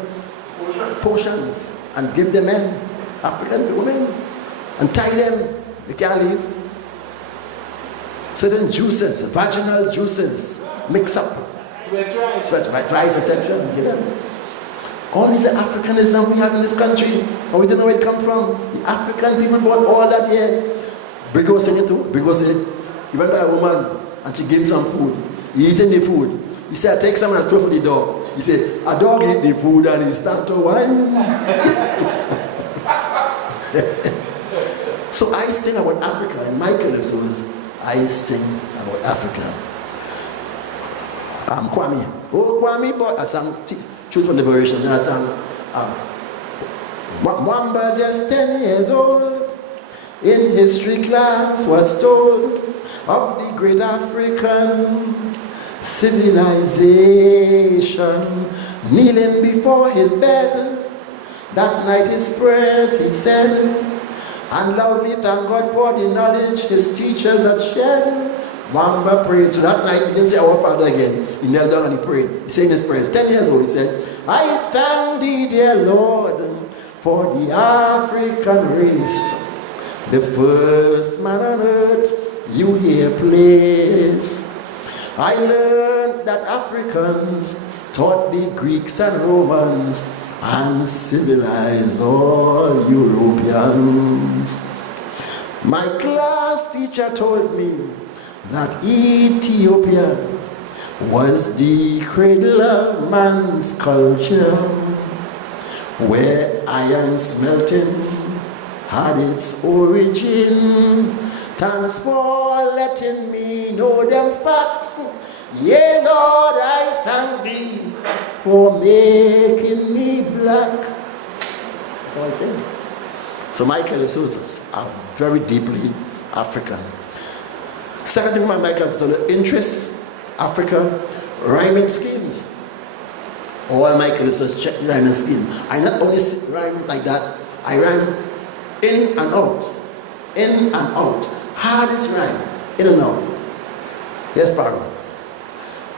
potions and give them men, African women, and tie them. They can't leave. Certain juices, vaginal juices, mix up. Sweat rice, etc. Give them. All these Africanism we have in this country, and we don't know where it come from. The African people brought all that here. Brigo sing it too. Brigo say, he went by a woman and she gave him some food. He eating the food. He said, I take some and I throw for the dog. He said, a dog eat the food and he start to whine. So I sing about Africa in my calypsos. I sing about Africa. Kwame. Oh, Kwame, but I sang Truth for Liberation. And I sang Mwamba, just 10 years old, in history class was told of the great African civilization. Kneeling before his bed, that night his prayers he said, and loudly thank God for the knowledge his teachers had shared. Mwamba prayed. So that night he didn't say our Father again. He knelt down and he prayed. He said his prayers. 10 years old he said, I thank thee, dear Lord, for the African race, the first man on earth you here place. I learned that Africans taught the Greeks and Romans and civilized all Europeans. My class teacher told me that Ethiopia was the cradle of man's culture, where iron smelting had its origin. Thanks for letting me know them facts. Yea, Lord, I thank thee for making me black. That's all I say. So my calypsos are very deeply African. Second thing my calypsos, interest, Africa, rhyming schemes. All my calypsos check rhyming scheme. I not only rhyme like that, I rhyme in and out. In and out. Hardest rhyme, in and out. Yes, Paro.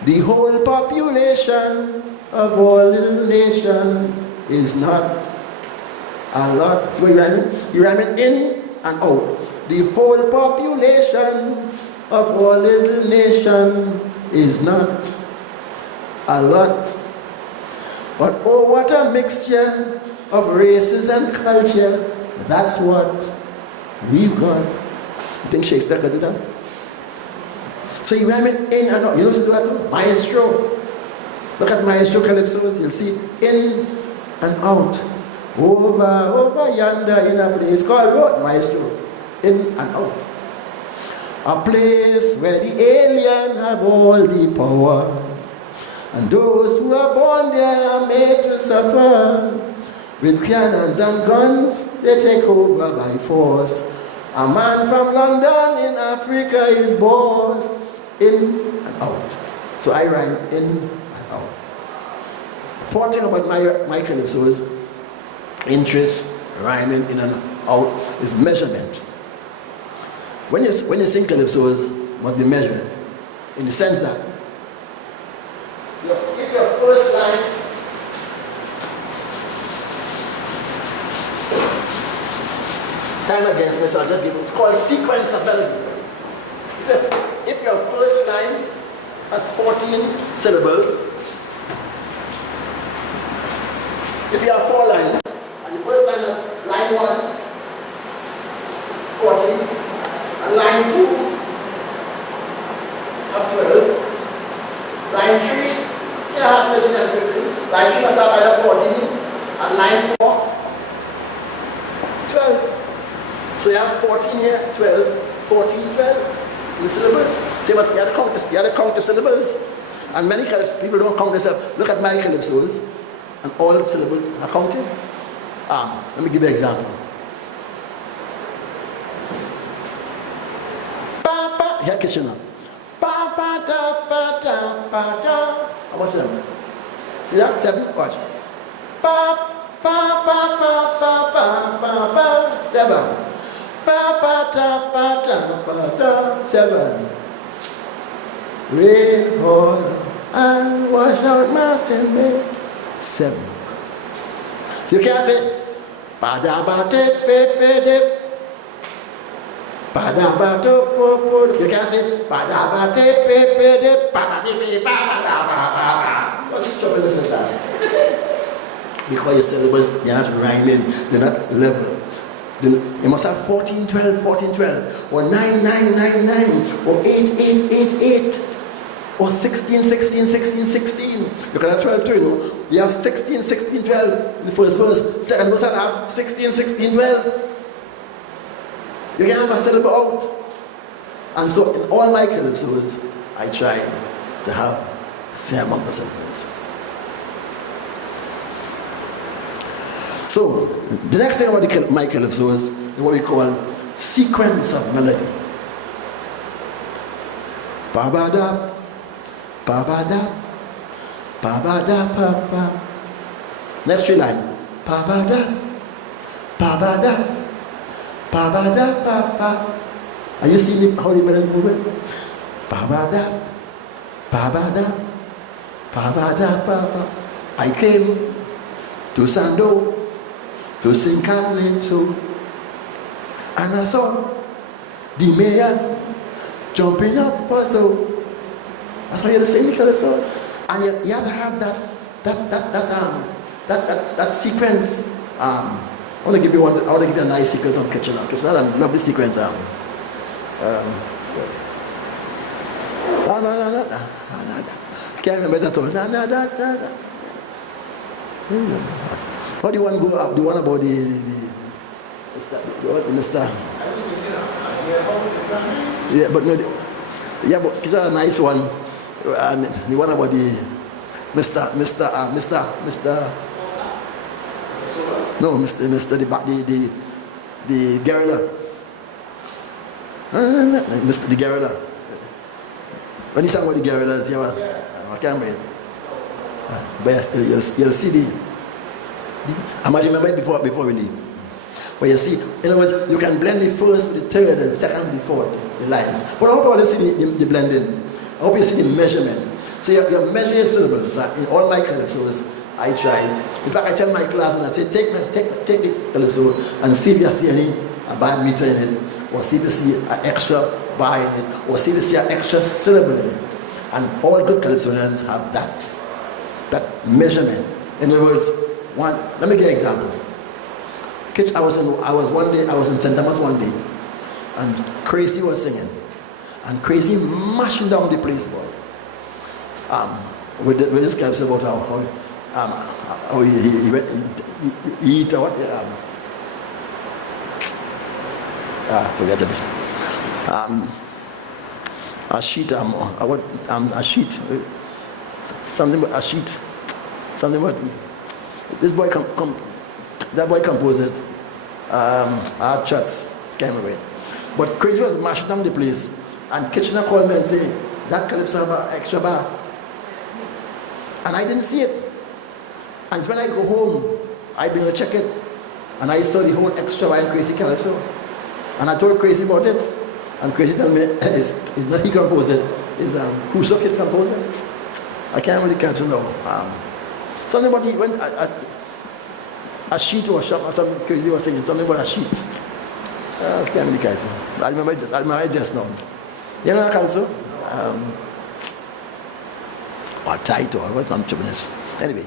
The whole population of all little nation is not a lot. So you rhyme it in and out. The whole population of all little nation is not a lot. But oh, what a mixture of races and culture. That's what we've got. You think Shakespeare could do that? So you rhyme it in and out. You know what to do that? Maestro. Look at Maestro calypsos. You'll see in and out. Over yonder in a place called what? Maestro. In and out. A place where the alien have all the power, and those who are born there are made to suffer. With cannons and guns, they take over by force. A man from London in Africa is boss. In and out. So I rhyme in and out. Fourth thing about my calypsos, interest, rhyming in and out, is measurement. When you sing calypsos, must be measured. In the sense that if your first line time against me, so I'll just give it. It's called sequence of melody. If your first line has 14 syllables, if you have 4 lines, and the first line is line 1, 14, and line 2, have 12, line 3, you have 13 and 15, line 3 must have either 14, and line 4, 12. So you have 14 here, 12, 14, 12 in syllables. So you have to count the syllables. And many people don't count themselves. Look at my calypsos, and all the syllables are counted. Let me give you an example. Here, kitchen now. How much them? See that? 7? Watch. 7. 7. Rain fall and wash out my sin. 7. So you can't say you can't say what's the trouble with that? Because your syllables, they're not rhyming, they're not level. You must have 14, 12, 14, 12, or 9, 9, 9, 9, or 8, 8, 8, 8, or 16, 16, 16, 16. You can have 12 too, you know. You have 16, 16, 12 in the first verse, second verse, I have 16, 16, 12. You can have a syllable out. And so in all my calypsos, I try to have same amount of syllables. So the next thing about my calypsos is what we call sequence of melody. Ba-ba-da, ba-ba-da, ba-ba-da, ba-ba. Next three line. Ba-ba-da, ba-ba-da, ba-ba-da, ba-ba. Are you seeing how the melody moving? Ba-ba-da, ba-ba-da, ba-ba-da, ba-ba. I came to Sando to sing calypso, and I saw the mayor jumping up also. That's why you're singing calypso, and you have to have that sequence. I want to give you one. I want to give you a nice sequence on Kitchen. It's not a lovely sequence. Can't remember that one. What do you want to go up? Do you want about the Mr. Yeah, but no, but it's a nice one. The one about the Mr. No, Mr. the guerrilla. Mr. the guerrilla. When you sang about the guerrillas, I can't wait. But you'll see I might remember it before we leave. But you see, in other words, you can blend the first with the third and second with the fourth, the lines. But I hope you see the blending. I hope you see the measurement. So you're measuring syllables. In all my calypsos, I try. In fact, I tell my class and I say, take the calypso and see if you see any bad meter in it, or see if you see an extra bar in it, or see if you see an extra syllable in it. And all good calypsonians have that measurement. In other words, let me give you an example. I was in St. Thomas one day, and Crazy was singing, and Crazy mashing down the place, boy. With this calypso about how he eat or what? Forget it. A sheet. A sheet. Something about a sheet. Something about. This boy that boy composed it. Our chats came away. But Crazy was mashing down the place, and Kitchener called me and said, that calypso bar, extra bar. And I didn't see it. And when I go home, I've been to check it, and I saw the whole extra bar in Crazy calypso. And I told Crazy about it, and Crazy told me it's not he composed it, it's Crusoe kid composed it. I can't really catch him now. Something about he went a sheet or something Crazy was saying, something about a sheet. I can't really catch him. I remember just now. You know also? Or tight or what I'm trouble is. Anyway.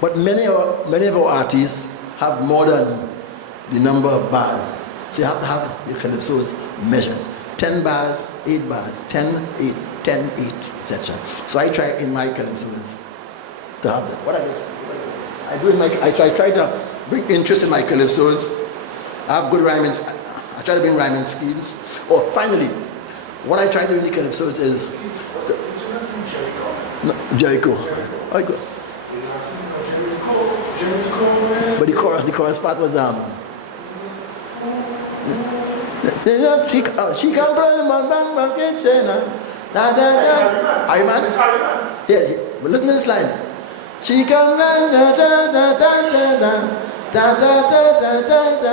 But many of our artists have more than the number of bars. So you have to have your calypsos measured. 10 bars, 8 bars, 10, 8, 10, 8, etc. So I try in my calypsos to have that. What I do I try to bring interest in my calypsos. I have good rhyming. I try to bring rhyming skills. Oh, finally, what I try to do in the calypsos is Jericho. I go. But the chorus part was she can play the man kitchen. Are you man? Yeah, but listen to this line. She can da da da da da da da da da da da da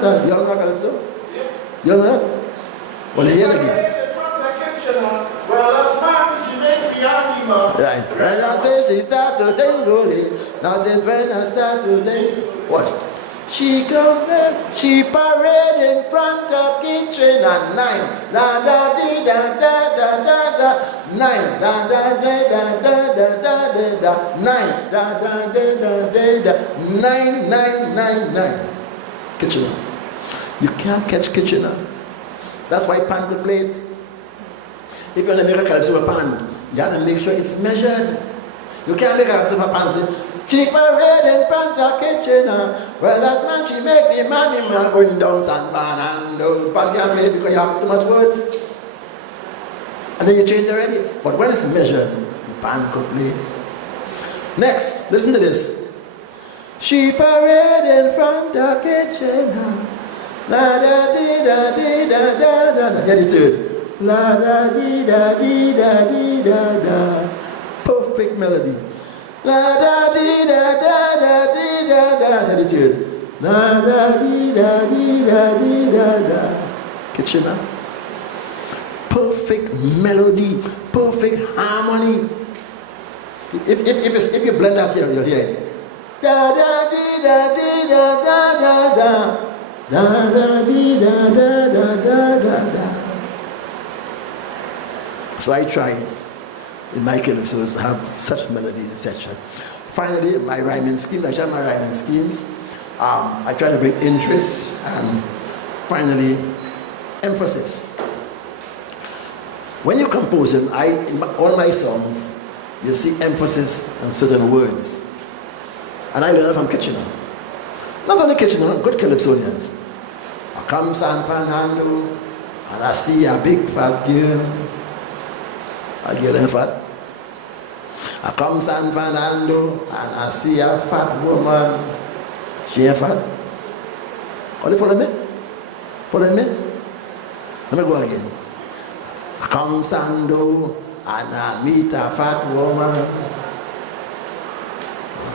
da. You all know Calypso? You all know? Well, hear it again. Well, that's man, she makes the army man. Right. When I say she start to tingle, that is when I start to tingle. What? She come there, she parade in front of kitchen at 9. Da da dee da da da da da. 9. Da da da da da da da da da. 9. Da da da da da da. 9 9 9 9. Kitchener. You can't catch Kitchener. That's why pan the plate. If you're going to make a Calypso pan, you have to make sure it's measured. You can't make a Calypso pan. She parade in front of Kitchener. Well, that man, she make the money man going down San Fernando. But you can't play it because you have too much words. And then you change already. But when it's measured, the pan complete. Next, listen to this. She parade in front of Kitchener. La da dee da dee da da da. Get it to it. La da dee da dee da dee da da. Perfect melody. La da dee da da da dee da da. Get it to it. La da dee da dee da dee da da. Kitchener. Perfect melody, perfect harmony. If you blend that here, you'll hear it. Da da dee da dee da da da da. Da da dee da da da da da da. So I try in my calypsos to have such melodies, etc. Finally, my rhyming scheme. I try my rhyming schemes. I try to bring interest and finally emphasis. When you're composing, in all my songs, you see emphasis on certain words. And I learned from Kitchener. Not only Kitchener, good Calypsonians. I come San Fernando and I see a big fat girl. A girl ain't fat. I come San Fernando and I see a fat woman. She ain't fat. Are you following me? Following me? Let me go again. I come Sando and I meet a fat woman.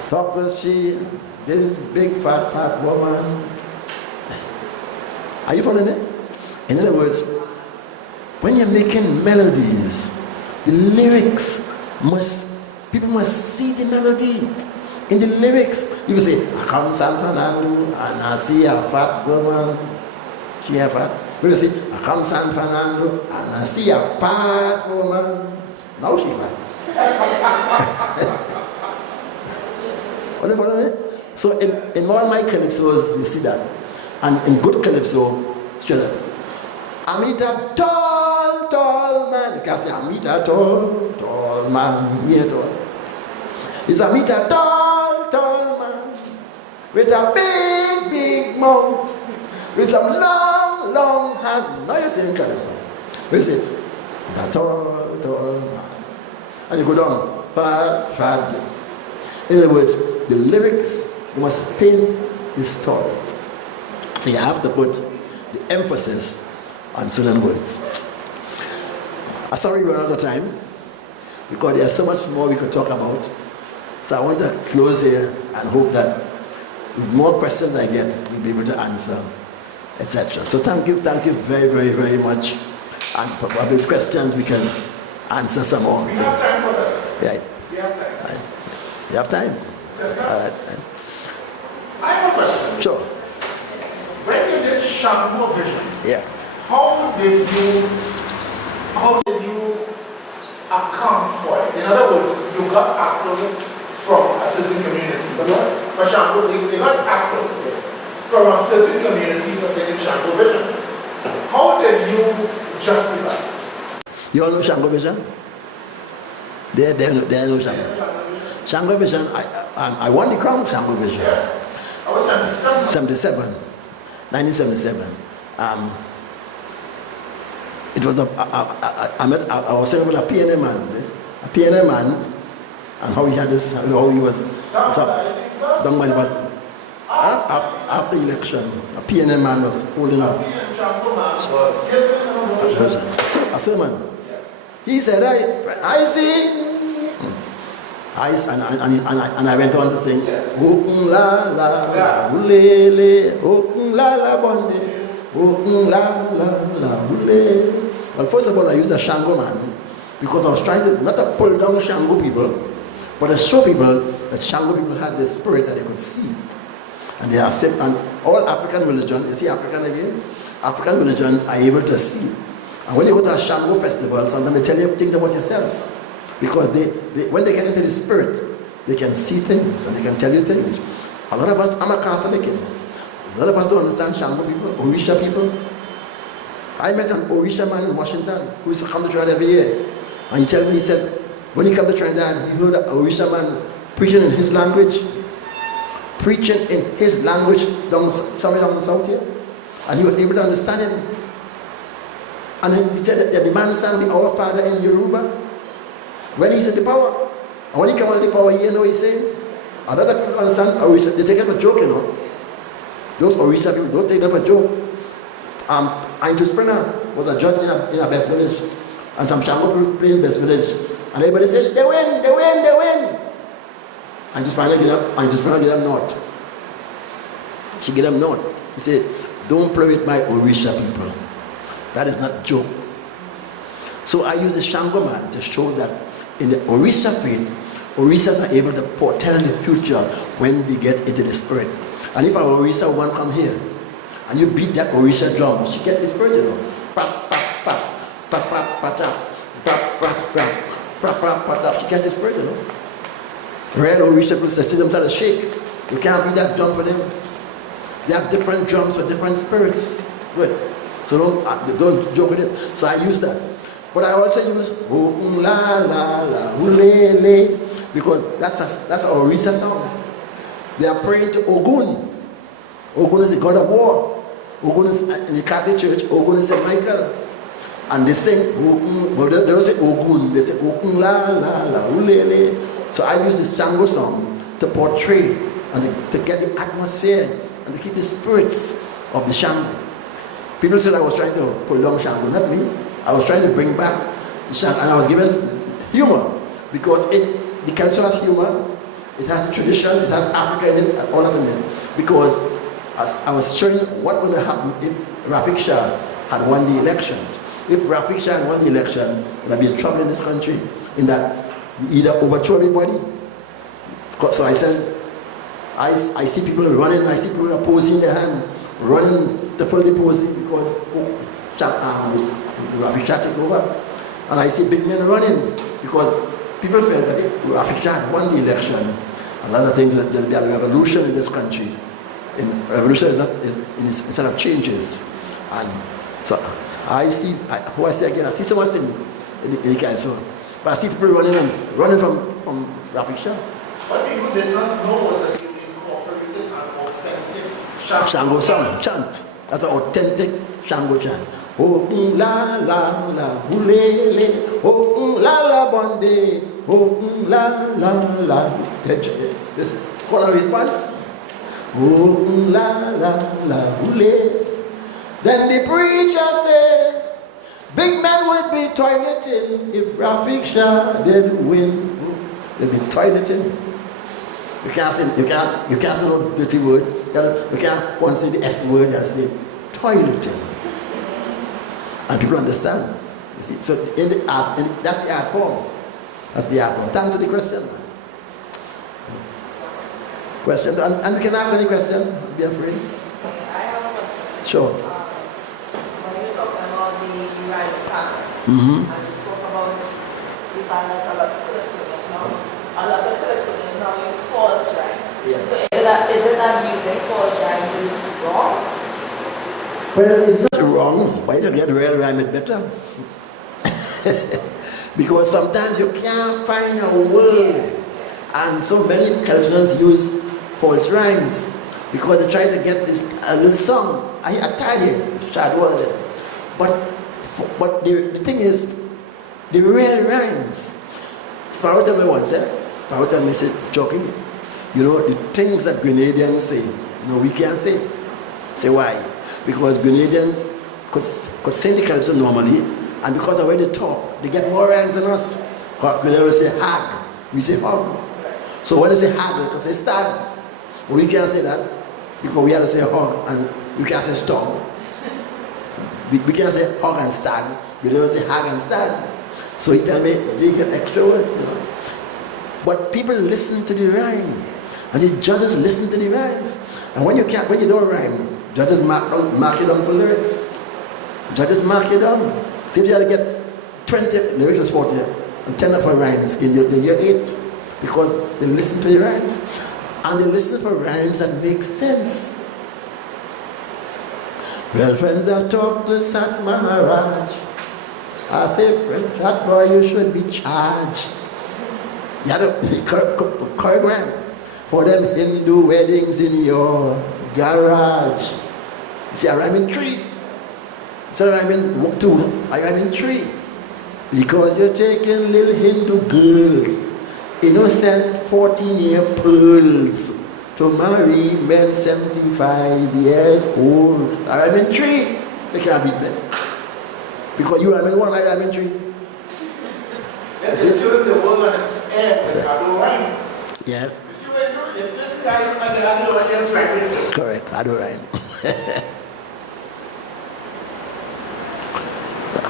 Talk to she, this big fat woman. Are you following it? In other words, when you're making melodies, the lyrics people must see the melody. In the lyrics, you will say, I come San Fernando and I see a fat woman. She ain't fat. We will say, I come San Fernando and I see a fat woman. Now she fat. What do you follow me? So in all my calypsos, you see that. And in good calypso, show that. I meet a tall man. You can say, I meet a tall man. Yeah, tall. It's a meet a tall man with a big mouth, with some long hand. Now you say in calypso. You say, the tall man. And you go down, fat. In other words, the lyrics, you must paint the story. So you have to put the emphasis on certain words. I'm sorry we're out of time, because there's so much more we could talk about. So I want to close here and hope that with more questions I get, we'll be able to answer, etc. So thank you very much. And probably questions we can answer some more. We have time, Professor. Right. We have time. Right. You have time? Yes, All right. I have a question. Sure. When you did Sando Vision, Yeah. how did you account for it? In other words, you got hassled from a certain community. For Sando, you got hassled from a certain community for saying Sando Vision. How did you justify? You all know Shango Vision? They know Shango. Shango Vision, I won the crown of Shango Vision. Yes. I was 77. 1977. it was I was saying about a PNM man, and how he had this, how he was done by the after election, a PNM man was holding up a sermon. He said, I see. And I went on to sing, la la la ulele, la la bonde, la la la ulele. Well, first of all, I used a Shango man because I was trying to not to pull down Shango people, but to show people that Shango people had this spirit that they could see. And they are said, and all African religions, you see African again? African religions are able to see. And when you go to a Shango festival, sometimes they tell you things about yourself. Because they when they get into the spirit, they can see things and they can tell you things. A lot of us, I'm a Catholic, a lot of us don't understand Shango people, Orisha people. I met an Orisha man in Washington who used to come to Trinidad every year. And he told me, he said, when he came to Trinidad, he heard an Orisha man preaching in his language. Preaching in his language somewhere down south here. And he was able to understand him. And then he said that the man sang the Our Father in Yoruba. When he's in the power, and when he comes in the power, you know what he's saying? A lot of people understand Orisha, they take it for a joke, you know. Those Orisha people don't take it for a joke. Aintu Springer was a judge in a best village, and some Shango people play in best village, and everybody says, they win, they win, they win. And just finally get up north. She get up north. He said, don't play with my Orisha people. That is not joke. So I use the Shango man to show that in the Orisha faith, Orishas are able to foretell the future when they get into the spirit. And if an Orisha woman come here, and you beat that Orisha drum, she get the spirit, you know. Pa, pa, pa, pa, pa, pa, ta, pa, pa, pa, pa, pa, pa, ta. She get the spirit, you know. Real Orisha people, they see themselves shake. You can't beat that drum for them. They have different drums for different spirits. Good. So don't joke with it. So I use that. But I also use la la la ulele because that's an Orisa song. They are praying to Ogun. Ogun is the god of war. Ogun is in the Catholic Church. Ogun is Saint Michael, and they sing. But they don't say Ogun. They say la la la ulele. So I use this Shango song to portray and to get the atmosphere and to keep the spirits of the Shango. People said I was trying to pull down Shango, not me. I was trying to bring back Shango, and I was given humor because the culture has humor, it has the tradition, it has Africa in it, and all of it in it. Because as I was showing what would have happened if Rafik Shah had won the elections. If Rafik Shah had won the election, there would be trouble in this country in that you either overthrow everybody. So I said, I see people running, I see people opposing their hand, running to fully opposing because Rafik Shah take over. And I see big men running because people felt that if Rafik Shah had won the election, and other things, there'll be a revolution in this country. And revolution is not instead of changes. And so I see, who I see again, I see so much in the council. But I see people running from Rafik Shah. What people did not know was that you incorporated an authentic Shango song, chant. That's an authentic Shango chant. Oh la la la ulele, oh la la bonde, oh la la la. This call a response. Oh la la la ulele. Then the preacher said, big men would be toileting if Rafik Shah did win. They'd be toileting. You can't say no dirty word. You can't want to say the S word. You say toileting. And people understand. You see? So in the art, that's the art form. That's the art form. Thanks for the question, man. Question? And you can ask any questions. Don't be afraid. I have a question. Sure. When you're talking about the rhyme pattern, Mm-hmm. and you spoke about the fact that a lot of Cliftonians now use false rhymes. Yes. So is it that using false rhymes is wrong? Well, it's not wrong. Why don't you get the real rhyme it better? Because sometimes you can't find a word. And so many cultures use false rhymes because they try to get this little song. I tired it, but But the thing is, the real rhymes. Sparrow tell me once, Sparrow tell me, say, Chucky, you know, the things that Grenadians say, you know, we can't say. Say why? Because Grenadians could sing the calypso normally, and because of the way they talk, they get more rhymes than us. Grenadians say hag, we say hog. So when they say hag, they say stag. But we can't say that, because we have to say hog, and we can't say storm. We can't say hog and stag, we don't say hag and stag. So he tell me, they get extra words, you know. But people listen to the rhyme, and the judges listen to the rhymes. And when you don't rhyme, judges mark you down for lyrics. Judges mark you down. See if you had to get 20 lyrics is 40, and 10 of our rhymes in the year 8, because they listen to the rhymes. And they listen for rhymes that make sense. Well, friends, I talk to Sat Maharaj. I say, friend, that boy, you should be charged. You had a choreograph for them Hindu weddings in your garage. See, I rhyme in 3. So I rhyme in 2. I rhyme in 3. Because you're taking little Hindu girls, innocent 14-year pearls, to marry men 75 years old. I rhyme in 3. They can't beat me. Because you rhyme in 1, I rhyme in 3. Let's turn the world on its head with I don't rhyme. Yes. You see when you rhyme and the other one else rhyme with you. Correct, I don't rhyme.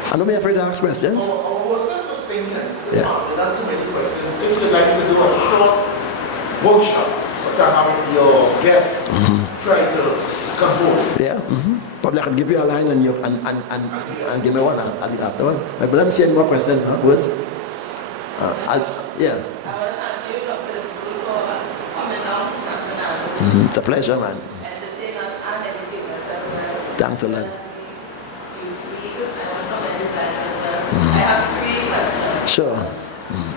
I don't be afraid to ask questions. Our hostess was thinking, Yeah. not too many questions. If you'd like to do a short workshop, to have your guests try to compose. Yeah. Probably I can give you a line and give me one afterwards. But let me see any more questions afterwards. Yeah. I want to thank you, Dr. for coming down to San Fernando. It's a pleasure, man. Entertain us and educate us as well. Thanks a lot. You leave, I want to comment on that as well. I have 3 questions. Sure.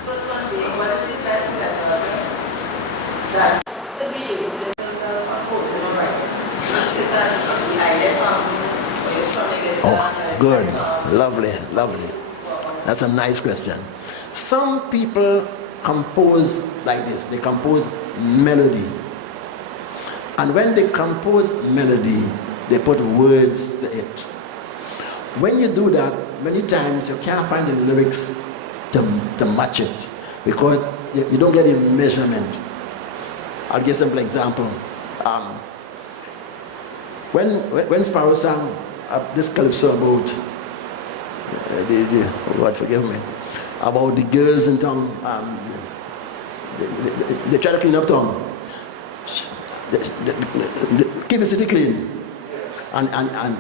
First one being, what is the best method that could be used in terms of composing or writing? Sit and behind it, or you're strumming it. Oh, good. Lovely. That's a nice question. Some people compose like this. They compose melody. And when they compose melody, they put words to it. When you do that, many times you can't find the lyrics to match it, because you don't get a measurement. I'll give a simple example. When Sparrow sang this calypso about God forgive me, about the girls in town, they try to clean up town, keep the city clean, and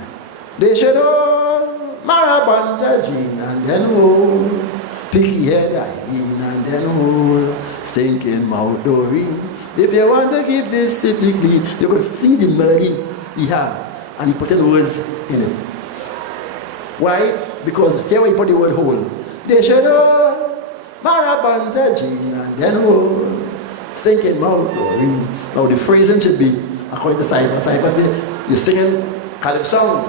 they should all Marabanta Jean, and then hold picky head Eileen, and then hold stinking mouth Doreen. If you want to keep this city clean, you can sing the melody he had, and he put in words in it. Why? Because here we put the word whole. They should all Marabanta Jean, and then hold stinking mouth Doreen. Now the phrasing should be according to Cypher. Cypher said, you're singing calypso.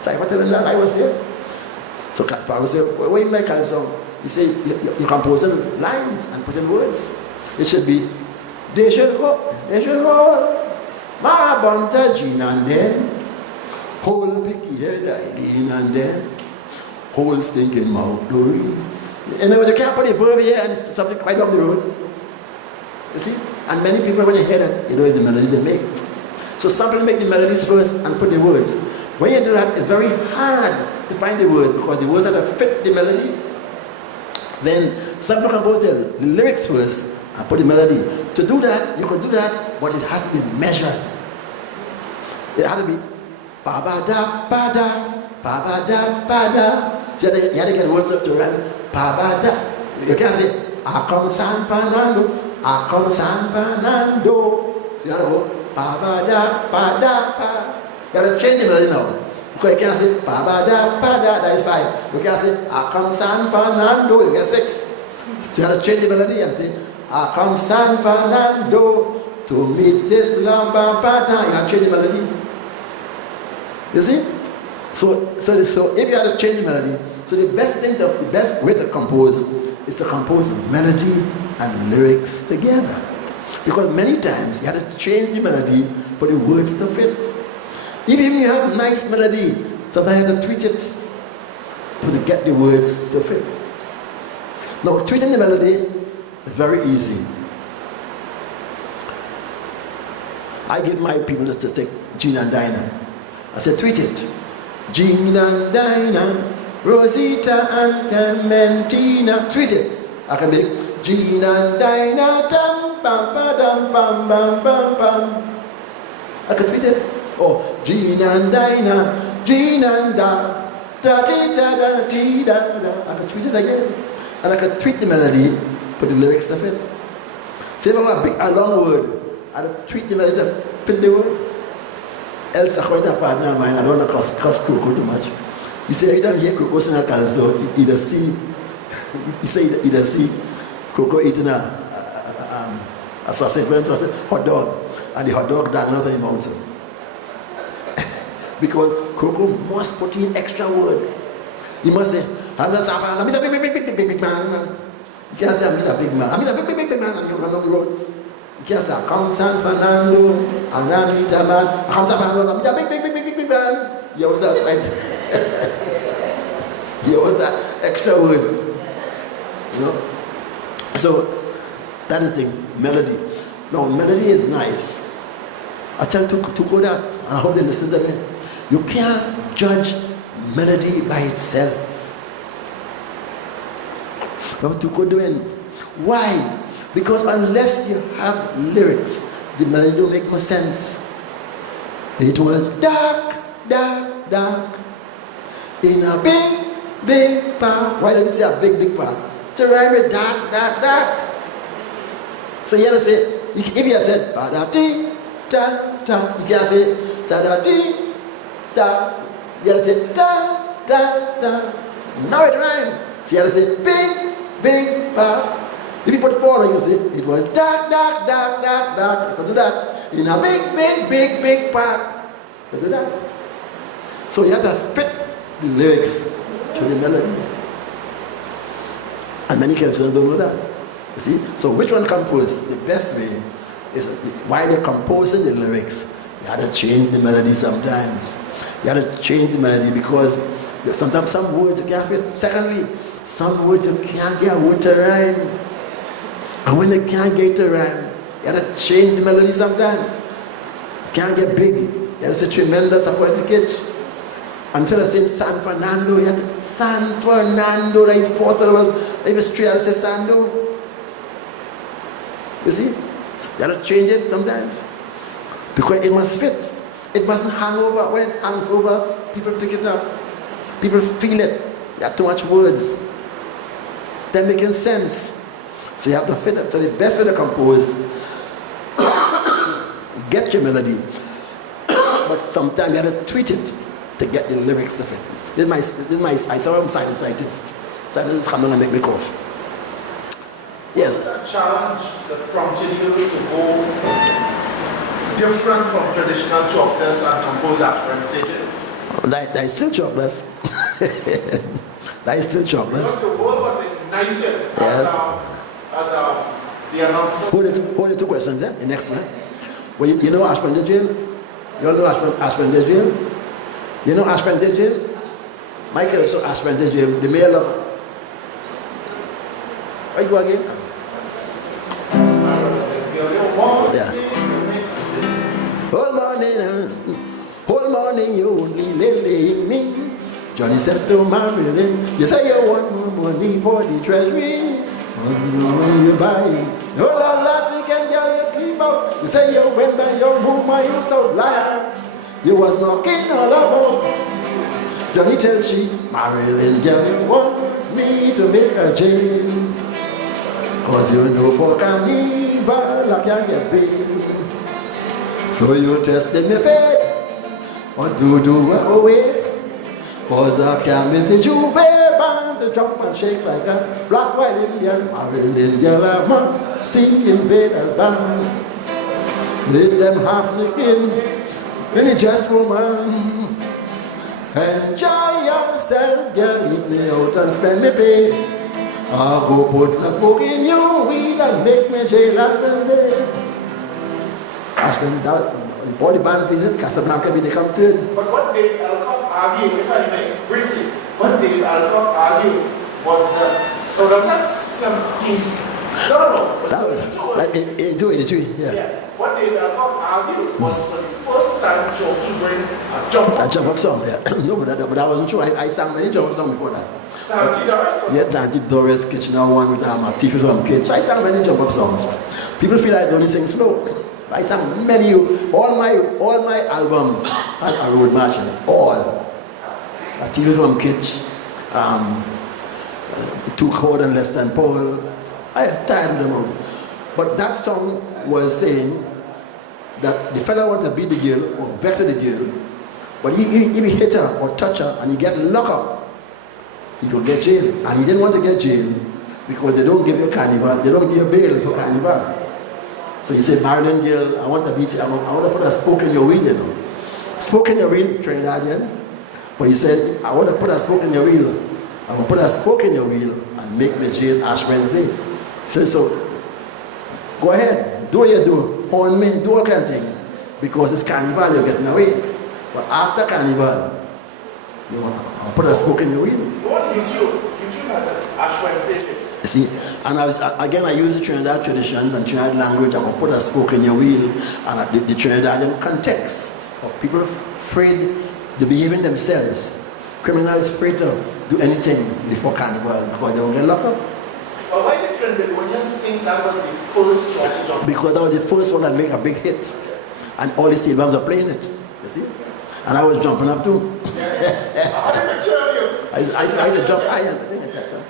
Cypher telling that I was there. So Sparrow said, where you make calypso? He said, you're composing lines and putting words. It should be, they should hold Marabanta Jean, and then whole picky head Eileen, and then whole stinking mouth Doreen. In other words, you can't put a verb here and it's something quite up the road. You see? And many people, when you hear that, you know it's the melody they make. So some people make the melodies first and put the words. When you do that, it's very hard to find the words, because the words that fit the melody. Then some people compose the lyrics first and put the melody. To do that, you can do that, but it has to be measured. It has to be ba ba da ba da, ba ba da ba da. So you have to get words up to rhyme. Ba ba da. You can't say I come San Fernando, I come San Fernando. So you have to go ba ba da ba da ba. You have to change the melody now. Because you can't say ba ba da ba da, that is 5. You can't say I come San Fernando, you get 6. So you have to change the melody and say I come San Fernando to meet this lamba bata. You have to change the melody. You see? So if you had to change the melody, so the best way to compose is to compose melody and lyrics together. Because many times you have to change the melody for the words to fit. Even if you have nice melody, sometimes you have to tweak it to get the words to fit. Now, tweaking the melody is very easy. I give my people just to take Gina and Dinah. I say, tweet it. Gina and Dinah, Rosita and Clementina. Tweet it. I can make Gina and Dinah, dum, bam, ba, dum, bam, bam, bam, bam. I can tweet it. Oh, Gina and Dinah, Gina and da, da, ti, da, da, ti, da, da. I can tweet it again. And I can tweak the melody, put the lyrics to fit. Say if I have a long word, I can tweak the melody to fit the word. Else, according to a partner of mine, I don't want to cross Coco too much. He said, every time you hear Coco sing a calypso, either see Coco eating a sausage, hot dog, and the hot dog dangling out of his mouth. So. Because Coco must put in extra word. He must say, I'm a big man. You can't say I'm just a big man. I'm a big man, and you run on the road. You can't say, come San Fernando, and I'm a man. Come San Fernando, I'm a big man. You always have right. You always have extra words. You know? So, that is the melody. Now, melody is nice. I tell Tuko that, and I hope they listen to me. You can't judge melody by itself. What Tuko doing? Why? Because unless you have lyrics, the melody don't make no sense. It was dark, dark, dark, in a big, big park. Why don't you say a big, big park? To rhyme with dark, dark, dark. So you have to say, if you have said, ba-da-dee, da, da, you can't say, da-da-dee, da. You have to say, da, da, da. Now it rhymes. So you have to say, big, big park. If you put four, you say, it was dark, dark, dark, dark, dark. You can do that. In a big, big, big, big park. You can do that. So you have to fit the lyrics to the melody. And many cultures don't know that. You see? So which one comes first? The best way is while you're composing the lyrics, you have to change the melody sometimes. You have to change the melody because sometimes some words you can't fit. Secondly, some words you can't get a word to rhyme. And when you can't get to rhyme, you have to change the melody sometimes. You can't get big. You have to say tremendous according to kids. Instead of saying San Fernando, you have to San Fernando, that is possible. If it's straight, I say Sando. You see? You have to change it sometimes. Because it must fit. It mustn't hang over. When it hangs over, people pick it up. People feel it. You have too much words. They're making sense. So you have to fit it. So the best way to compose, get your melody. But sometimes you have to tweak it to get the lyrics to fit. I saw him sinusitis. Sinusitis come on and make me cough. Yes. Was it a challenge that prompted you to go different from traditional Chalkdust and compose Ashburn stages? That is still Chalkdust. That is still Chalkdust. Because the world was ignited Yes. as the announcer. Hold the two questions, eh? The next one. Well, you know Ashburn Digital? You all know Ashburn Digital? You know Ashburn Digital? Michael also Ashburn Digital, the male lover. Where you go again? Yeah. Whole morning you only lay me. Johnny said to Marilyn, you say you want more money for the treasury. When you buy it. Oh, last weekend, girl, you sleep out. You say you went by your room, you so liar. You was knocking all about. Johnny tells she, Marilyn, girl, you want me to make a change. Cause you know for carnival I can't get paid. So you tested me faith. What do away? Cause I can't miss the juve band to jump and shake like a black, white Indian. Marilyn girl I must sing invaders band. With them half licking when it's just woman. Enjoy yourself, girl, eat me out and spend me pay. I'll go put the smoke in your weed and make me jail at Wednesday. That's when all the band visit Casablanca, they come to it. But what Dave Alcock argued, if I may, briefly, what Dave Alcock argued was that, so that's 17, no. That was like 82, yeah. What Dave Alcock argued was for the first time Chalky bring a jump up. A jump up song, yeah. No, but that wasn't true. I sang many jump up songs before that. Nancy Doris? Yeah, Nancy Doris, Kitchener One with Tiffany from Kids. I sang many jump up songs. People feel I only sing slow. I sang many, all my albums had a road march in it. All. Tiffany from Kids, Two Chord and Less Than Paul. I tired of them all. But that song was saying that the fella wanted to beat the girl or vex the girl, but if he hit her or touch her and he get locked up, he will get jail. And he didn't want to get jail because they don't give you carnival, they don't give you bail for carnival. So he said, Marilyn girl, I want to beat you, I want to put a spoke in your wheel, you know. Spoke in your wheel, Trinidadian. But he said, I want to put a spoke in your wheel. I want to put a spoke in your wheel and make me jail Ash Wednesday. So go ahead, do what you do, horn me, do all kind of thing. Because it's carnival, you're getting away. But after carnival, you want to put a spoke in your wheel. What YouTube has an Ash Wednesday. You see, and I use the Trinidad tradition and Trinidad language. I can put a spoke in your wheel, and the Trinidadian context of people afraid to behaving themselves. Criminals afraid to do anything before carnival because they don't get locked up. But why did Trinidadians think that was the first Chalky jump? Because that was the first one that made a big hit, and all the state bands were playing it. You see, and I was jumping up too. How did I tell you? I said jump high and etc.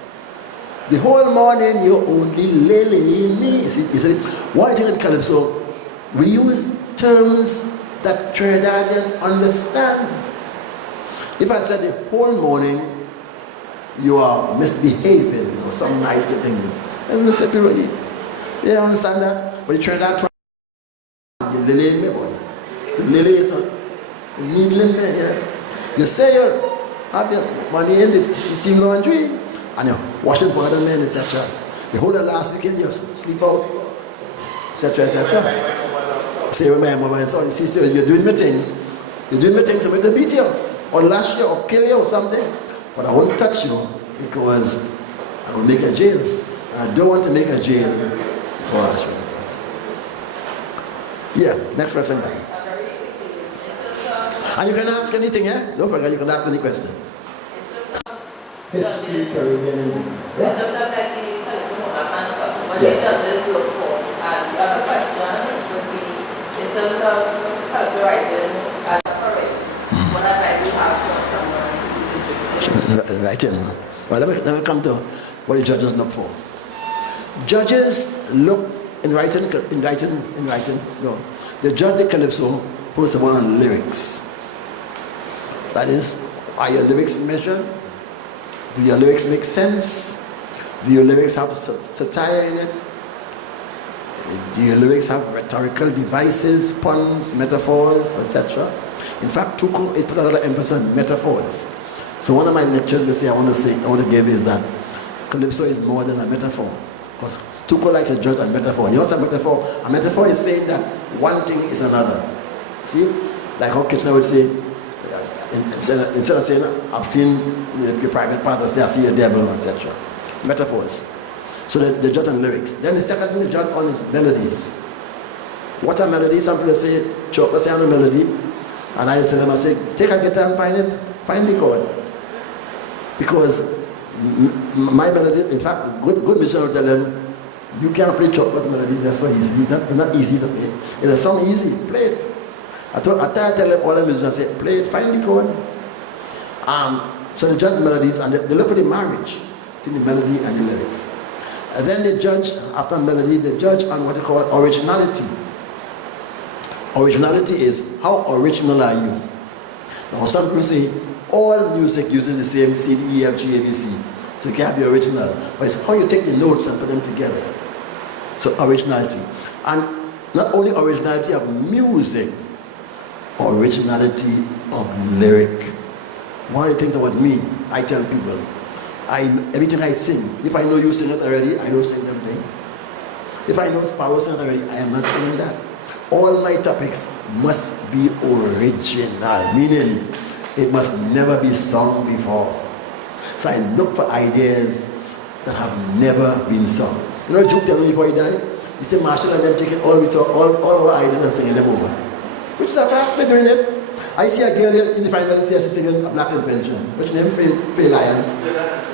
The whole morning you only lily me. You see, one thing in Calypso, we use terms that Trinidadians understand. If I said the whole morning you are misbehaving or some nice thing, I will say people, they don't understand that. But the Trinidad, you lily me, boy. The lily is a needling me. Yeah. You say you have your money in this steam laundry, and you're washing for other men, etc. The whole of last weekend you sleep out, etc. etc. Say with my mobile, so you see, so you're doing my things. You're doing my things, so I'm going to beat you, or lash you, or kill you, or something. But I won't touch you because I will make a jail. And I don't want to make a jail for us. Yeah, next question. And you can ask anything, eh? Don't forget, you can ask any question. History, Caribbean. Yeah. In terms of like the Calypso and stuff, what the judges look for. And the other question would be, in terms of Calypso writing as a career, what advice you have for someone who's interested? Writing. Well, let me come to what the judges look for. Judges look in writing. No. They judge the Calypso first of all on lyrics. That is, are your lyrics measured? Do your lyrics make sense? Do your lyrics have satire in it? Do your lyrics have rhetorical devices, puns, metaphors, etc.? In fact, Tuko is put a lot of emphasis on metaphors. So one of my lectures this year I want to give is that Calypso is more than a metaphor. Because Tuko likes to judge on metaphor. You know what's a metaphor? A metaphor is saying that one thing is another. See? Like how Kitchener would say, instead of saying, I've seen your private part, I say, I see a devil, etc. Metaphors. So they judge on lyrics. Then the second thing they judge on is melodies. What are melodies? Some people say, Chalkdust say on a melody. And I tell them, I say, take a guitar and find it. Find the chord. Because my melodies, in fact, good musician will tell them, you can't play Chalkdust melodies, that's so easy. It's not easy to play. It's a song easy, play it. I tell them all the musicians, say, play it, find the chord. So they judge melodies and they look for the marriage between the melody and the lyrics. And then they judge, after melody, they judge on what they call originality. Originality is, how original are you? Now some people say, all music uses the same C, D, E, F, G, A, B, C. So you can't be original. But it's how you take the notes and put them together. So originality. And not only originality of music, originality of lyric. One of the things about me, I tell people, everything I sing, if I know you sing it already, I don't sing everything. If I know Sparrow sing it already, I am not singing that. All my topics must be original, meaning it must never be sung before. So I look for ideas that have never been sung. You know, Juke tell me before he died, he said Marshall and them taking all our ideas and singing them over. Which is a fact, they're doing it. I see a girl in the final this year, she's singing a black invention, which name Faye Lyons.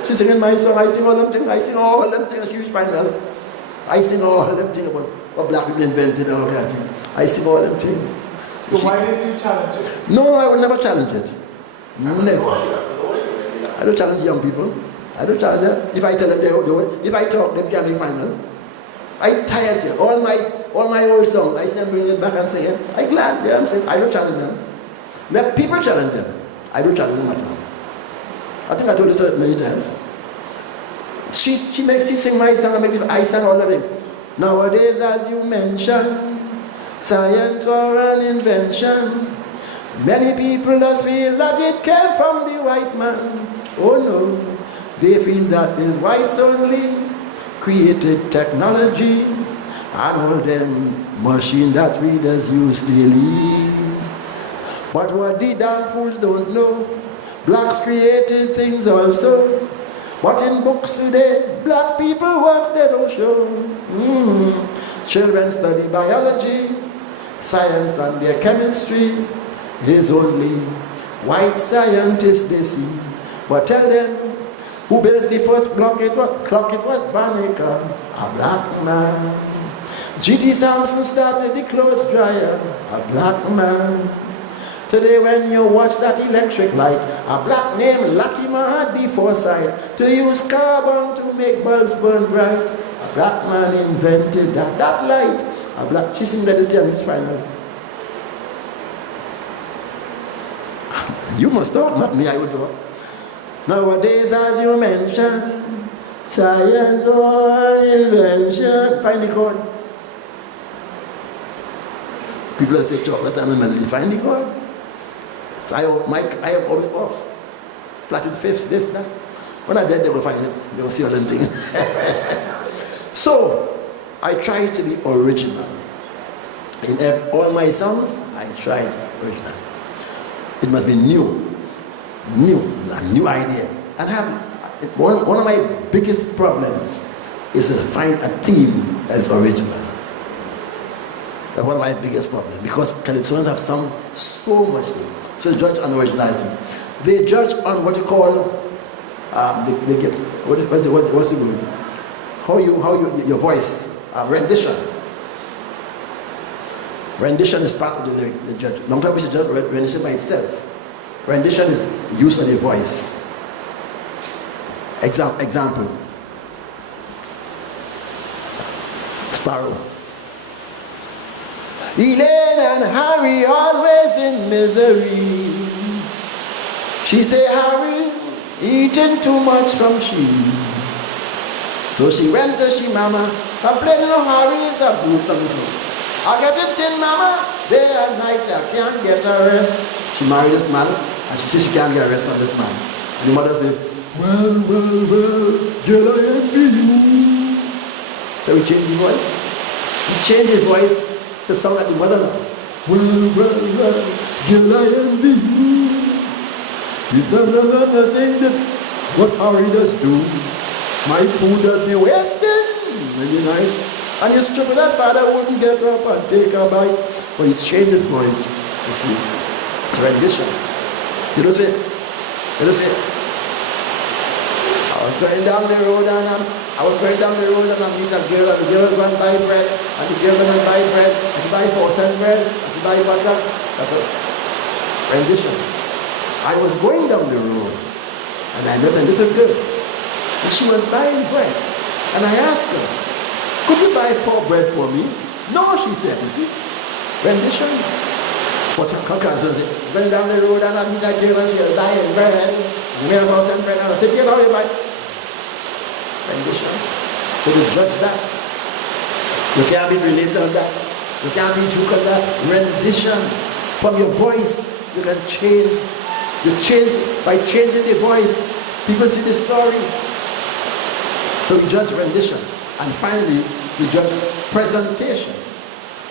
She's singing my song, I sing all them things, huge final. I sing all them things about what black people invented and all that. I sing all them things. So why didn't you challenge it? No, I will never challenge it. Never. I don't challenge young people. I don't challenge them. If I tell them they do it, if I talk, they can't be final. I tire here. All my old songs, I say I'm bringing it back and sing it. I'm glad. Yeah, I'm saying I don't challenge them. Let people challenge them. I don't challenge them at all. I think I told this many times. She sing my song and maybe I sang all of it. Nowadays, as you mentioned, science or an invention, many people just feel that it came from the white man. Oh no, they feel that his whites only created technology and all them machine that readers use daily. But what the damn fools don't know, blacks created things also. But in books today, black people works they don't show. Children study biology, science and their chemistry. Is only white scientists they see. But tell them, who built the first clock? It was Banneker, a black man. G.T. Sampson started the clothes dryer, a black man. Today when you watch that electric light, a black named Latimer had the foresight to use carbon to make bulbs burn bright. A black man invented that light. A black, she sing that this year in final. You must talk, not me, I will talk. Nowadays, as you mentioned, science or invention. Find the chord. People say chocolate and a melody. Find the chord. So I am always off. Flatted fifths, this, that. When I dead, they will find it. They will see all them things. So, I try to be original. In all my songs, I try to be original. It must be new, a new idea. And one of my biggest problems is to find a theme that's original. That's one of my biggest problems, because Calypsonians have sung so much thing. So they judge on originality. They judge on what you call what's the word? How your voice, rendition. Rendition is part of the lyric, the judge. Long time we say rendition by itself. Rendition is use of the voice. Example. Sparrow. Elaine and Harry always in misery. She say Harry eating too much from she. So she went to she mama, complaining of Harry is a brute and so. I get it in mama, day and night I can't get a rest. She married this man and she said she can't get a rest from this man. And the mother said, well, girl, I envy you. So he changed his voice. He changed his voice to sound like the mother now. Well, girl, I envy you. It's another thing that what Harry does do. My food does be wasted in the night. And you stupid that father wouldn't get up and take a bite. But he changed his voice to see. It's rendition. You don't say, I was going down the road and I meet a girl and the girl was going to buy bread and the girl went to buy bread and she buy 4 cent bread and she buy butter. That's a rendition. I was going down the road and I met a little girl and she was buying bread and I asked her, could you buy 4 bread for me? No, she said, you see, rendition. What's her concern? Going down the road and I meet a girl and she was buying bread and we have 4 cent bread and I said, get out of here, rendition. So they judge that. You can't be related on that. You can't be juke on that. Rendition. From your voice, you can change You change, by changing the voice, people see the story. So we judge rendition. And finally, we judge presentation.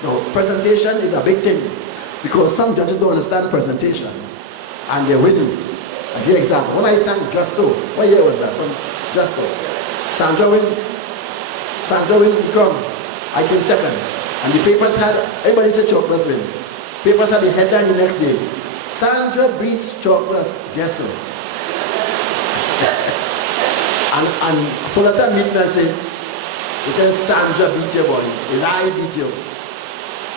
Now, presentation is a big thing because some judges don't understand presentation and they win. I give example. When I sang Just So, what year was that? From Just So. Sando win drum. I came second. And the papers had, everybody said Chalkdust win. Papers had the headline the next day. Sandra beats Chalkdust, Just So. and for that time, meet me and say, it says Sandra beat your boy, his I beat you.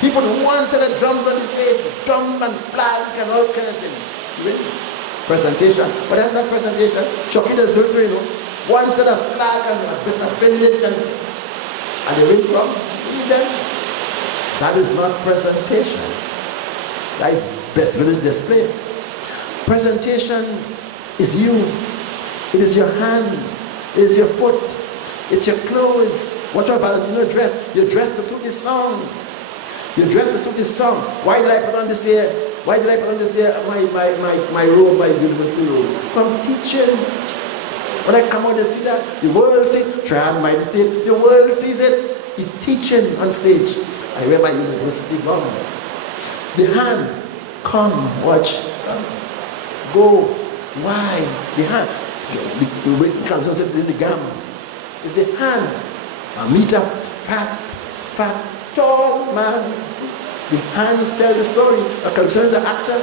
He put one set of drums on his head, drum and flag and all kind of things. Really? Presentation. But that's not presentation. Chucky does do it too, you know. One set of flag and a bit of billet and they win from them. That is not presentation. That is best village display. Presentation is you. It is your hand. It is your foot. It's your clothes. What your Valentino dress? You dress to suit the song. You dress to suit the song. Why did I put on this year? Why did I put on this year my robe, my university robe? I'm teaching. When I come out and see that, the world sees it. Try might see it. The world sees it. He's teaching on stage. I wear my university gown. The hand, come, watch, go. Why? The hand. The way it comes, it's the gum. It's the hand. A meter fat, tall man. The hands tell the story. Concerning the actor.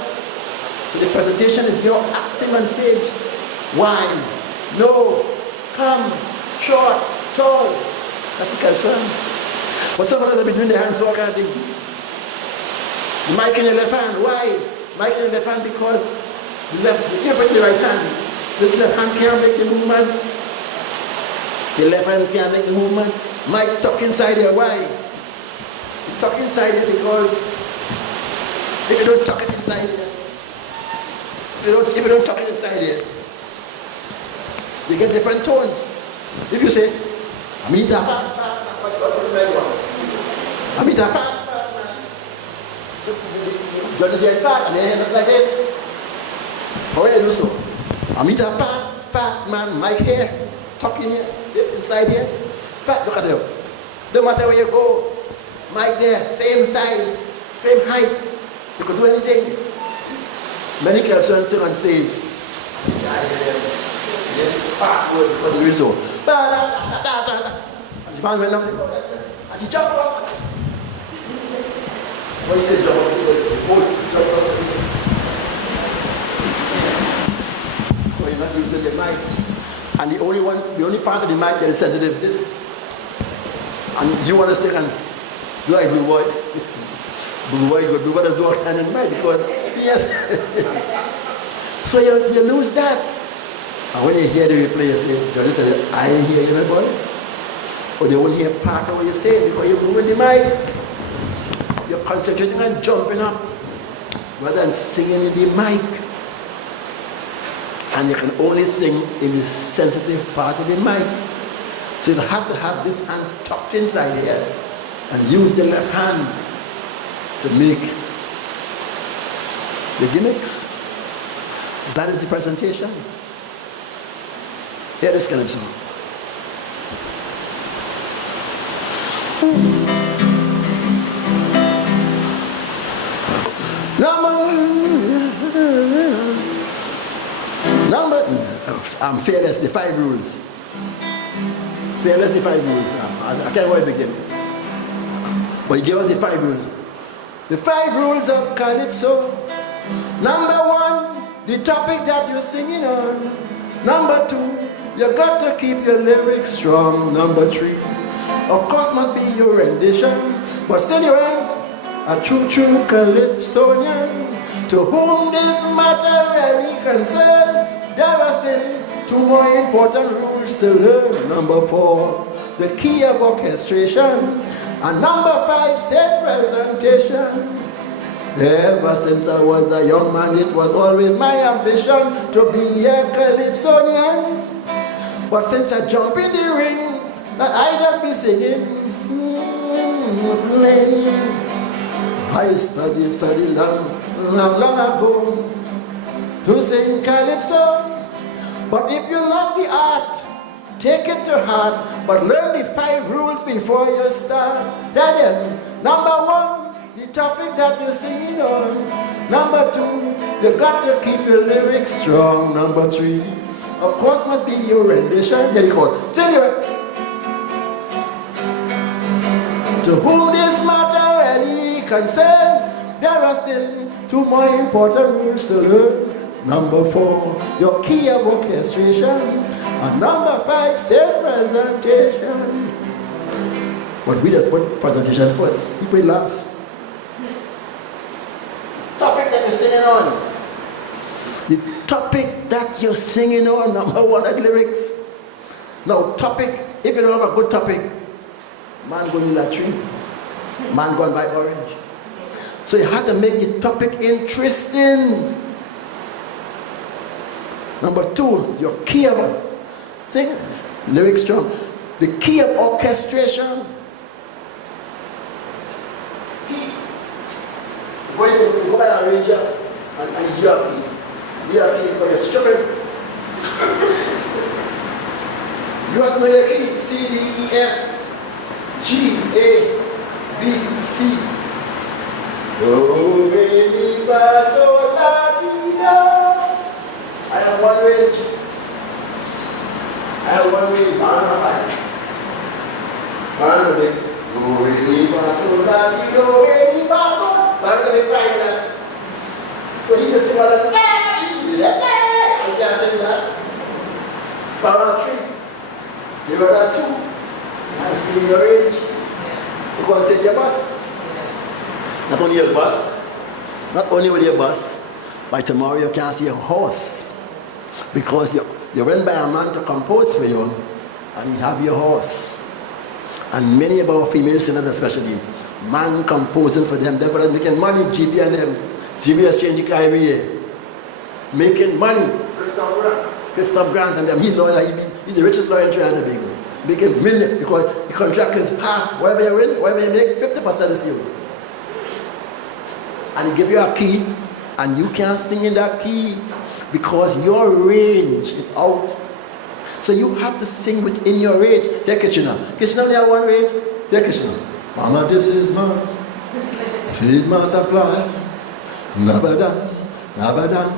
So the presentation is your acting on stage. Why? No, come, short, tall. That's the concern. But some of us have been doing the hands so kind of thing. The mic in your left hand. Why? Mic in your left hand because you put the right hand. This left hand can't make the movement. The left hand can't make the movement. Mic tuck inside here. Why? You tuck inside here because if you don't tuck it inside here, if you don't tuck it inside here, you get different tones. If you say, Amita, Amita, so judges hear fat and they hear like it. How do you do so? Amita, fat man, mic here, tuck in here, this inside here. Fat, look at you. No matter where you go, mic there, same size, same height. You could do anything. Many Clifton still on stage. What do you so? And she went up and she jumped up. What he said, jump up. So you're not using the mic. And the only part of the mic that is sensitive is this. And you want to say, and do I blue boy? Blue boy, good blue boy, do a hand in the mic because, yes. So you lose that. And when you hear the replay, you say, I hear you, my boy. Or they won't hear part of what you're saying because you're moving the mic. You're concentrating on jumping up rather than singing in the mic. And you can only sing in the sensitive part of the mic. So you have to have this hand tucked inside here and use the left hand to make the gimmicks. That is the presentation. Hear this calypso. I'm fearless, the 5 rules. Fearless, the 5 rules. I can't wait to begin. But he gave us the 5 rules. The 5 rules of calypso. Number 1, the topic that you're singing on. Number 2, you got to keep your lyrics strong. Number 3, of course, must be your rendition. But still you ain't a true calypsonian. To whom this matter really concerned, there are still 2 more important rules to learn. Number 4, the key of orchestration. And number 5, stage presentation. Ever since I was a young man, it was always my ambition to be a calypsonian. But since I jump in the ring, I just be singing. I studied long ago. to sing calypso. But if you love the art, take it to heart, but learn the 5 rules before you start. Daniel, number 1, the topic that you're singing on. Number 2, you got to keep your lyrics strong. Number 3, of course, must be your rendition. Get it called. Tell you, to whom this matter any concern, there are still 2 more important rules to learn. Number 4, your key of orchestration. And number 5, stage presentation. But we just put presentation first. We put it last. Topic that you're singing on. The topic that you're singing on, number 1 at lyrics. Now, topic, if you don't have a good topic, man go in that tree. Man go and buy orange. So you have to make the topic interesting. Number 2, your key of sing, lyrics strong. The key of orchestration. Key. When you go by an arranger and you have key. You have key, but you're struggling. You have to know your key. C, D, E, F, G, A, B, C. Do, re, mi, fa, sol, la, ti, do. I have 1 range. I have 1 range. Banana 5. Banana big. Do, re, mi, fa, sol, la, ti, do, re, mi, fa, sol. Banana big 5 that. So he can sing all that. I can't sing that. Banana 3. You got that 2. I sing your range. You can sing your bass. Not only your bass. Not only with your bass. By tomorrow you can't see a horse. Because you went by a man to compose for you, and you have your horse. And many of our female singers especially, man composing for them, therefore making money, GB and them. GB has changed the car every year. Making money. Christoph Grant and them, he's the richest lawyer in Trinidad and Tobago. Making millions, because the contract is half, whatever you win, whatever you make, 50% is you. And he give you a key, and you can't sing in that key because your range is out. So you have to sing within your range. Here, Kitchener. Kitchener, they have 1 range. Here, Kitchener. Mama, this is Mars. This is Mars applies. Nabadam, nabadam,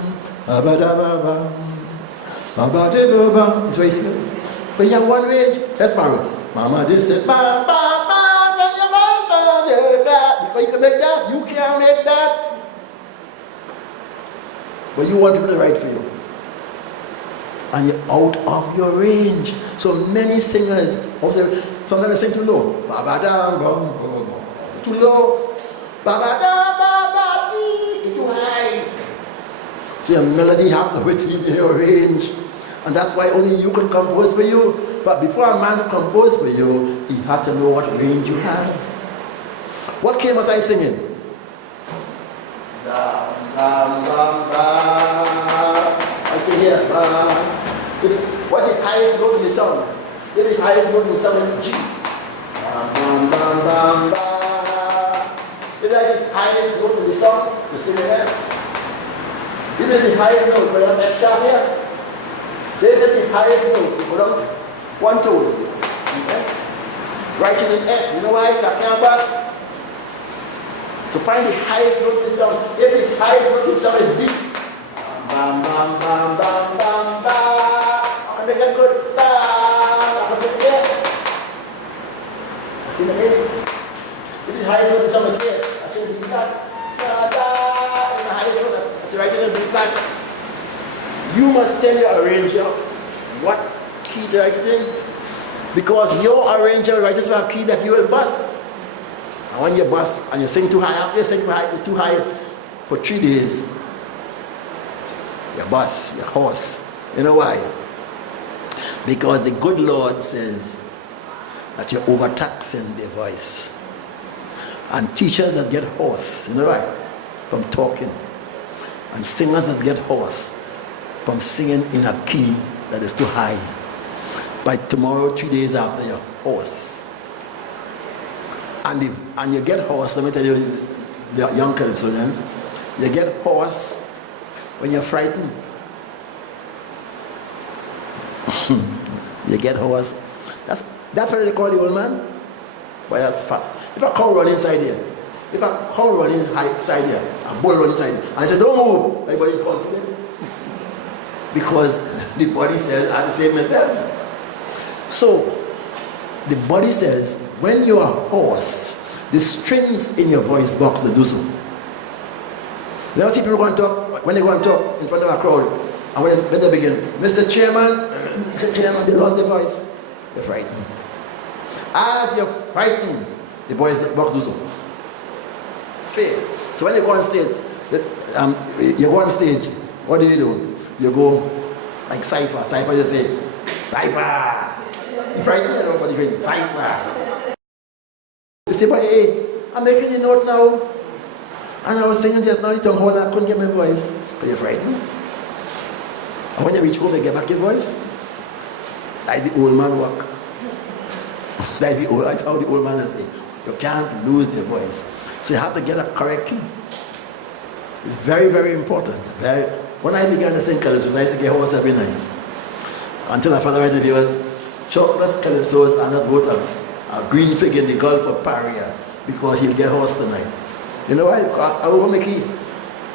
nabadam, nabadam. So he's singing. But you have 1 range. That's Maro. Mama, this is ba ba ba. Before you can make that, you can't make that. But you want people to write for you. And you're out of your range. So many singers, also, sometimes they sing too low. Too low. Too high. So your melody have to within your range. And that's why only you can compose for you. But before a man compose for you, he had to know what range you have. What came as I singing? I sing here. What the highest note in the song? The highest note in the song is G. If that's the highest note in the song, you sing it there. If it's the highest note, we have F sharp here. So if it's the highest note, you put on 1 tone. Okay? Write it in F. You know why? It's a canvas. To find the highest note in the song. If the highest note in the song is B. Bam, bam, bam, bam, bam, bam. And make it good. Bam. I sing it here. I sing it here. If the highest note in the song is here, I sing the B flat. Da, da. And the highest note, I sing right in the B flat. You must tell your arranger what key to write in. Because your arranger writes for a key that you will bust. And when you bust and you sing too high, you sing too high for 3 days, you bust, your horse. You know why? Because the good Lord says that you're overtaxing their voice. And teachers that get hoarse, you know why? From talking. And singers that get hoarse from singing in a key that is too high. By tomorrow, 2 days after, you're hoarse. And you get hoarse, let me tell you, young Calypsonians, you get hoarse when you're frightened, you get hoarse. That's what they call the old man. But that's fast. If a cow run inside here, if a cow run inside here, a bull run inside here, and I say, don't move, everybody continue. Because the body cells are the same myself. So, the body says, when you are hoarse, the strings in your voice box will do so. You never see people go and talk, when they go and talk in front of a crowd, and when they begin, Mr. Chairman, they lost their voice. They're frightened. As you're frightened, the voice box do so. Fail. So when you go on stage, what do? You go like Cypher. Cypher, you say, Cypher. You frighten everybody going, Cypher. You say, but hey, I'm making a note now. And I was singing just now, you don't hold, I couldn't get my voice. But you're frightened. And when you reach home, you get back your voice. That's the old man walk. That's how the old man is. You can't lose your voice. So you have to get a correct key. It's very, very important. When I began to sing calypso, I used to get hoarse every night. Until I found out that there was Chalkdust calypsos and that wrote a green fig in the Gulf of Paria because he'll get hoarse tonight. You know why? I opened my key.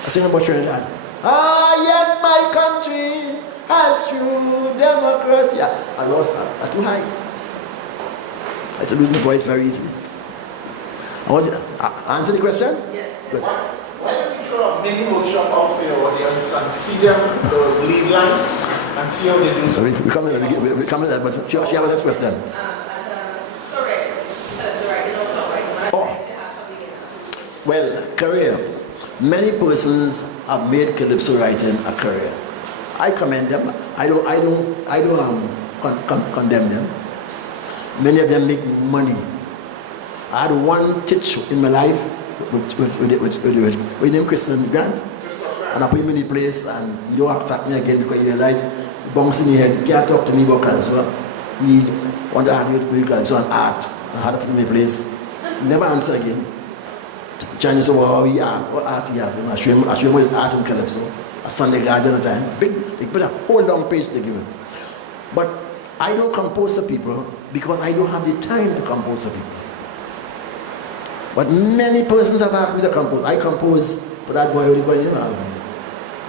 I sing about Trinidad. Ah, yes, my country has true democracy. I lost that. That's too high. I used to lose my voice very easily. I want you to answer the question? Yes. Good. Why don't you throw a mini workshop out for your audience and feed them the lead line and see how they do? So we come in that, but she have a next question. As a correct, that's right, you know, so right, when I say have something in Well, career. Many persons have made calypso writing a career. I commend them. I don't condemn them. Many of them make money. I had one teacher in my life with named Clifton Grant, and I put him in the place, and he don't attack me again because he realized bouncing in your head, he can't talk to me about calypso. He wanted to argue with calypso and art, and I had to put him in place. He never answered again. Chinese said, well, we art, what art you have? I show him what is art in calypso. A Sunday garden at a time. Big, put a whole long page to give him. But I don't compose for people because I don't have the time to compose for people. But many persons have asked me to compose. I compose for that boy, what do you call him?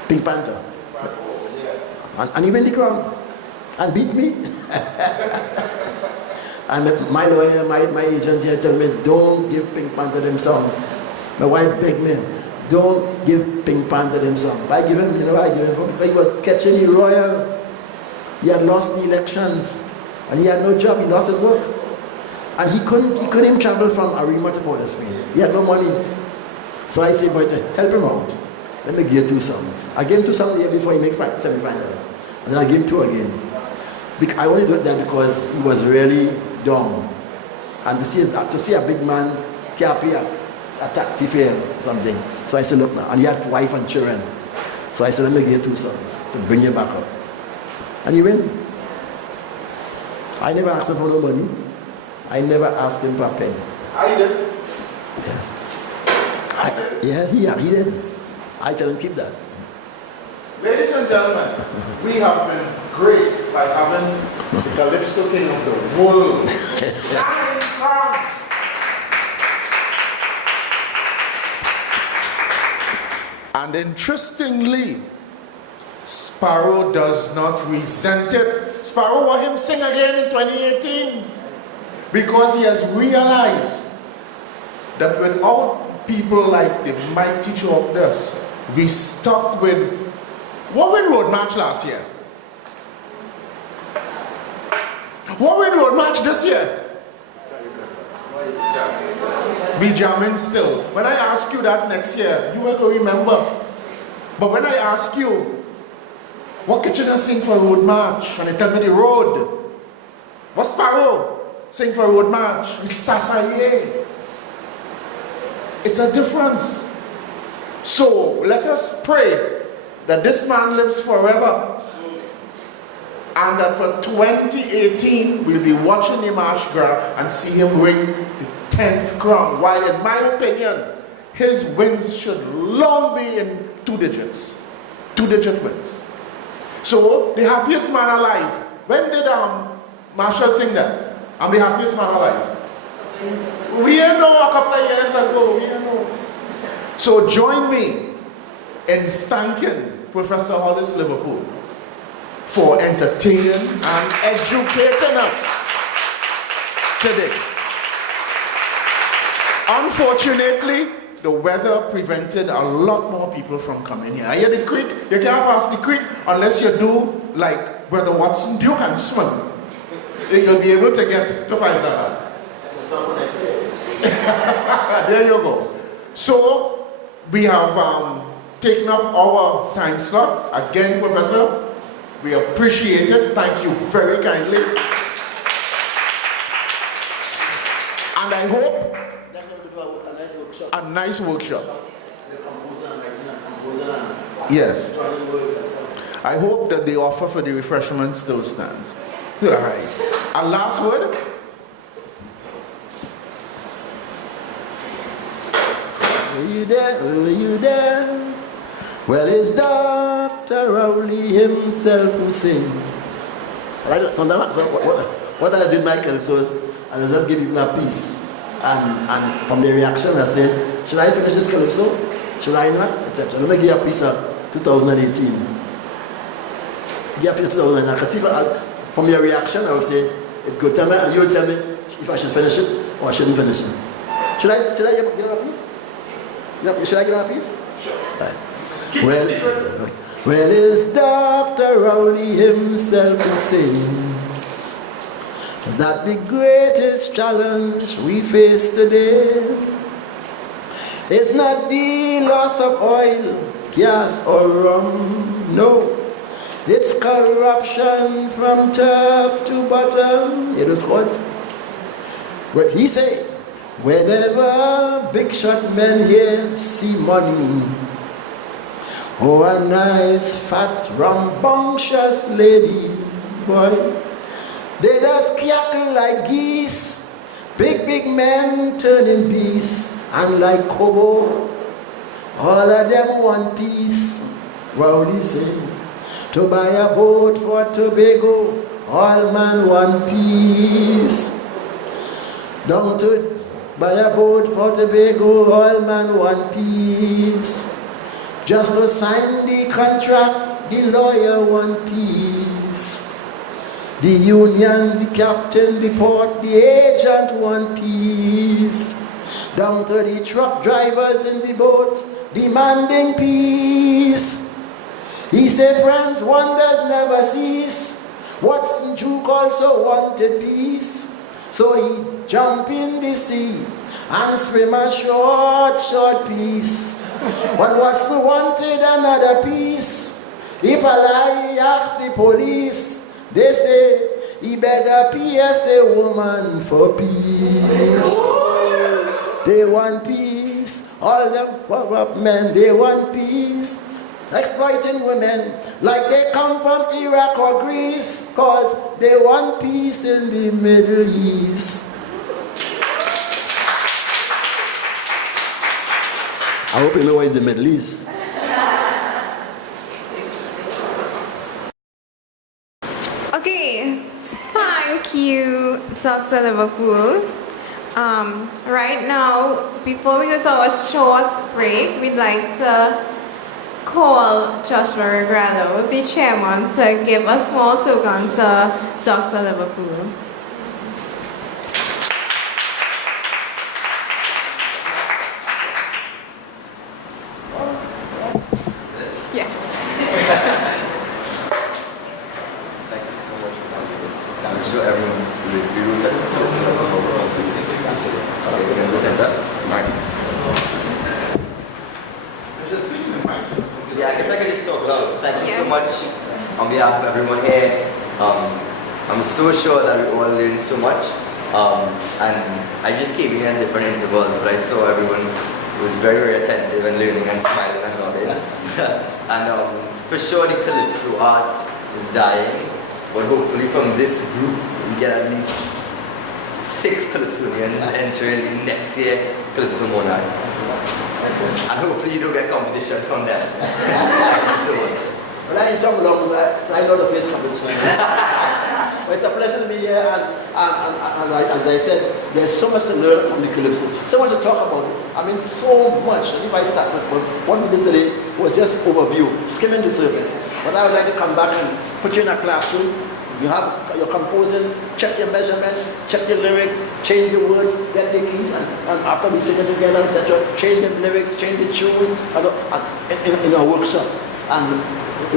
Pink Panther. And he went the crown and beat me. And my lawyer, my agent here tell me, don't give Pink Panther them songs. My wife begged me, don't give Pink Panther them songs. I give him, you know why I give him? Because he was catching the royal. He had lost the elections and he had no job, he lost his work. And he couldn't even travel from Arima to Port Spain. He had no money. So I said, but help him out. Let me give you 2 songs. I gave him 2 songs the year before he made semi-final. And then I gave him 2 again. I only did that because he was really dumb. And to see a big man can't pay a taxi fare or something. So I said, look now. And he had wife and children. So I said, let me give you 2 songs to bring you back up. And he went. I never asked him for nobody. I never asked him for a penny. I did. Yeah. Yes, he did. I tell him keep that. Ladies and gentlemen, we have been graced by having the Calypso King of the world. Lion Kong. And interestingly, Sparrow does not resent it. Sparrow want him sing again in 2018 because he has realized that without people like the mighty Chalkdust, we stuck with what we road march last year. What we road march this year? We jamming still. When I ask you that next year, you will go remember. But when I ask you, what Kitchener sing for a road march? And they tell me the road. What Sparrow sing for a road march? It's Sasaye. It's a difference. So let us pray that this man lives forever. And that for 2018, we'll be watching him Ashgra and see him win the 10th crown. While in my opinion, his wins should long be in 2 digits. 2-digit wins. So, the happiest man alive. When did Marshall sing that? I'm the happiest man alive. We didn't know a couple of years ago. We didn't know. So, join me in thanking Professor Hollis Liverpool for entertaining and educating us today. Unfortunately, the weather prevented a lot more people from coming here. Here the creek, you can't pass the creek unless you do like Brother Watson, you can swim. You'll be able to get to Faisal. There you go. So, we have taken up our time slot. Again, Professor, we appreciate it. Thank you very kindly. And I hope a nice workshop. Yes. I hope that the offer for the refreshment still stands. All right. A last word? Are you there? Are you there? Well, it's Dr. Rowley himself who sing. Sometimes, what I do in my calypso is I just give him a piece. And from the reaction, I say, should I finish this calypso? Should I not? Etc. I'm going to give a piece of 2018. Give a piece of 2019. I can see from your reaction, I will say, it's good. Tell me, and you'll tell me if I should finish it or I shouldn't finish it. Should I give him a piece? Should I give him a piece? Sure. Right. Well, it's Dr. Rowley himself who sing that the greatest challenge we face today is not the loss of oil, gas or rum, no. It's corruption from top to bottom. It was what? Well, he said, whenever big shot men here see money, oh, a nice, fat, rambunctious lady, boy, they just cackle like geese. Big men turning beasts, and like Kobo, all of them one piece. Rowley say, to buy a boat for Tobago, all man one piece. Down to buy a boat for Tobago, all man one piece. Just to sign the contract, the lawyer one piece. The union, the captain, the port, the agent one piece. Down to the truck drivers in the boat, demanding peace. He said, friends, wonders never cease. Watson Duke also wanted peace. So he jump in the sea and swim a short piece. But Watson wanted another piece. If a lie asked the police, they say he better pierce a woman for peace. They want peace. All them corrupt men, they want peace. Exploiting women like they come from Iraq or Greece, cause they want peace in the Middle East. I hope you know where is the Middle East. Okay, thank you, Dr. Liverpool. Right now, before we go to our short break, we'd like to call Joshua Regrello, the chairman, to give a small token to Dr. Liverpool. Yeah. Thank you so much for that. I'm sure everyone will be rooted in the center. Yeah, I guess I can just talk loud. Thank you so much on behalf of everyone here. I'm so sure that we all learned so much. And I just came here in different intervals, but I saw everyone was very attentive and learning and smiling and nodding. And for sure the Calypso art is dying, but hopefully from this group we get at least 6 Calypsonians entering next year Calypso Monarch. And hopefully you don't get competition from them. Thank you so much. But I ain't talking long, I know the face competition. But it's a pleasure to be here, and as I said, there's so much to learn from the Calypso, so much to talk about. I mean, so much. If I start with what we did today was just overview, skimming the surface. But I would like to come back and put you in a classroom. You're composing, check your measurements, check your lyrics, change the words, get the key, and after we sing it together, etc., change the lyrics, change the tune in a workshop. And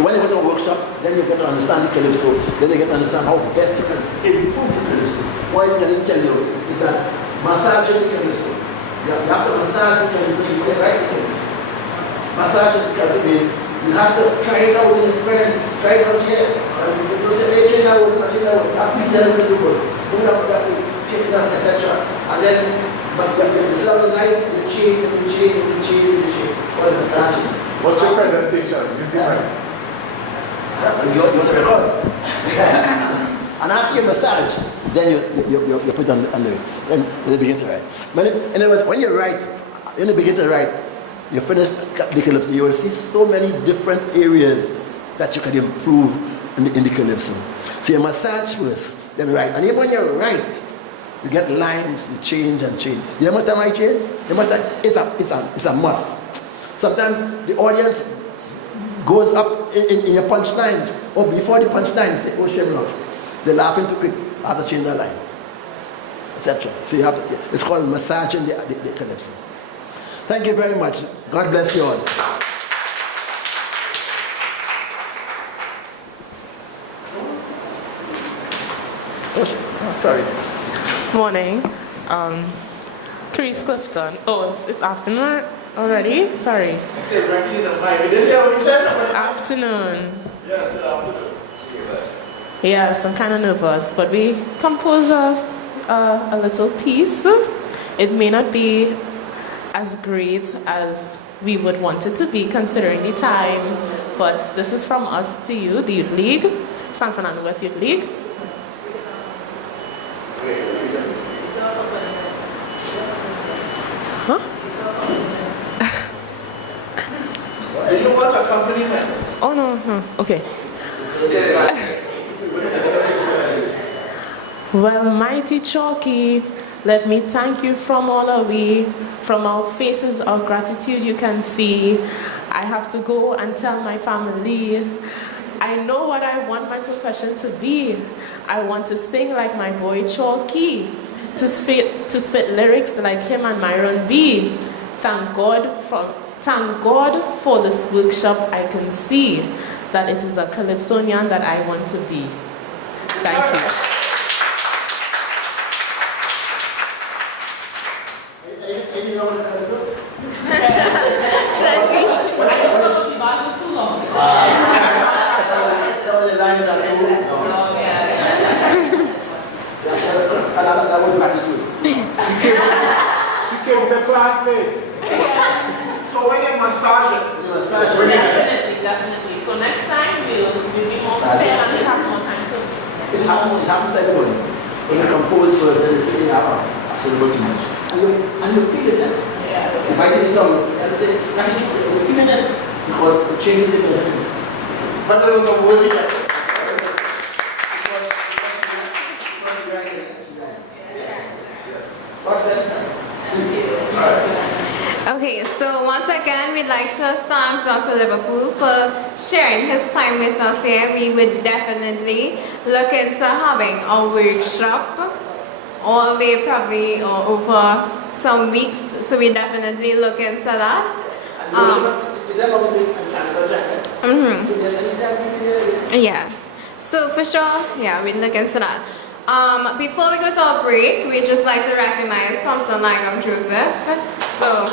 when you go to a workshop, then you get to understand the Calypso, then you get to understand how best you can improve the Calypso. What it's going to tell you is that massaging the Calypso. You have to massage the Calypso, you get right the Calypso. Massaging the Calypso means you have to try it out with your friend, try it out here. You say, hey, change that word, change that word. You have to sell it with the word. You have to change it, etc. And then, but you sell the night, and you change, and you change, and you change, and you change. It's called massaging. What's your presentation? You see mine? You're the record. And after you massage, then you put on lyrics. Then you begin to write. But in other words, when you write, when you begin to write, you finish the Calypso, you will see so many different areas that you can improve in the Calypso. So you massage first, then write. And even when you write, you get lines, you change and change. You know what time I change? It's a must. Sometimes the audience goes up in your punchlines, or before the punchlines, say, oh, shame love. They're laughing too quick, I have to change the line, etc. So you have to, it's called massaging the Calypso. Thank you very much. God bless you all. Oh, sorry. Morning. Clifton. Oh, it's afternoon already? Sorry. Afternoon. Yes, afternoon. Yes, I'm kind of nervous, but we compose a little piece. It may not be as great as we would want it to be considering the time, but this is from us to you, the Youth League, San Fernando West Youth League. Huh? Do you want accompaniment? Oh no, okay. Well, mighty Chalky, let me thank you from all our way, from our faces of gratitude you can see. I have to go and tell my family. I know what I want my profession to be. I want to sing like my boy Chalky, to spit lyrics like him and Myron B. Thank God for this workshop. I can see that it is a Calypsonian that I want to be. Thank you. She came to classmates. So when you massage it, Definitely. So next time we'll be more prepared and have more time to. It happens everybody. When you compose first, then you say, I said too much. And you feel it then. Yeah. You bite it down, and say, you feel it then. Because it changes it. but there was a word in it. Okay, so once again, we'd like to thank Dr. Liverpool for sharing his time with us here. We would definitely look into having a workshop all day probably or over some weeks. So we definitely look into that. Yeah, so for sure, yeah, we'd look into that. Before we go to our break, we'd just like to recognize Thompson Lygon Joseph. So,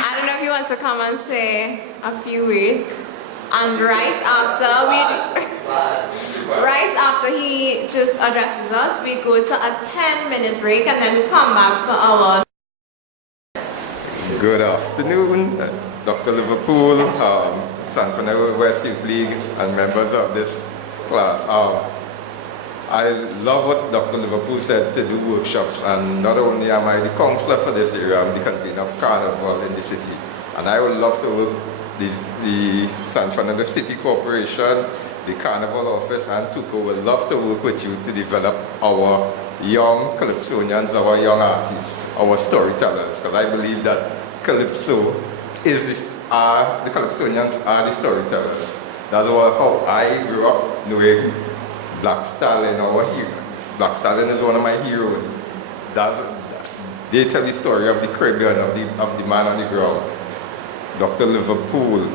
I don't know if you want to come and say a few words. And right after he just addresses us, we go to a 10-minute break and then come back for our. Good afternoon, Dr. Liverpool, San Fernando West Youth League, and members of this class. I love what Dr. Liverpool said, to do workshops, and not only am I the councillor for this area, I'm the convener of Carnival in the city. And I would love to work the San Fernando City Corporation, the Carnival Office, and TUCO would love to work with you to develop our young Calypsonians, our young artists, our storytellers, because I believe that Calypso is the Calypsonians are the storytellers. That's how I grew up knowing Black Stallion, our hero. Black Stallion is one of my heroes. They tell the story of the Caribbean, of the man on the ground. Dr. Liverpool,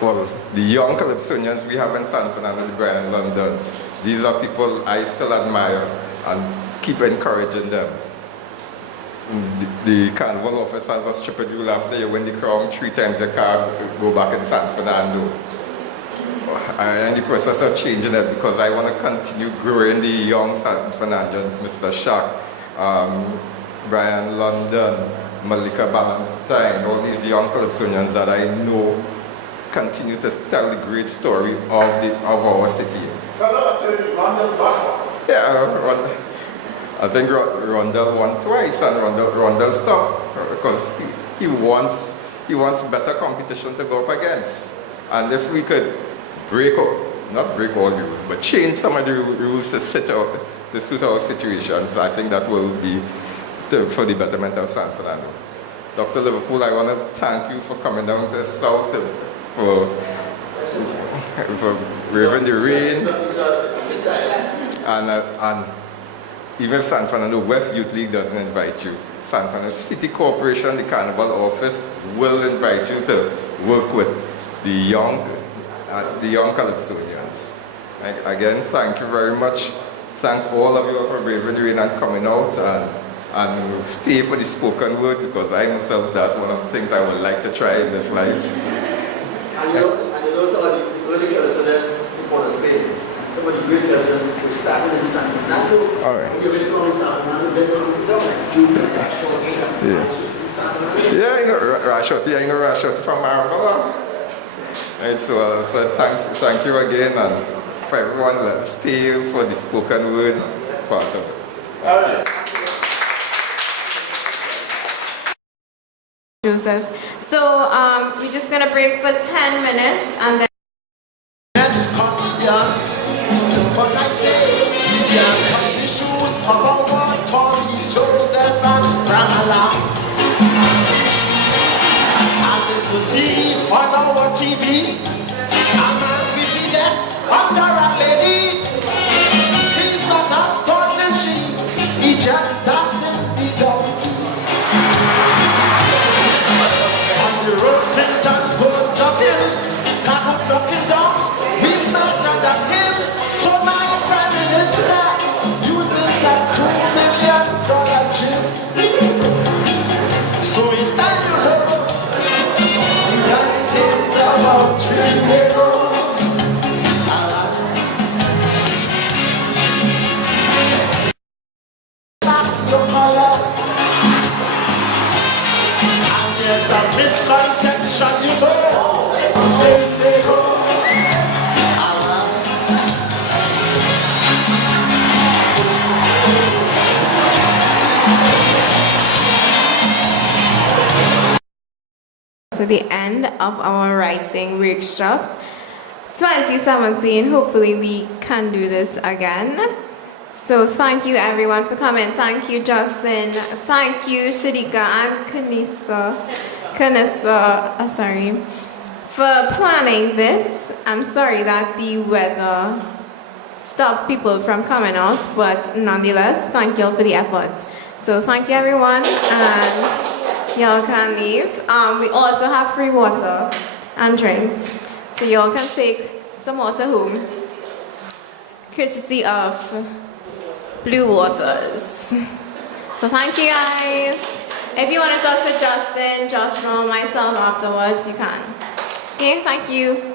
well, the young Calypsonians we have in San Fernando, the Brian Londons, these are people I still admire and keep encouraging them. The Carnival Office has a stupid rule after you win the crown 3 times a car, go back in San Fernando. I am in the process of changing it because I want to continue growing the young San Fernandans, Mr. Shaq, Brian London, Malika Ballantyne, all these young Calypsonians that I know continue to tell the great story of our city. Yeah, I think Rondell won twice, and Rondell stopped because he wants better competition to go up against. And if we could not break all rules, but change some of the rules to suit our situations, I think that will be for the betterment of San Fernando. Dr. Liverpool, I want to thank you for coming down to the south for braving the rain. And even if San Fernando West Youth League doesn't invite you, San Fernando City Corporation, the Carnival Office, will invite you to work with the young Calypsonians. Again, thank you very much. Thanks all of you for braving the rain and coming out, and stay for the spoken word, because I myself, that's one of the things I would like to try in this life. And you know some of the early Calypsonians before Spain. Some of the great Calypsonians started in San Fernando. All right. When you've been going to San Fernando, then come down. Yeah, you know Rashoti from Marabella. Right, so thank you again, and for everyone, let's stay for the spoken word part of it. All right. Joseph. So we're just gonna break for 10 minutes and then Yes, comedian, but I say, yeah, touch the shoes of our Tory Joseph and Stramala. As if you see on our TV, a man with his head under a lady. He's not a sporting sheep, he just dancing the donkey. On the road, Clifton goes jumping, knocking down. We smarter than him, so my prime minister uses that $2 million chip. So it's time to go. The guarantees about 3 years old. Back your color. And there's a misconception, you know. They go. to the end of our writing workshop 2017. Hopefully we can do this again. So thank you everyone for coming. Thank you Justin. Thank you Shadika and Kanisa, for planning this. I'm sorry that the weather stopped people from coming out, but nonetheless, thank you all for the efforts. So thank you everyone, and y'all can leave. We also have free water and drinks, so y'all can take some water home, courtesy of Blue Waters. So thank you guys. If you want to talk to Justin, Joshua, myself afterwards, you can. Okay, thank you.